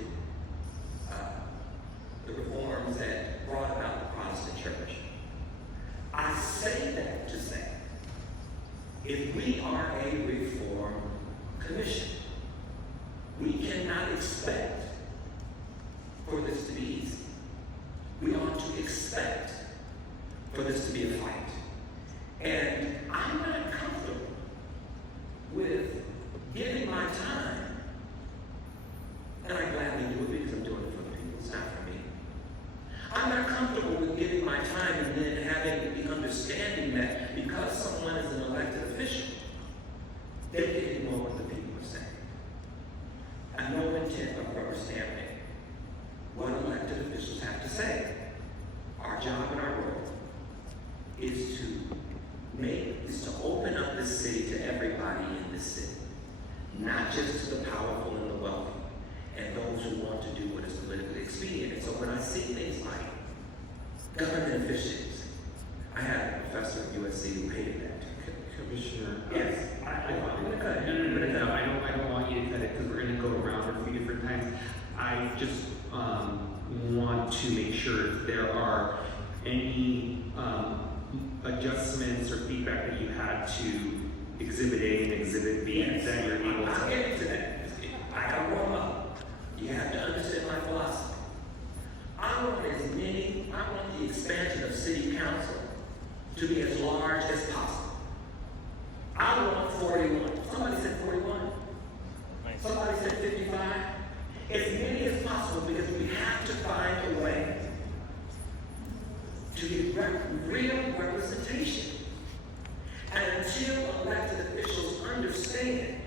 the reforms that brought about the Protestant church. if we are a reform commission, we cannot expect for this to be easy. We ought to expect for this to be a fight. And I'm not comfortable with giving my time, and I gladly do it because I'm doing it for the people, it's not for me. I'm not comfortable with giving my time and then having the understanding that because someone is an elected official, they can ignore what the people are saying. I have no intent of rubber stamping what elected officials have to say. Our job and our role is to open up this city to everybody in this city, not just to the powerful and the wealthy, and those who want to do what is politically expedient. And so when I see things like government efficiency, I had a professor at USC who hated that. Commissioner. Yes. I'm going to cut it. No, I don't want you to cut it because we're going to go around a few different times. I just want to make sure if there are any adjustments or feedback that you had to Exhibit A and Exhibit B, that you're able to. I'll get into that. I got to warm up. You have to understand my philosophy. I want the expansion of city council to be as large as possible. I want 41. Somebody said 41. Somebody said 55. As many as possible because we have to find a way to get real representation. And until elected officials understand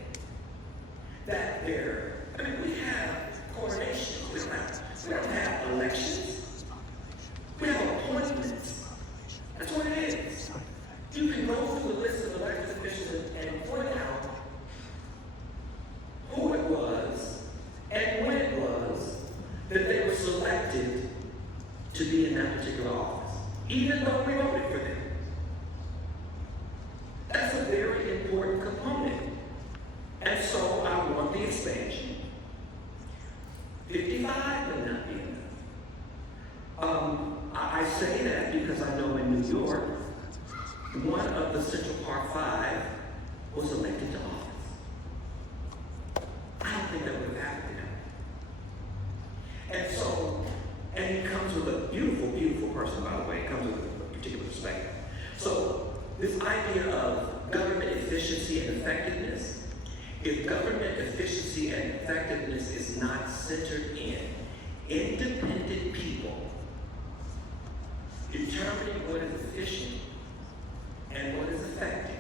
that we have coordination. We don't have elections. We have appointments. That's what it is. You can go through the list of elected officials and point out who it was and when it was that they were selected to be in that particular office, even though we voted for them. That's a very important component. And so I want the expansion. 55 may not be enough. I say that because I know in New York, one of the Central Park Five was elected to office. I don't think that would have happened now. And so, and he comes with a beautiful, beautiful person, by the way. It comes with a particular perspective. So, this idea of government efficiency and effectiveness, if government efficiency and effectiveness is not centered in independent people determining what is efficient and what is effective,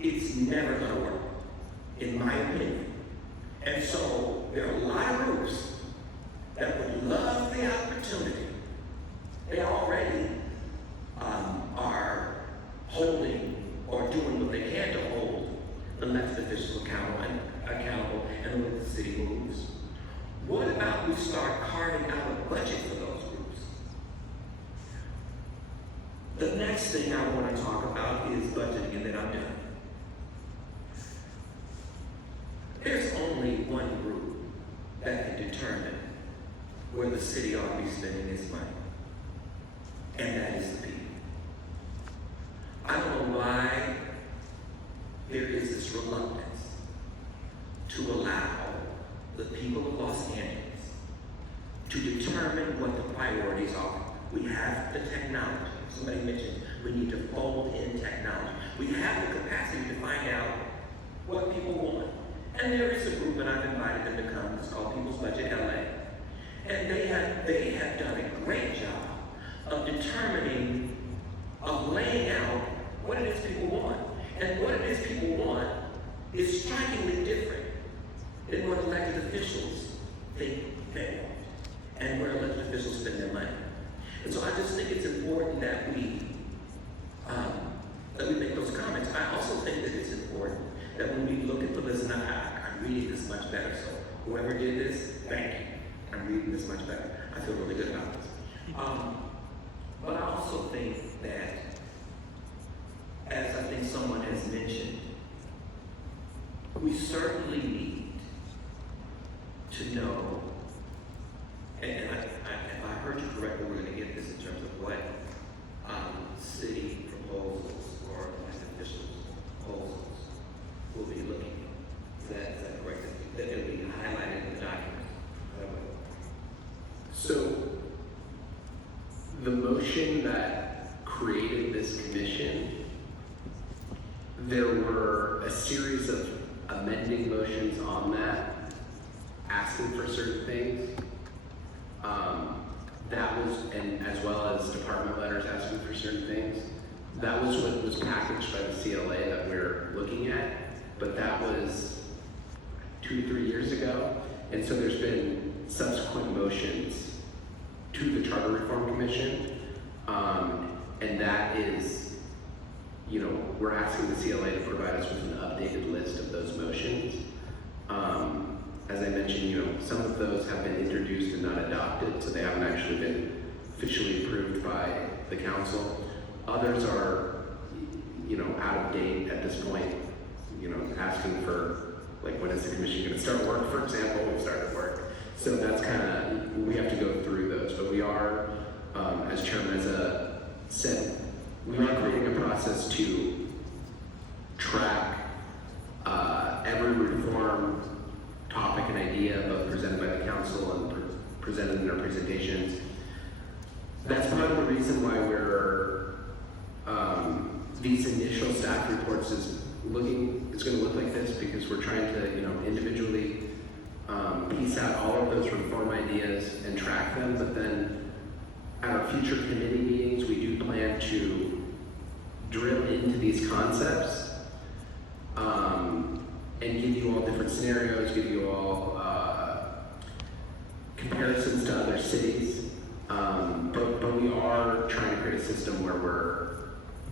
it's never going to work, in my opinion. And so there are a lot of groups that would love the opportunity. They already are holding or doing what they can to hold elected officials accountable and the way the city moves. What about we start carving out a budget for those groups? The next thing I want to talk about is budgeting, and then I'm done. There's only one group that can determine where the city ought to be spending its money, and that is the people. I don't know why there is this reluctance to allow the people of Los Angeles to determine what the priorities are. We have the technology. Somebody mentioned we need to fold in technology. We have the capacity to find out what people want. And there is a group, and I've invited them to come. It's called People's Budget LA. And they have done a great job of determining, of laying out what it is people want. And what it is people want is strikingly different than what elected officials think they want and where elected officials spend their money. And so I just think it's important that we make those comments. I also think that it's important that when we look at the list, and I'm reading this much better, so whoever did this, thank you. I'm reading this much better. I feel really good about this. But I also think that, as I think someone has mentioned, we certainly need to know, and if I heard you correctly, we're going to get this in terms of what city proposals or elected officials proposals created this commission, there were a series of amending motions on that, asking for certain things. That was, and as well as department letters asking for certain things. That was what was packaged by the CLA that we're looking at, but that was 2 to 3 years ago. And so there's been subsequent motions to the Charter Reform Commission, and that is, you know, we're asking the CLA to provide us with an updated list of those motions. As I mentioned, you know, some of those have been introduced and not adopted, so they haven't actually been officially approved by the council. Others are, you know, out of date at this point, you know, asking for, like, when is the commission going to start work, for example. We've started work. So that's kind of, we have to go through those, but we are, as Chairman Meza said, we are creating a process to track every reform topic and idea, both presented by the council and presented in our presentations. That's part of the reason why we're, these initial staff reports it's going to look like this, because we're trying to, you know, individually piece out all of those reform ideas and track them, but then at our future committee meetings, we do plan to drill into these concepts and give you all different scenarios, give you all comparisons to other cities. But we are trying to create a system where we're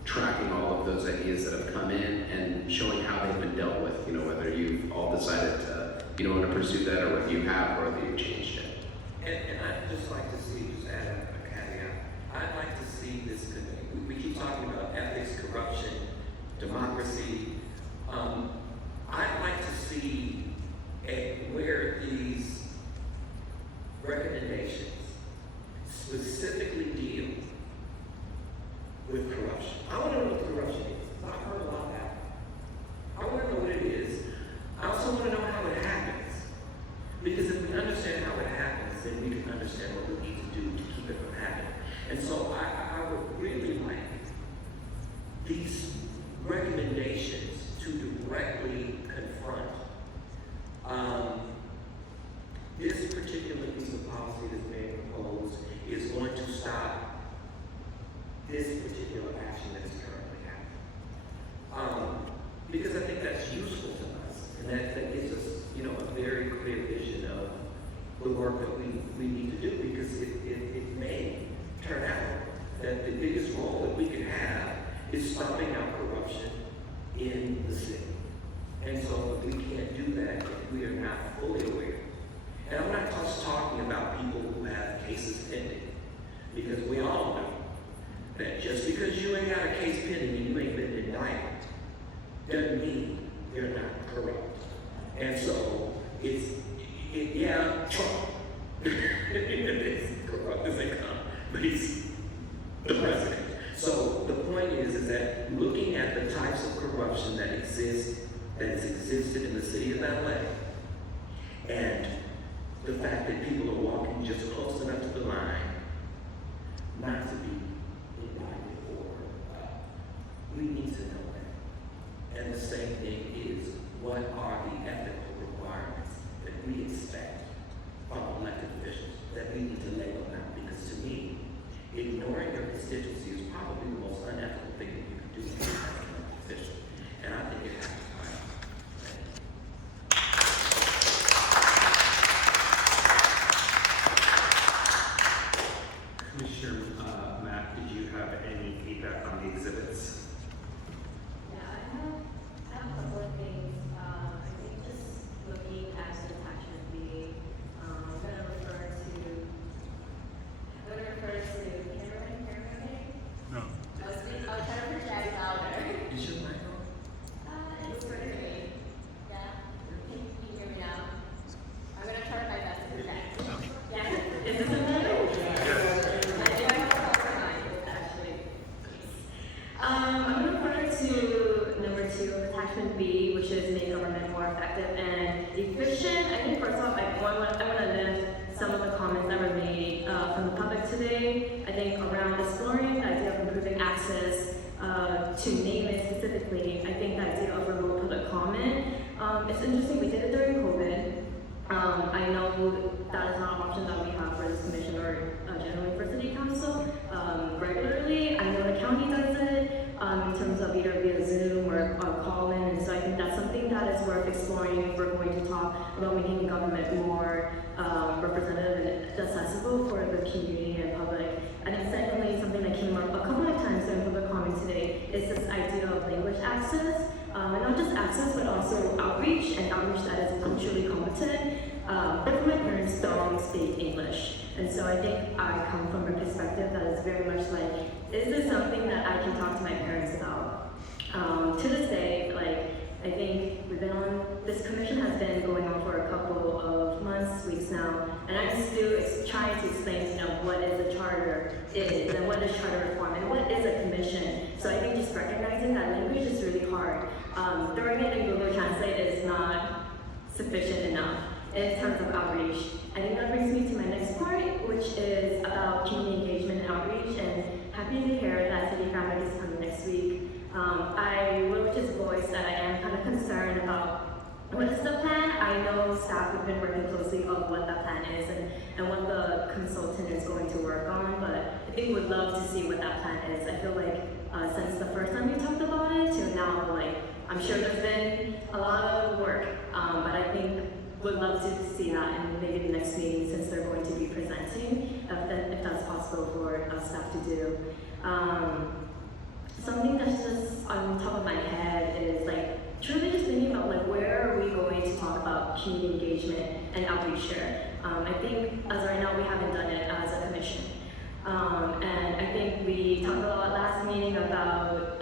tracking all of those ideas that have come in and showing how they've been dealt with, you know, whether you've all decided to, you don't want to pursue that, or whether you have, or whether you've changed it. And I'd just like to see, just add a caveat, I'd like to see this committee, we keep talking about ethics, corruption, democracy. I'd like to see where these recommendations specifically deal with corruption. I want to know what corruption is. I've heard a lot of that. I want to know what it is. I also want to know how it happens. Because if we understand how it happens, then we can understand what we need to do to keep it from happening. And so I would really like these recommendations to directly confront this particular piece of policy that's being proposed is going to stop this particular action that is currently happening. Because I think that's useful to us, and that gives us, you know, a very clear vision of the work that we need to do, because it may turn out that the biggest role that we can have is stopping out corruption in the city. And so if we can't do that, if we are not fully aware. And I'm not just talking about people who have cases pending, because we all know that just because you ain't got a case pending and you ain't been indicted, doesn't mean you're not corrupt. And so Trump, it's corrupt as they come, but he's the president. So the point is that looking at the types of corruption that has existed in the city of LA, and the fact that people are walking just close enough to the line not to be indicted, or we need to know that. And the same thing is, what are the ethical requirements that we expect from elected officials that we need to lay them out? Because to me, ignoring your constituency is probably the most unethical thing that you can do as an elected official. And I think it has to be. Commissioner Mack, did you have any feedback on the exhibits? Yeah, I have a couple of things. I think just looking at the attachment B, I'm going to refer to Karen, okay? No. I'll try to project louder. Is your mic on? It's pretty great. Yeah? Can you hear me now? I'm going to try my best to project. Yeah? Is this better? I'm going to refer to number 2, attachment B, which is make government more effective and efficient. I think first off, I want to then some of the comments that were made from the public today. I think around exploring the idea of improving access to name it specifically, I think the idea of remote public comment, it's interesting, we did it during COVID. I know that is not an option that we have for this commission or generally for city council regularly. I know the county does it in terms of either via Zoom or call-in, and so I think that's something that is worth exploring if we're going to talk about making government more representative and accessible for the community and public. And then secondly, something that came up a couple of times during public comment today is this idea of language access. And not just access, but also outreach, and outreach that is culturally competent. Both of my parents don't speak English, and so I think I come from a perspective that is very much like, is this something that I can talk to my parents about? To this day, like, I think we've been on, this commission has been going on for a couple of months, weeks now, and I'm still trying to explain to them what is a charter is, and what is charter reform, and what is a commission. So I think just recognizing that language is really hard. Throwing it in Google Translate is not sufficient enough in terms of outreach. I think that brings me to my next point, which is about community engagement and outreach, and happy to hear that City Fabric is coming next week. I will just voice that I am kind of concerned about what is the plan. I know staff have been working closely on what that plan is and what the consultant is going to work on, but I think we'd love to see what that plan is. I feel like since the first time we talked about it to now, like, I'm sure there's been a lot of work, but I think would love to see that in maybe the next meeting, since they're going to be presenting, if that's possible for staff to do. Something that's just on top of my head is like truly just thinking about like where are we going to talk about community engagement and outreach here. I think as right now we haven't done it as a commission, and I think we talked a lot last meeting about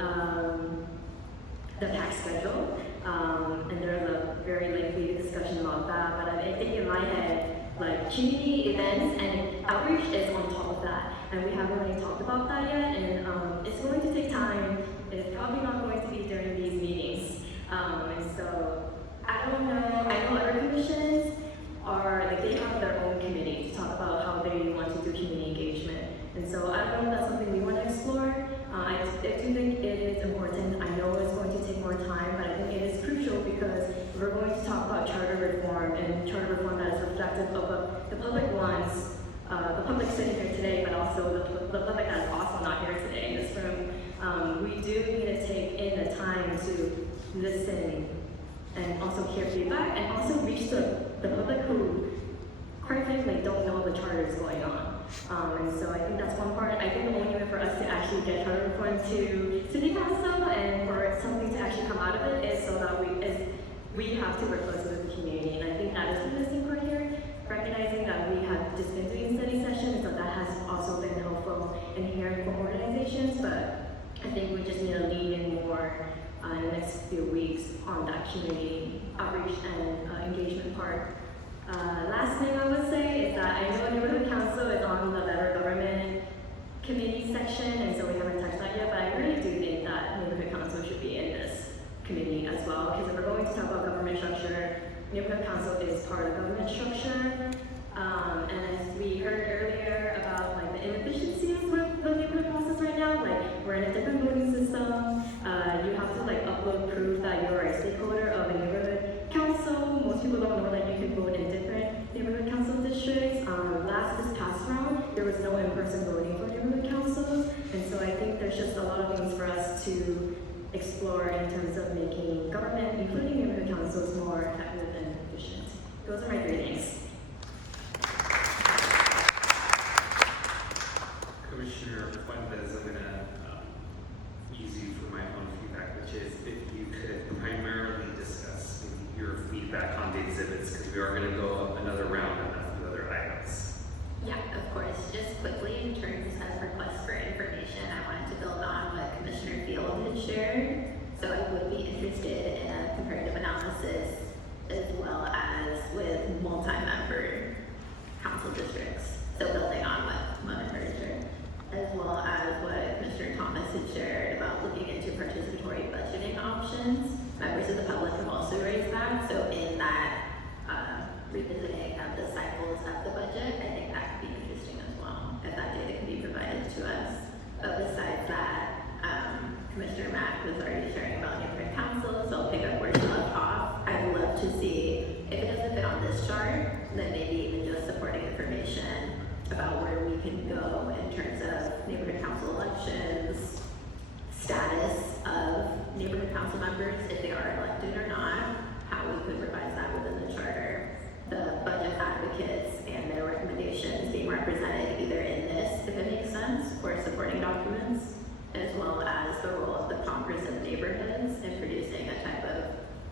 the tax schedule, and there was a very lengthy discussion about that, but I think in my head, like community events and outreach is on top of that, and we haven't really talked about that yet, and it's going to take time. It's probably not going to be during these meetings, and so I don't know. I know other commissions are like they have their own committee to talk about how they want to do community engagement, and so I don't know if that's something we want to explore. I do think it is important. I know it's going to take more time, but I think it is crucial because we're going to talk about charter reform, and charter reform that is reflective of what the public wants, the public sitting here today, but also the public that is also not here today in this room. We do need to take in the time to listen and also hear feedback, and also reach the public who, quite frankly, don't know the charter is going on. And so I think that's one part. I think the only way for us to actually get charter reform to city council and for something to actually come out of it is so that we have to work closely with the community. And I think that is the missing part here, recognizing that we have just been doing study sessions, so that has also been helpful in hearing from organizations, but I think we just need to lean in more in the next few weeks on that community outreach and engagement part. Last thing I would say is that I know neighborhood council is on the better government committee section, and so we haven't touched that yet, but I really do think that neighborhood council should be in this committee as well, because if we're going to talk about government structure, neighborhood council is part of government structure. And as we heard earlier about like the inefficiencies with the neighborhood process right now, like we're in a different voting system. You have to like upload proof that you're a stakeholder of a neighborhood council. Most people don't know that you can vote in different neighborhood council districts. This past round, there was no in-person voting for neighborhood councils, and so I think there's just a lot of things for us to explore in terms of making government, including neighborhood councils, more effective and efficient. Those are my 3 things. Commissioner Fuentes, I'm going to use you for my own feedback, which is if you could primarily discuss your feedback on the exhibits, because we are going to go another round on a few other items. Yeah, of course. Just quickly, in terms of requests for information, I wanted to build on what Commissioner Field had shared. So I would be interested in a comparative analysis as well as with multi-member council districts. So building on what Mother shared, as well as what Mr. Thomas had shared about looking into participatory budgeting options. Members of the public have also raised that. So in that revisiting of the cycles of the budget, I think that could be interesting as well, if that data can be provided to us. But besides that, Commissioner Mack was already sharing about neighborhood council, so I'll pick up where she left off. I'd love to see, if it doesn't fit on this chart, then maybe even just supporting information about where we can go in terms of neighborhood council elections, status of neighborhood council members, if they are elected or not, how we could revise that within the charter, the budget advocates and their recommendations being represented either in this, if it makes sense, or supporting documents, as well as the role of the Congress of Neighborhoods in producing a type of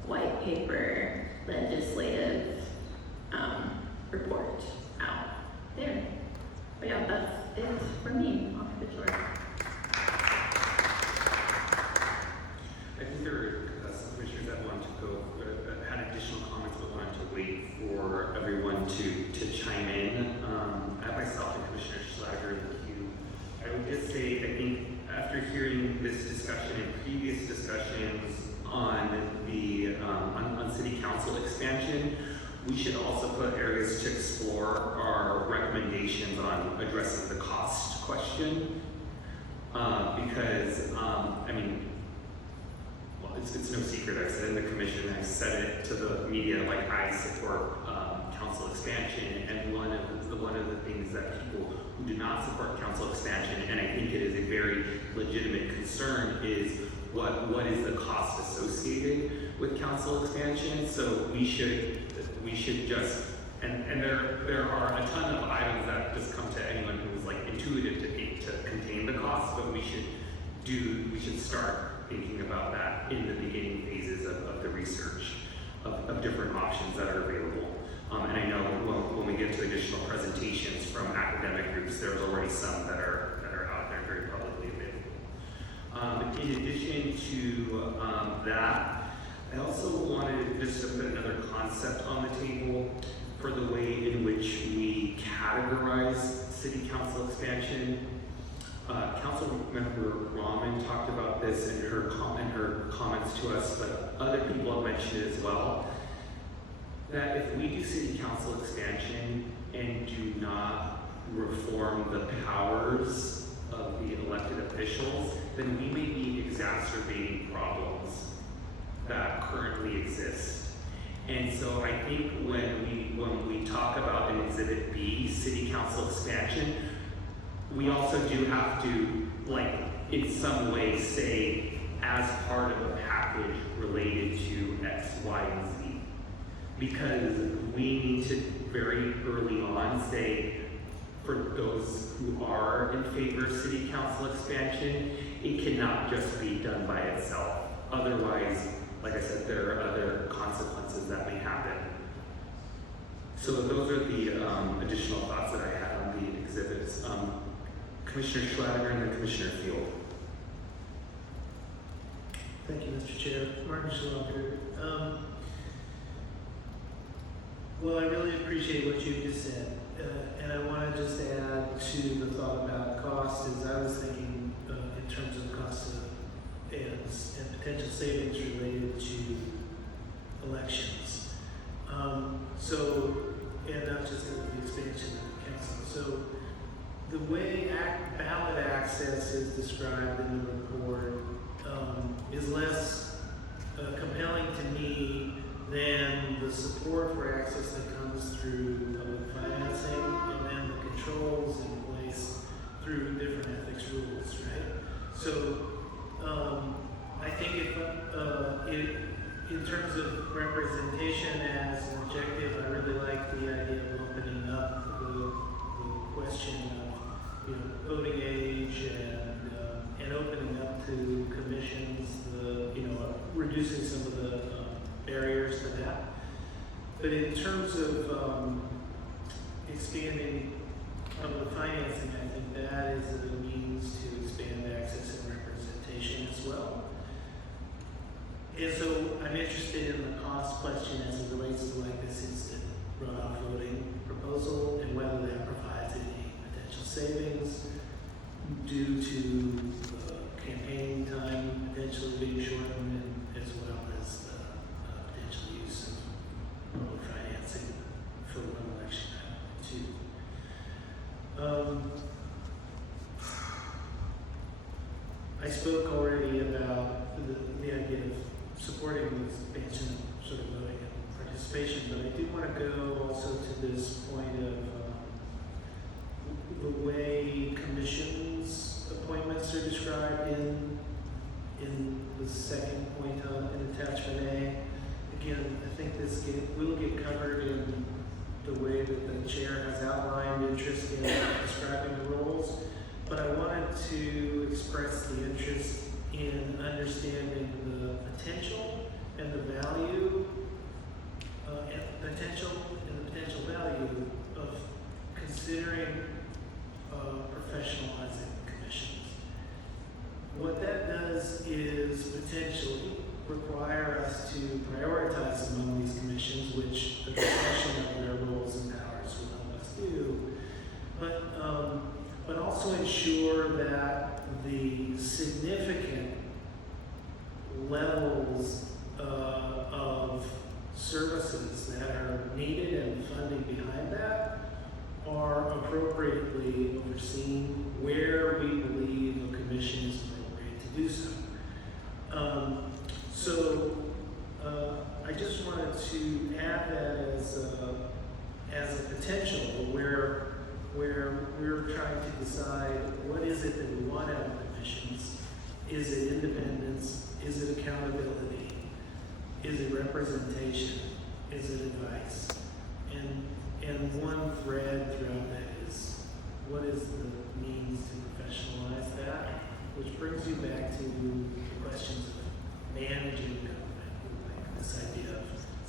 white paper legislative report out there. But yeah, that's it for me off the chart. I think there are some commissioners that wanted to go, had additional comments, but wanted to wait for everyone to chime in. At myself and Commissioner Schlager in the queue, I would just say, I think after hearing this discussion and previous discussions on the on city council expansion, we should also put areas to explore our recommendations on addressing the cost question, because I mean, well, it's no secret. I've said in the commission, I've said it to the media, like I support council expansion, and one of the things that people who do not support council expansion, and I think it is a very legitimate concern, is what is the cost associated with council expansion. So we should just, and there are a ton of items that just come to anyone who is like intuitive to contain the cost, but we should start thinking about that in the beginning phases of the research of different options that are available. And I know when we get to additional presentations from academic groups, there's already some that are out there very publicly available. In addition to that, I also wanted just to put another concept on the table for the way in which we categorize city council expansion. Councilmember Rahman talked about this in her comments to us, but other people have mentioned it as well, that if we do city council expansion and do not reform the powers of the elected officials, then we may be exacerbating problems that currently exist. And so I think when we talk about in Exhibit B, city council expansion, we also do have to, like, in some way say, as part of a package related to X, Y, and Z. Because we need to very early on say, for those who are in favor of city council expansion, it cannot just be done by itself. Otherwise, like I said, there are other consequences that may happen. So those are the additional thoughts that I had on the exhibits. Commissioner Schlager and then Commissioner Field. Thank you, Mr. Chair. Martin Schlager. Well, I really appreciate what you just said. And I want to just add to the thought about cost, as I was thinking in terms of cost of ads and potential savings related to elections. And not just the expansion of the council. So the way ballot access is described in the report is less compelling to me than the support for access that comes through public financing and then the controls in place through different ethics rules, right? So I think in terms of representation as an objective, I really like the idea of opening up the question of voting age and opening up to commissions, reducing some of the barriers to that. But in terms of expanding public financing, I think that is a means to expand access and representation as well. And so I'm interested in the cost question as it relates to like this instant runoff voting proposal and whether that provides any potential savings due to campaign time potentially being shortened, and as well as the potential use of public financing already about the idea of supporting the expansion of sort of voting and participation, but I do want to go also to this point of the way commissions appointments are described in the second point in attachment A. Again, I think this will get covered in the way that the chair has outlined interest in describing the roles, but I wanted to express the interest in understanding the potential and the value, and the potential value of considering professionalizing commissions. What that does is potentially require us to prioritize among these commissions, which the discussion of their roles and powers will help us do, but also ensure that the significant levels of services that are needed and funding behind that are appropriately overseen where we believe a commission is appropriate to do so. I just wanted to add that as a potential where we're trying to decide what is it that we want out of commissions. Is it independence? Is it accountability? Is it representation? Is it advice? And one thread throughout that is what is the means to professionalize that, which brings you back to the questions of managing government, like this idea of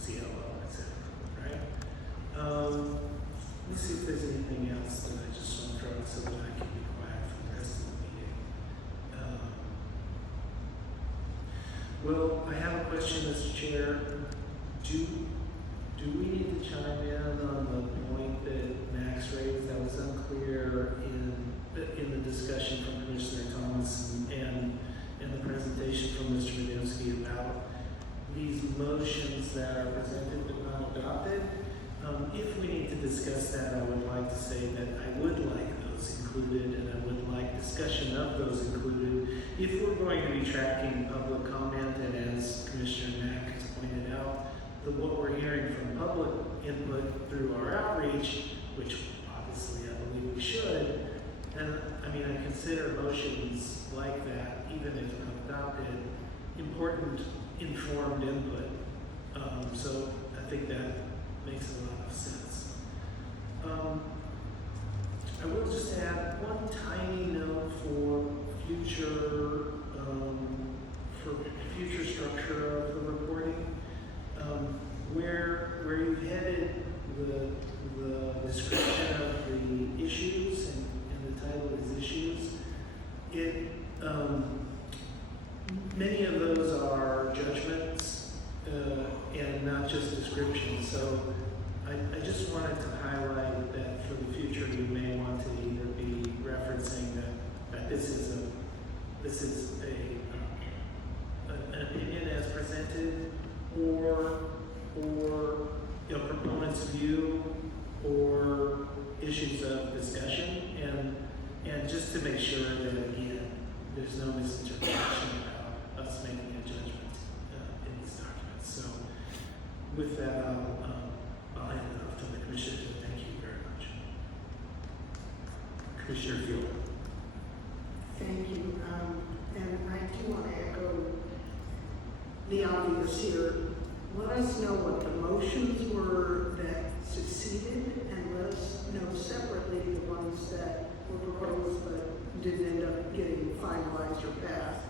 COO, etc. Right? Let me see if there's anything else that I just want to throw out so that I can be quiet for the rest of the meeting. Well, I have a question, Mr. Chair. Do we need to chime in on the point that Max raised that was unclear in the discussion from Commissioner Thomas and the presentation from Mr. Radowski about these motions that are presented but not adopted? If we need to discuss that, I would like to say that I would like those included, and I would like discussion of those included. If we're going to be tracking public comment, and as Commissioner Mack has pointed out, what we're hearing from public input through our outreach, which obviously I believe we should, and I consider motions like that, even if not adopted, important informed input. So I think that makes a lot of sense. I will just add one tiny note for future structure of the reporting. Where you've headed the description of the issues and the title is issues, many of those are judgments and not just descriptions. So I just wanted to highlight that for the future you may want to either be referencing that this is an opinion as presented, or proponent's view, or issues of discussion, and just to make sure that again there's no misinterpretation about us making a judgment in these documents. So with that, I'll hand it off to the Commissioner. Thank you very much. Commissioner Field. Thank you. And I do want to echo the obvious here. Let us know what the motions were that succeeded, and let us know separately the ones that were proposed but didn't end up getting finalized or passed.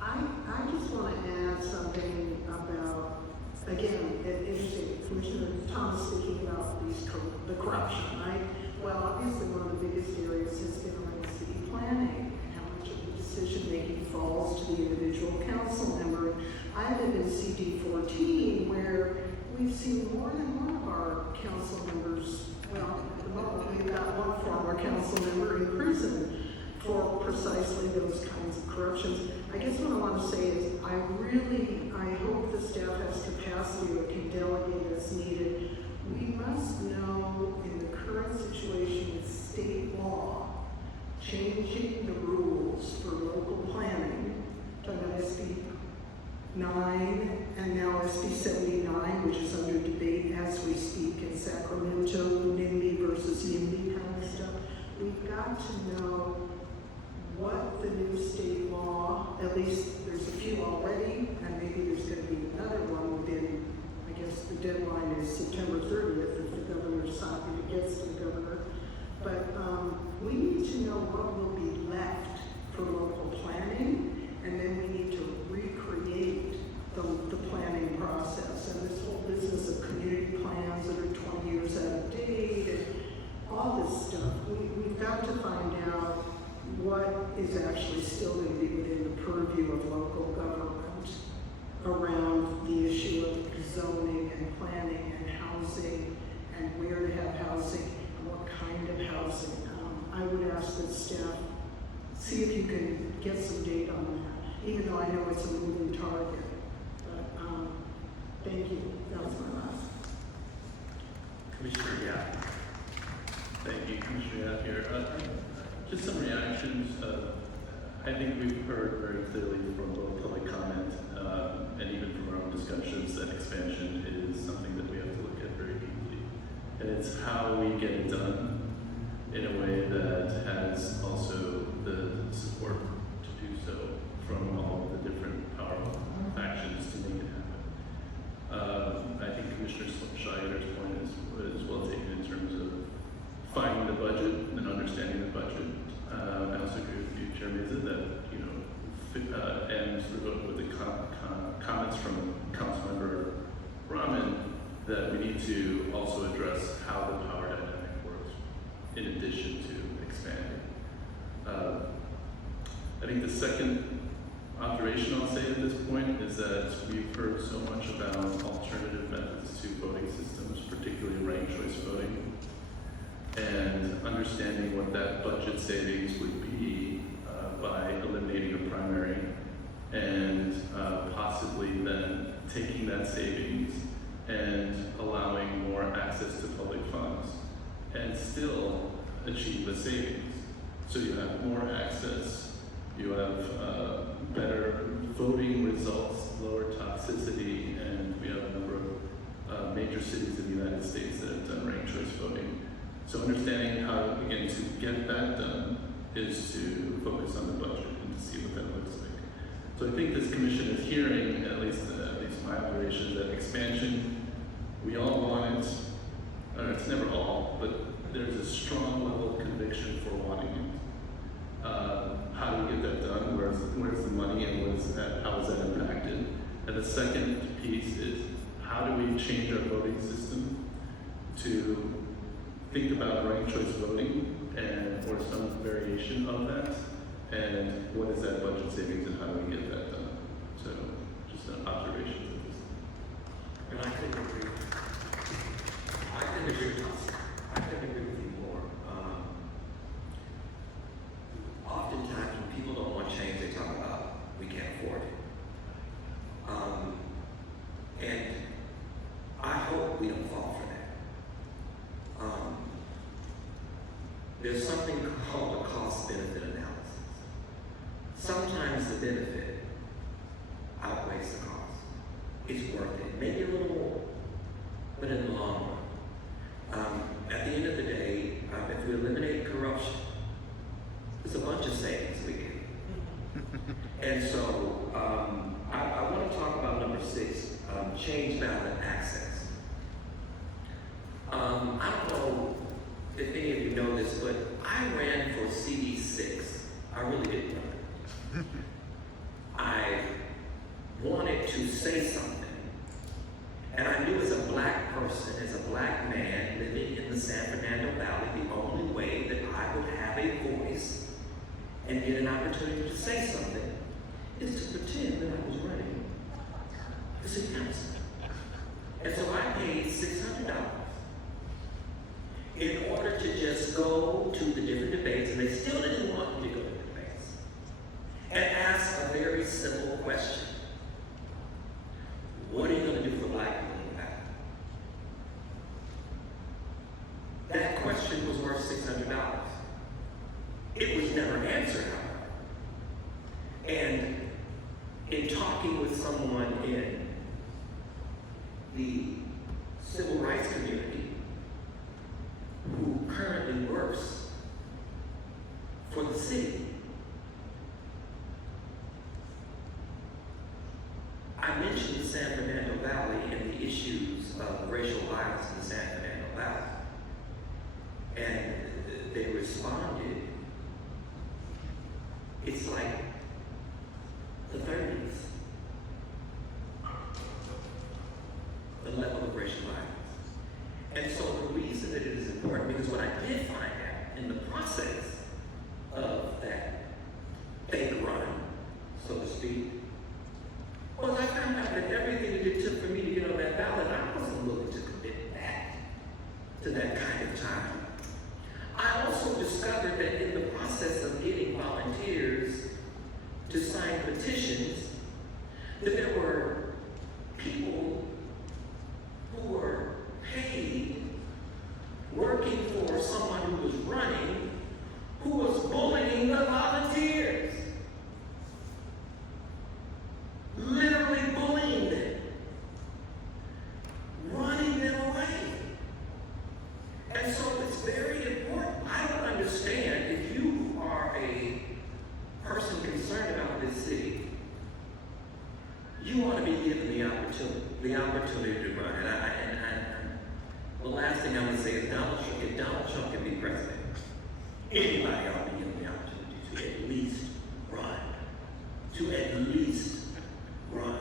I just want to add something about, again, interesting, Commissioner Thomas speaking about the corruption, right? Well, obviously one of the biggest areas has been around city planning, and how much of the decision-making falls to the individual council member. I live in CD 14, where we've seen more than one of our council members, well, at the moment we've got one former council member in prison for precisely those kinds of corruptions. I guess what I want to say is I hope the staff has capacity or can delegate as needed. We must know in the current situation with state law changing the rules for local planning, talking about SB 9 and now SB 79, which is under debate as we speak in Sacramento, NIMBY versus YIMBY kind of stuff. We've got to know what the new state law, at least there's a few already, and maybe there's going to be another one within, I guess the deadline is September 30th if the governor if it gets to the governor. But we need to know what will be left for local planning, and then we need to recreate the planning process. And this whole business of community plans that are 20 years out of date, and all this stuff, we've got to find out what is actually still going to be within the purview of local government around the issue of zoning and planning and housing and where to have housing and what kind of housing. I would ask that staff see if you can get some data on that, even though I know it's a moving target. But thank you. That was my last. Commissioner Yap. Thank you, Commissioner Yap here. Just some reactions. I think we've heard very clearly from both public comment and even from our own discussions that expansion is something that we have to look at very deeply. And it's how we get it done in a way that has also the support to do so from all of the different powerful factions to make it happen. I think Commissioner Scheider's point is well taken in terms of finding the budget and understanding the budget. I also agree with you, Chair Meza, that, and sort of with the comments from Councilmember Rahman, that we need to also address how the power dynamic works in addition to expanding. I think the second observation I'll say at this point is that we've heard so much about alternative methods to voting systems, particularly ranked choice voting, and understanding what that budget savings would be by eliminating a primary and possibly then taking that savings and allowing more access to public funds and still achieve the savings. So you have more access, you have better voting results, lower toxicity, and we have a number of major cities in the United States that have done ranked choice voting. So understanding how, again, to get that done is to focus on the budget and to see what that looks like. So I think this commission is hearing, at least my observation, that expansion, we all want it, or it's never all, but there's a strong level of conviction for wanting it. How do we get that done? Where's the money and how is that impacted? And the second piece is, how do we change our voting system to think about ranked choice voting or some variation of that, and what is that budget savings and how do we get that done? So just an observation of this. And I couldn't agree with you more. Oftentimes when people don't want change, they talk about we can't afford it. And I hope we don't fall for that. There's something called a cost-benefit analysis. Sometimes the benefit outweighs the cost. It's worth it, maybe a little more, but in the long run. At the end of the day, if we eliminate corruption, there's a bunch of savings we get. And so I want to talk about number 6, change ballot access. I don't know if any of you know this, but I ran for CD6. I really did run. I wanted to say something. And I knew as a black person, as a black man living in the San Fernando Valley, the only way that I would have a voice and get an opportunity to say something is to pretend that I was running for city council. And so I paid $600 in order to just go to the different debates, and they still didn't want me to go to the debates, and ask a very simple question. What are you going to do for black people in the back? That question was worth $600. It was And in talking with someone in the civil rights community who currently works for the city, I mentioned the San Fernando Valley and the issues of racial violence in the San Fernando Valley. And they responded, it's like the 30s. The level of racial violence. And so the reason that it is important, because what I did find out in the process of that fake run, so to speak, was I found out that everything that it took for me to get on that ballot, I wasn't willing to commit back to that kind of time. I also discovered that in the process of getting volunteers to sign petitions, that there were people who were paid working for someone who was running, who was bullying the volunteers. Literally bullying them, running them away. And so it's very important. I don't understand if you are a person concerned about this city, you want to be given the opportunity to run. And the last thing I'm going to say is if Donald Trump can be president, anybody ought to be given the opportunity to at least run. To at least run.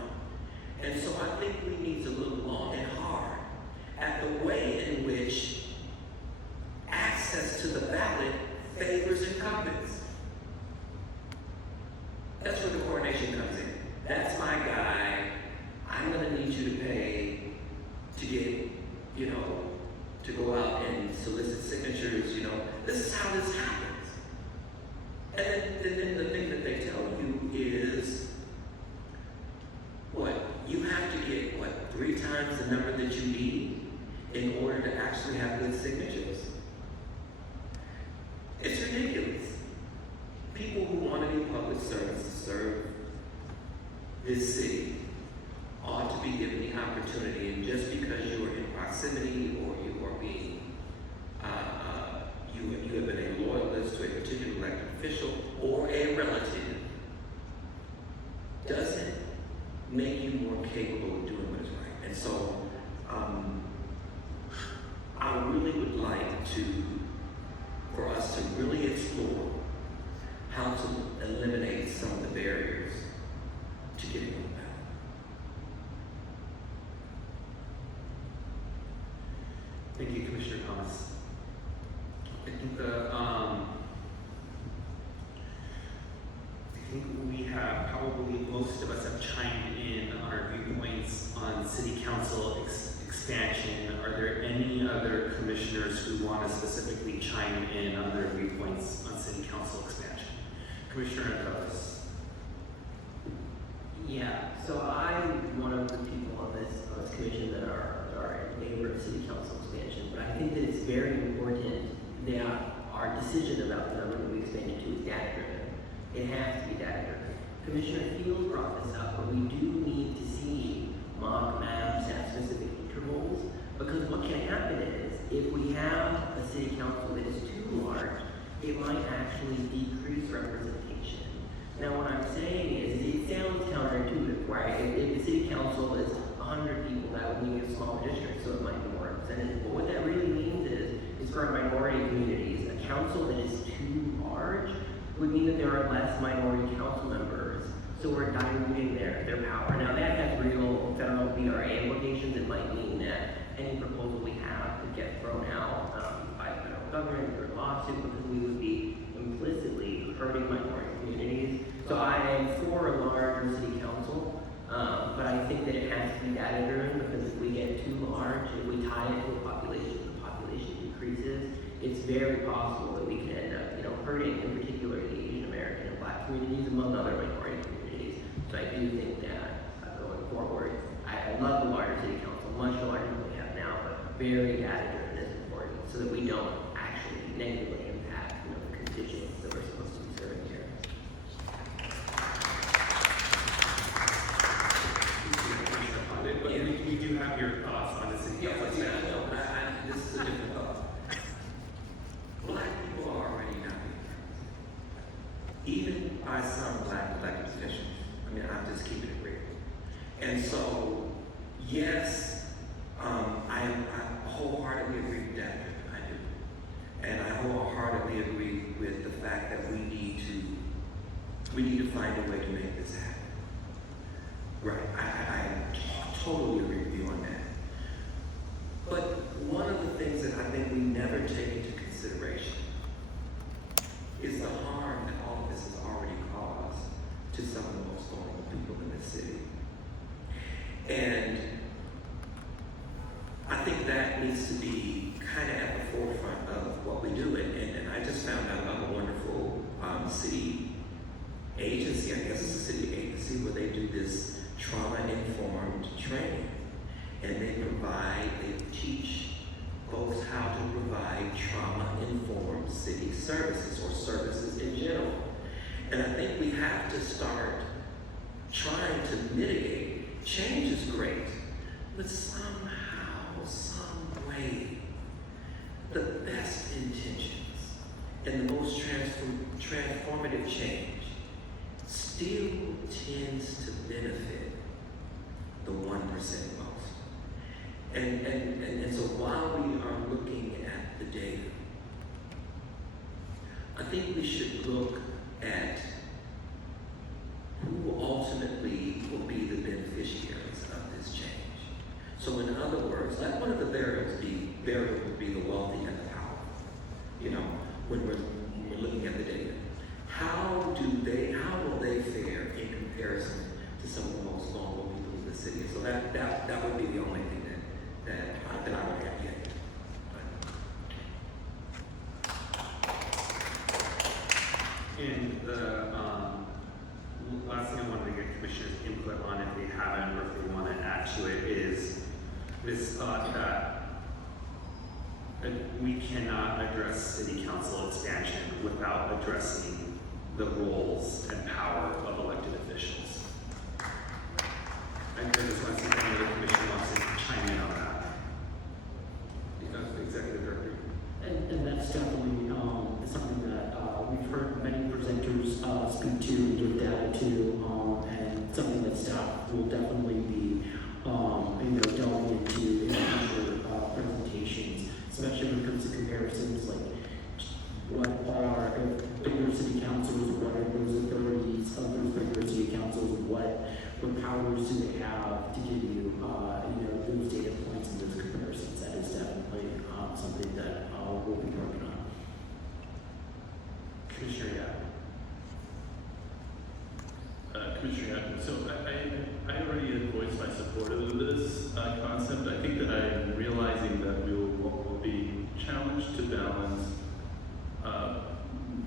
And so I think we need to look long and hard at the way in which access to the ballot favors incumbents. That's where the coordination comes in. That's my guy. I'm going to need you to pay to get, to go out and solicit signatures, This is how this happens. And then the thing that they tell you is, you have to get, 3 times the number that you need in order to actually have good signatures? It's ridiculous. People who want to be public servants to serve this city ought to be given the opportunity, and just because you are in proximity or you are being, you have been a loyalist to a particular elected official or a relative, doesn't make you more capable of doing what is right. And so, I really would like for us to really explore how to eliminate some of the barriers to getting on the ballot. Thank you, Commissioner Thomas. I think we have, probably most of us have chimed in on our viewpoints on city council expansion. Are there any other commissioners who want to specifically chime in on their viewpoints on city council expansion? Commissioner Douglas. Yeah, so I'm one of the people on this commission that are in favor of city council expansion, but I think that it's very important that our decision about the number that we expand it to is data-driven. It has to be data-driven. Commissioner Field brought this up, but we do need to see mock maps at specific intervals, because what can happen is, if we have a city council that is too large, it might actually decrease representation. Now, what I'm saying is, it sounds counterintuitive, right? If the city council is 100 people, that would mean a smaller district, so it might be more representative. But what that really means is for minority communities, a council that is too large would mean that there are less minority council members. So we're diluting their power. Now that has real federal BRA implications. It might mean that any proposal we have could get thrown out by the federal government or lawsuit, because we would be implicitly hurting minority communities. So I am for a larger city council, but I think that it has to be data driven, because if we get too large, if we tie it to a population, the population decreases, it's very possible that we can end up, hurting in particular the Asian American and Black communities, among other minority communities. So I do think that going forward, I love the larger city council, much larger than we have now, but very data driven is important, so that we don't actually negatively impact the constituents that we're supposed to be serving here. some black elected officials. I mean, I'm just keeping it real. And so, yes, I wholeheartedly agree with that. I do. And I wholeheartedly agree with the fact that we need to find a way to make this happen. Right, I totally agree with you on that. But one of the things that I think we never take into consideration is the harm that all of this has already caused to some of the most vulnerable people in this city. And I think that needs to be kind of at the forefront of what we do. And I just found out about a wonderful city agency, I guess it's a city agency, where they do this trauma-informed training. And they teach folks how to provide trauma-informed city services or services in general. And I think we have to start trying to mitigate. Change is great, but somehow, some way, the best intentions and the most transformative change still tends to benefit the 1% most. And so while we are looking at the data, I think we should look at who ultimately will be the beneficiaries of this change. So in other words, let one of the variables be the wealthy and the powerful. You know, when we're looking at the data. How will they fare in comparison to some of the most vulnerable people in the city? So that would be the only thing that I would have yet. And the last thing I wanted to get commissioners' input on, if they haven't or if they want to add to it, is this thought that we cannot address city council expansion without addressing the roles and power of elected officials. I just want to see if any of the commission wants to chime in on that. Because the executive director. And that's definitely something that we've heard many presenters speak to and give data to, and something that staff will definitely be delving into in future presentations, especially when it comes to comparisons like what are bigger city councils, what are those authorities of those bigger city councils, what powers do they have to give you those data points and those comparisons. That is definitely something that we'll be working on. Commissioner Commissioner Yacob, so I already had voiced my support of this concept. I think that I'm realizing that we will be challenged to balance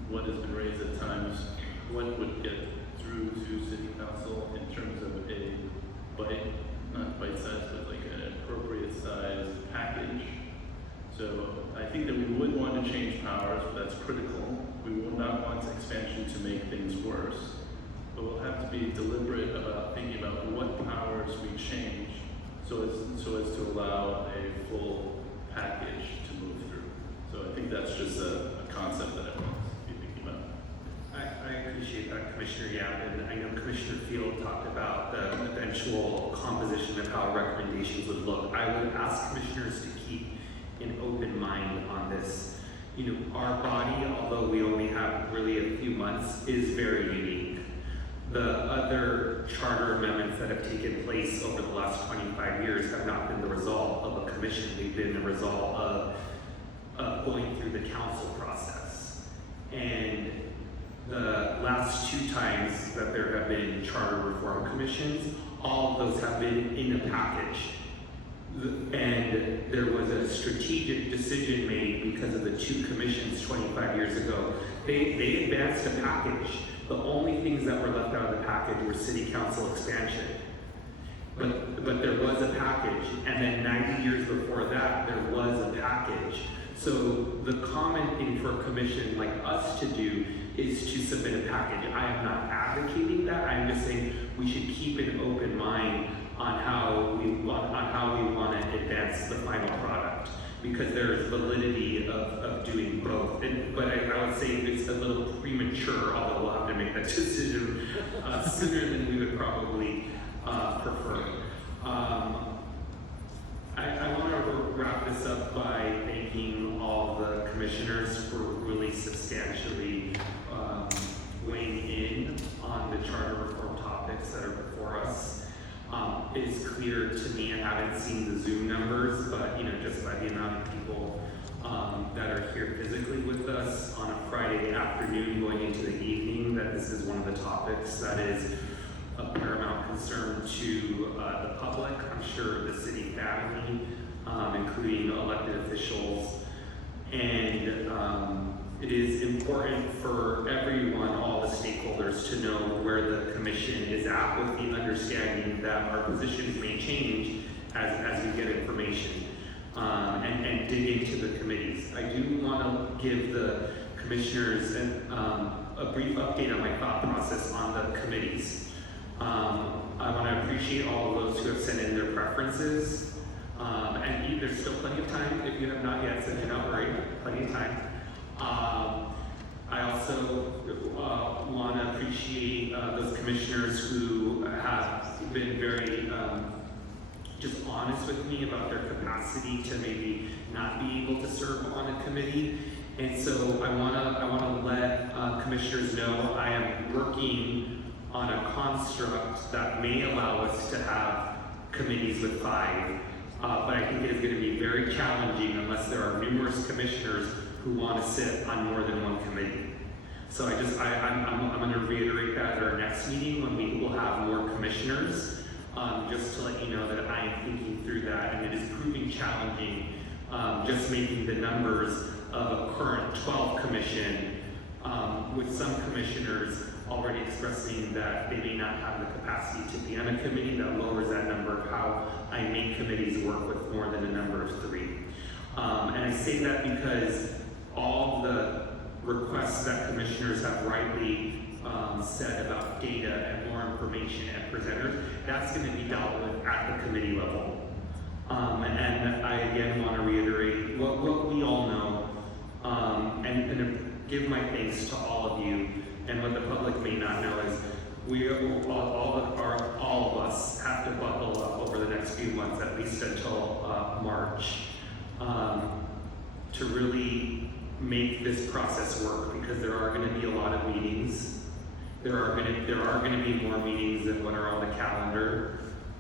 what has been raised at times, what would get through to city council in terms of not bite size, but like an appropriate size package. So I think that we would want to change powers, but that's critical. We will not want expansion to make things worse, but we'll have to be deliberate about thinking about what powers we change so as to allow a full package to move through. So I think that's just a concept that I want to be thinking about. I appreciate that, Commissioner Yap, and I know Commissioner Field talked about the eventual composition of how recommendations would look. I would ask commissioners to keep an open mind on this. You know, our body, although we only have really a few months, is very unique. The other charter amendments that have taken place over the last 25 years have not been the result of a commission. They've been the result of going through the council process. And the last two times that there have been charter reform commissions, all of those have been in a package. And there was a strategic decision made because of the two commissions 25 years ago. They advanced a package. The only things that were left out of the package were city council expansion. But there was a package, and then 90 years before that, there was a package. So the common thing for a commission like us to do is to submit a package. I am not advocating that. I'm just saying we should keep an open mind on how we want to advance the final product. because there is validity of doing both. But I would say it's a little premature, although we'll have to make that decision sooner than we would probably prefer. I want to wrap this up by thanking all the commissioners for really substantially weighing in on the charter reform topics that are before us. It is clear to me, I haven't seen the Zoom numbers, but just by the amount of people that are here physically with us on a Friday afternoon going into the evening, that this is one of the topics that is a paramount concern to the public. I'm sure the city family, including elected officials, and it is important for everyone, all the stakeholders, to know where the commission is at, with the understanding that our positions may change as we get information and dig into the committees. I do want to give the commissioners a brief update on my thought process on the committees. I want to appreciate all of those who have sent in their preferences, and there's still plenty of time. If you have not yet, so do not worry, plenty of time. I also want to appreciate those commissioners who have been very just honest with me about their capacity to maybe not be able to serve on a committee. And so I want to let commissioners know I am working on a construct that may allow us to have committees with 5, but I think it is going to be very challenging unless there are numerous commissioners who want to sit on more than one committee. So I'm going to reiterate that at our next meeting when we will have more commissioners, just to let you know that I am thinking through that, and it is proving challenging, just making the numbers of a current 12 commission, with some commissioners already expressing that they may not have the capacity to be on a committee. That lowers that number of how I make committees work with more than a number of 3. And I say that because all the requests that commissioners have rightly said about data and more information and presenters, that's going to be dealt with at the committee level. And I again want to reiterate what we all know, and give my thanks to all of you. And what the public may not know is all of us have to buckle up over the next few months, at least until March, to really make this process work, because there are going to be a lot of meetings. There are going to be more meetings than what are on the calendar.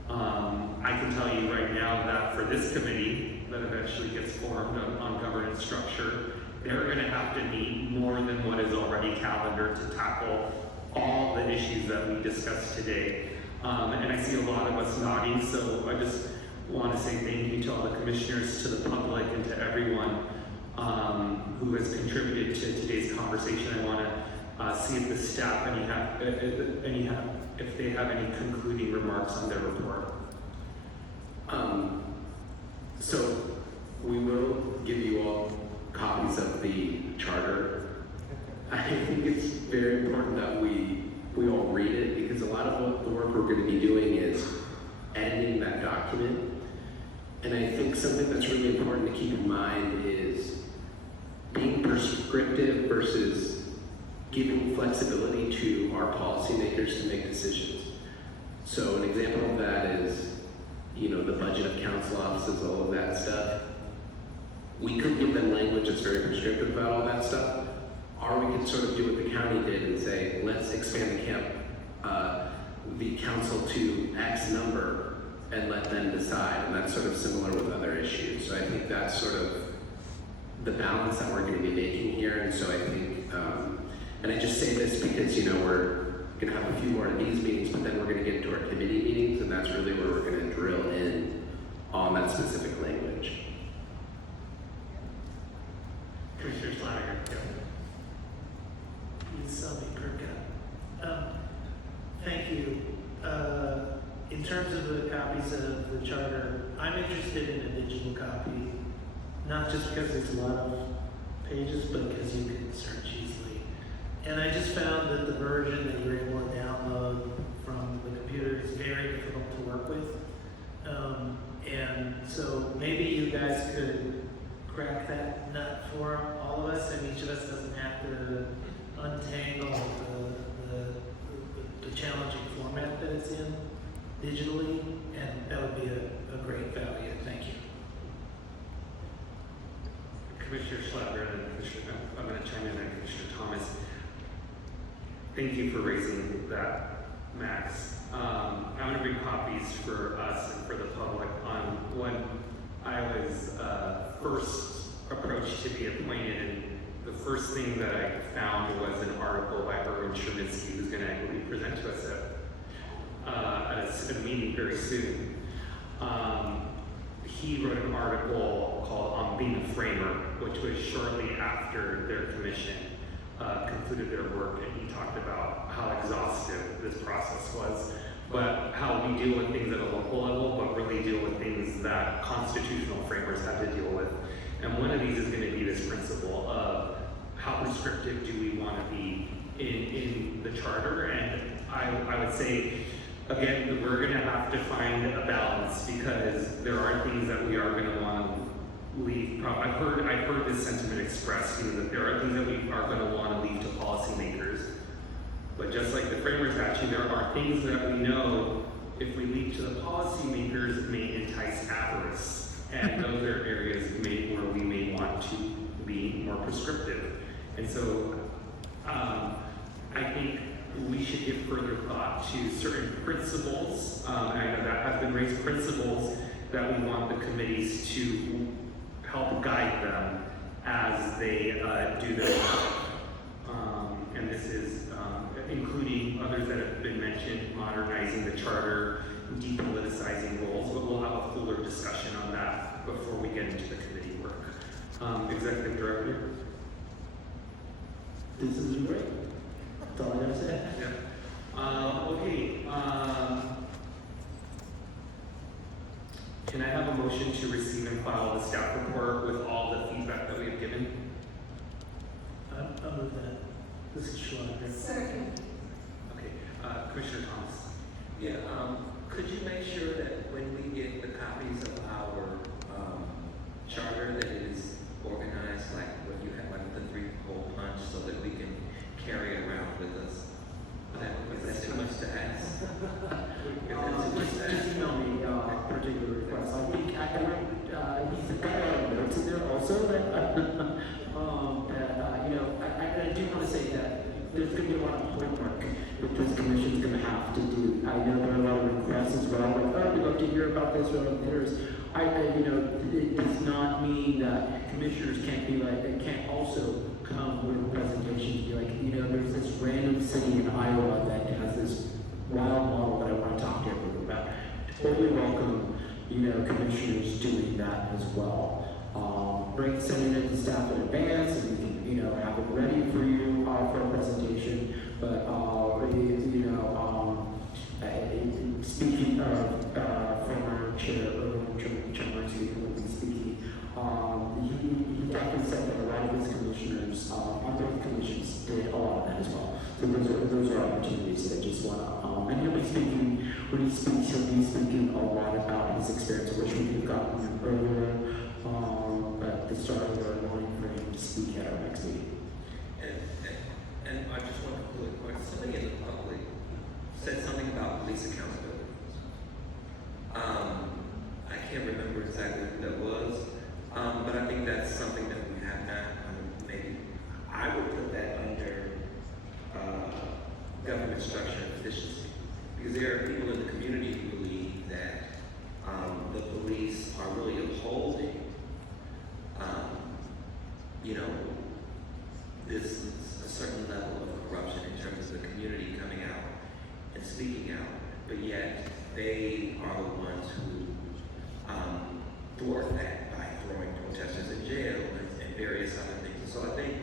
I can tell you right now that for this committee that eventually gets formed on governance structure, they're going to have to meet more than what is already calendared to tackle all the issues that we discussed today. And I see a lot of us nodding, so I just want to say thank you to all the commissioners, to the public, and to everyone who has contributed to today's conversation. I want to see if the staff if they have any concluding remarks on their report. So we will give you all copies of the charter. I think it's very important that we all read it, because a lot of what the work we're going to be doing is editing that document. And I think something that's really important to keep in mind is being prescriptive versus giving flexibility to our policymakers to make decisions. So an example of that is, the budget of council offices, all of that stuff. We could give them language that's very prescriptive about all that stuff, or we could sort of do what the county did and say, let's expand the council to X number and let them decide. And that's sort of similar with other issues. So I think that's sort of the balance that we're going to be making here. And so I think, and I just say this because, we're going to have a few more of these meetings, but then we're going to get into our committee meetings, and that's really where we're going to drill in on that specific language. Commissioner Slager. You saw me perk up. Thank you. In terms of the copies of the charter, I'm interested in a digital copy, not just because there's a lot of pages, but because you can search easily. And I just found that the version that you're able to download from the computer is very difficult to work with. And so maybe you guys could challenging format that it's in digitally, and that would be a great value. Thank you. Commissioner Schlatter and Commissioner, I'm going to chime in on Commissioner Thomas. Thank you for raising that, Max. I'm going to read copies for us and for the public on when I was first approached to be appointed, and the first thing that I found was an article by Erwin Cherminsky, who's going to actually present to us at a meeting very soon. He wrote an article called On Being a Framer, which was shortly after their commission concluded their work, and he talked about how exhaustive this process was, but how we deal with things at a local level, but really deal with things that constitutional framers have to deal with. And one of these is going to be this principle of how prescriptive do we want to be in the charter. And I would say, again, we're going to have to find a balance, because there are things that we are going to want to leave. I've heard this sentiment expressed, that there are things that we are going to want to leave to policymakers. But just like the Framers Statute, there are things that we know if we leave to the policymakers may entice avarice. And those are areas where we may want to be more prescriptive. And so I think we should give further thought to certain principles. I know that have been raised, principles that we want the committees to help guide them as they do their work. And this is including others that have been mentioned, modernizing the charter, depoliticizing roles, but we'll have a fuller discussion on that before we get into the committee work. Executive Director? This is great. That's all I gotta say. Yeah. Okay. Can I have a motion to receive and file the staff report with all the feedback that we have given? I'll move that. This is Schlatter. Second. Okay. Commissioner Thomas? Yeah, could you make sure that when we get the copies of our charter, that it is organized like what you have, like the 3-hole punch, so that we can carry it around with us? Is that too much to ask? Just email me particular requests. I think I he's got notes in there also that I do want to say that there's going to be a lot of homework that this commission is going to have to do. I know there are a lot of requests as well, like, oh, we'd love to hear about this or others. It does not mean that commissioners can't be like, they can't also come with presentations, be like, there's this random city in Iowa that has this wild model that I want to talk to everyone about. Totally welcome, commissioners doing that as well. Sending it to staff in advance, and we can, have it ready for you for a presentation. But speaking of former chair, Cherminsky, who will be speaking, he definitely said that a lot of his commissioners on both commissions did a lot of that as well. So those are opportunities that just want to, and he'll be speaking, when he speaks, he'll be speaking a lot about his experience, which we could have gotten him earlier, but the start of our morning for him to speak at our next meeting. And I just want to put a question. Somebody in the public said something about police accountability. I can't remember exactly who that was, but I think that's something that we have not, maybe, I would put that under government structure and efficiency. Because there are people in the community who believe that the police are really upholding, this a certain level of corruption in terms of the community coming out and speaking out, but yet they are the ones who thwart that by throwing protesters in jail and various other things. So I think,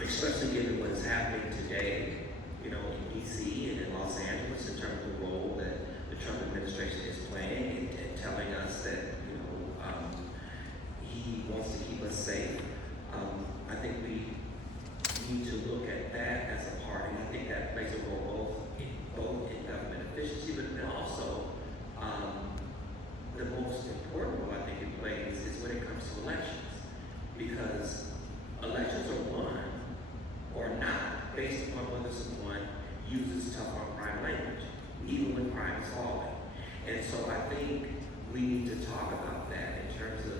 especially given what is happening today, in DC and in Los Angeles in terms of the role that the Trump administration is playing and telling us that, he wants to keep us safe. I think we need to look at that as a part, and I think that plays a role both in government efficiency, but then also the most important role I think it plays is when it comes to elections, because elections are won or not based upon whether even when crime is falling. And so I think we need to talk about that in terms of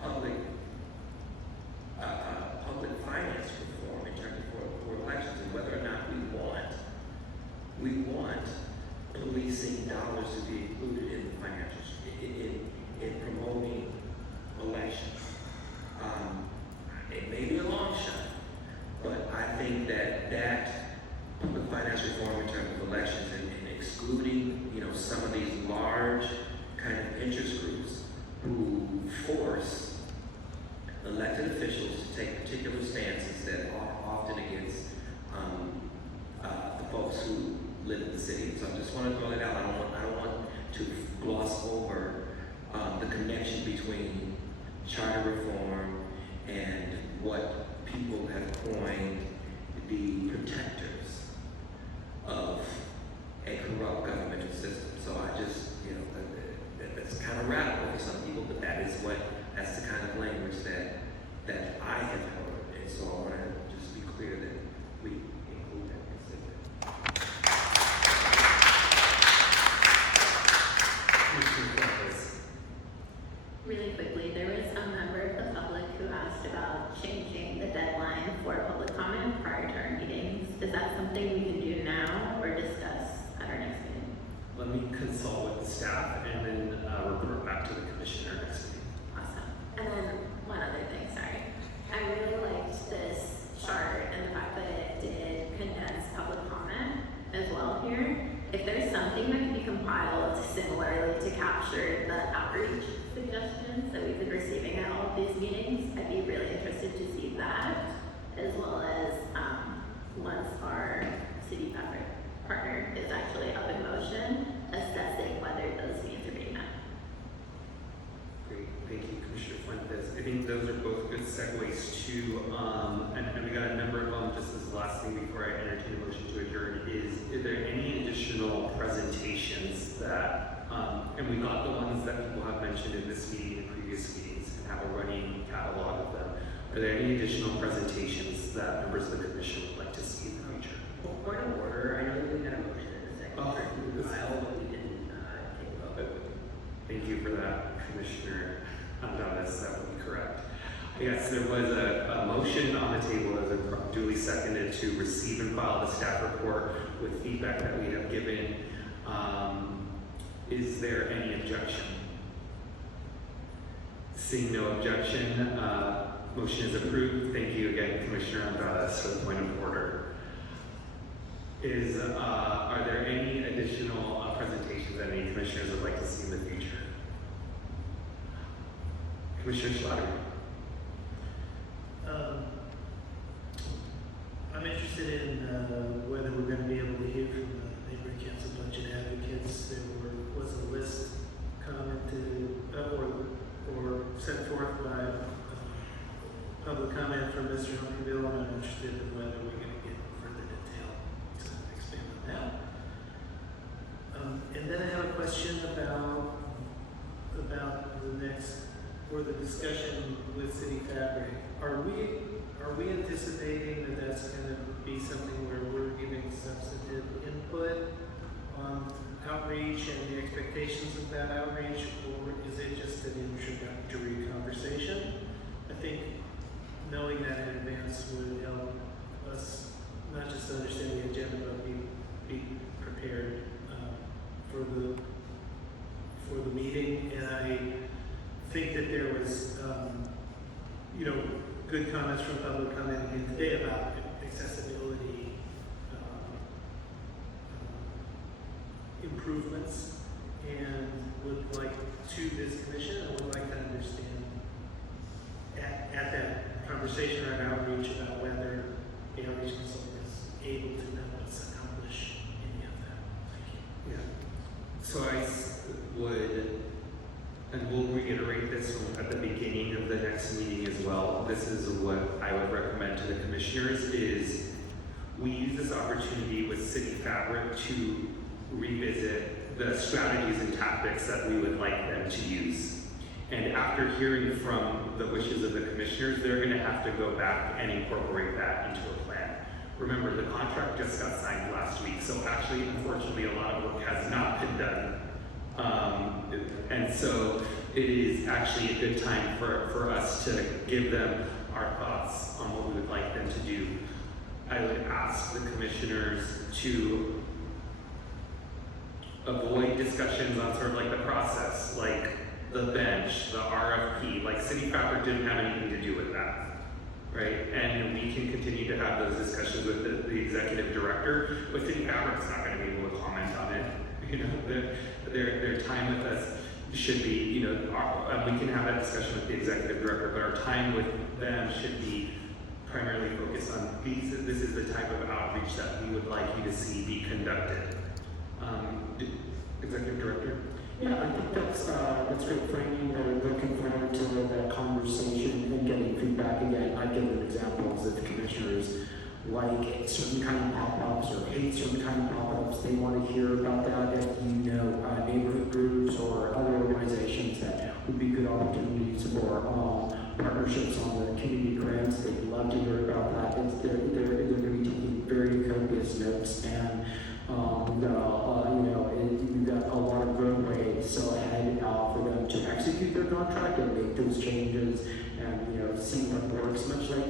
public finance reform in terms of for elections, and whether or not we want policing dollars to be included in the financial in promoting elections. It may be a long shot, but I think that public finance reform in terms of elections and excluding, some of these large kind of interest groups who force elected officials to take particular stances that are often against the folks who live in the city. So I just want to throw that out. I don't want to gloss over the connection between charter reform and what people have coined the protectors of a corrupt governmental system. So I just, that's kind of radical for some people, but that's the kind of language that I have heard. And so I want to just be clear that we include that statement. Really quickly, there was a member of the public who asked about changing the deadline for public comment prior to our meetings. Is that something we can do now or discuss at our next meeting? Let me consult with the staff and then report back to the commissioner next meeting. Awesome. And then one other thing, sorry. I really liked this chart and the fact that it did condense public comment as well here. If there's something that can be compiled similarly to capture the outreach suggestions that we've been receiving at all of these meetings, I'd be really interested to see that, as well as once our city fabric partner is actually up in motion, assessing whether those needs are being met. Great, thank you, Commissioner Fuentes. I think those are both good segues to, and we got a number of them. Just as the last thing before I entertain a motion to adjourn is there any additional presentations that, and we got the ones that people have mentioned in this meeting and previous meetings and have a running catalog of them. Are there any additional presentations that members of the commission would like to see in the future? Well, point of order, I know we had a motion in a second for file, but we didn't take a vote. Thank you for that, Commissioner Andavis. That would be correct. Yes, there was a motion on the table as a duly seconded to receive and file the staff report with feedback that we have given. Is there any objection? Seeing no objection, motion is approved. Thank you again, Commissioner Andradas, for the point of order. Are there any additional presentations that any commissioners would like to see in the future? Commissioner Schlatter. I'm interested in whether we're going to be able to hear from the neighborhood council budget advocates. There was a list commented or set forth by public comment from Mr. Hunterville, and I'm interested in whether we're going to get further detail to expand on that. And then I have a question about the next, or the discussion with City Fabric. Are we anticipating that that's going to be something where we're giving substantive input on outreach and the expectations of that outreach, or is it just an introductory conversation? I think knowing that in advance would help us not just understand the agenda, but be prepared for the meeting. And I think that there was, good comments from public comment again today about accessibility improvements, and would like to this commission, I would like to understand at that conversation or an outreach about whether the outreach consultant is able to know what's accomplish any of that. Thank you. Yeah. So I would, and we'll reiterate this at the beginning of the next meeting as well. This is what I would recommend to the commissioners is we use this opportunity with City Fabric to revisit the strategies and tactics that we would like them to use. And after hearing from the wishes of the commissioners, they're going to have to go back and incorporate that into a plan. Remember, the contract just got signed last week, so actually, unfortunately, a lot of work has not been done. And so it is actually a good time for us to give them our thoughts on what we would like them to do. I would ask the commissioners to avoid discussions on sort of like the process, like the bench, the RFP, like City Fabric didn't have anything to do with that, right? And we can continue to have those discussions with the executive director, but City Fabric's not gonna be able to comment on it. You know, their time with us should be, you know, we can have that discussion with the executive director, but our time with them should be primarily focused on this is the type of outreach that we would like you to see be conducted. Executive Director? Yeah, I think that's great framing. We're looking forward to that conversation and getting feedback again. I've given examples of commissioners like certain kind of pop-ups or hate certain kind of pop-ups. They want to hear about that. If you know neighborhood groups or other organizations that would be good opportunities for partnerships on the community grants, they'd love to hear about that. They're going to be taking very copious notes, and you've got a lot of roadway still ahead for them to execute their contract and make those changes and see what works. Much like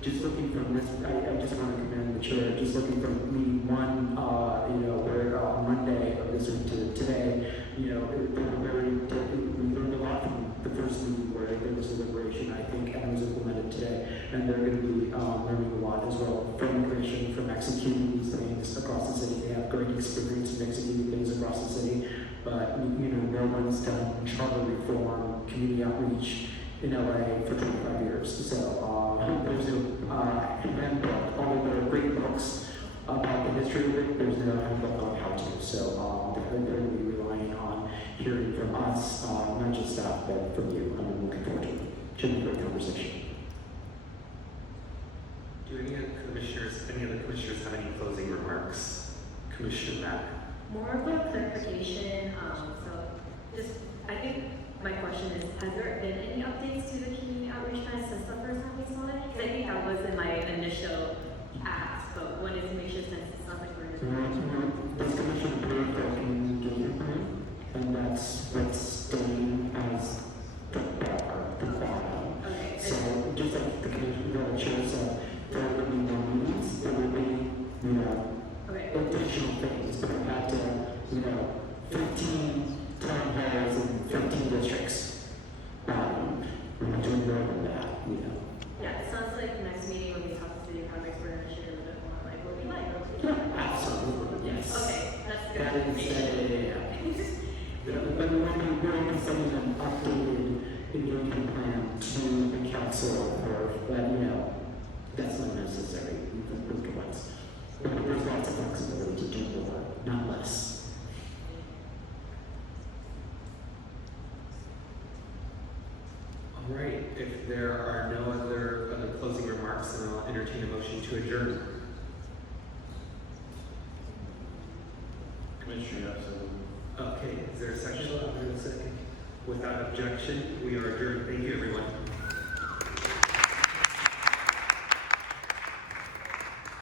just looking from this, I just want to commend the chair. Just looking from me where on Monday of this week to today, we learned a lot from the first meeting where there was deliberation, I think, and it was implemented today. And they're going to be learning a lot as well from the commission, from executing these things across the city. They have great experience in executing things across the city, but no one's done charter reform, community outreach in LA for 25 years. So there's no handbook, although there are great books about the history of it, there's no handbook on how to. So they're going to be relying on hearing from us, not just staff, but from you. I'm looking forward to it. Should be a great conversation. Do any other commissioners have any closing remarks? Commissioner Mack. More of a clarification. I think my question is, has there been any updates to the community outreach plan since the first time we saw it? Because I think that was in my initial ask, but wanted to make sure since it's not like we're in the This commission approved the community engagement plan, and that's what's staying as the bottom. Okay. So just like the commission, the chair said, there will be more meetings, there will be, additional things, but we had to, 15 town halls in 15 districts. We're doing more than that, Yeah, it sounds like next meeting when we talk to city projects, we're going to share a little bit more like what we like. Yeah, absolutely, yes. Okay, that's good. That is, but when we're going to send an updated engagement plan to the council for, that's not necessary, even with the ones. But there's lots of flexibility to do more, not less. All right, if there are no other closing remarks, then I'll entertain a motion to adjourn. Commissioner, absolutely. Okay, is there a second? Without objection, we are adjourned. Thank you, everyone.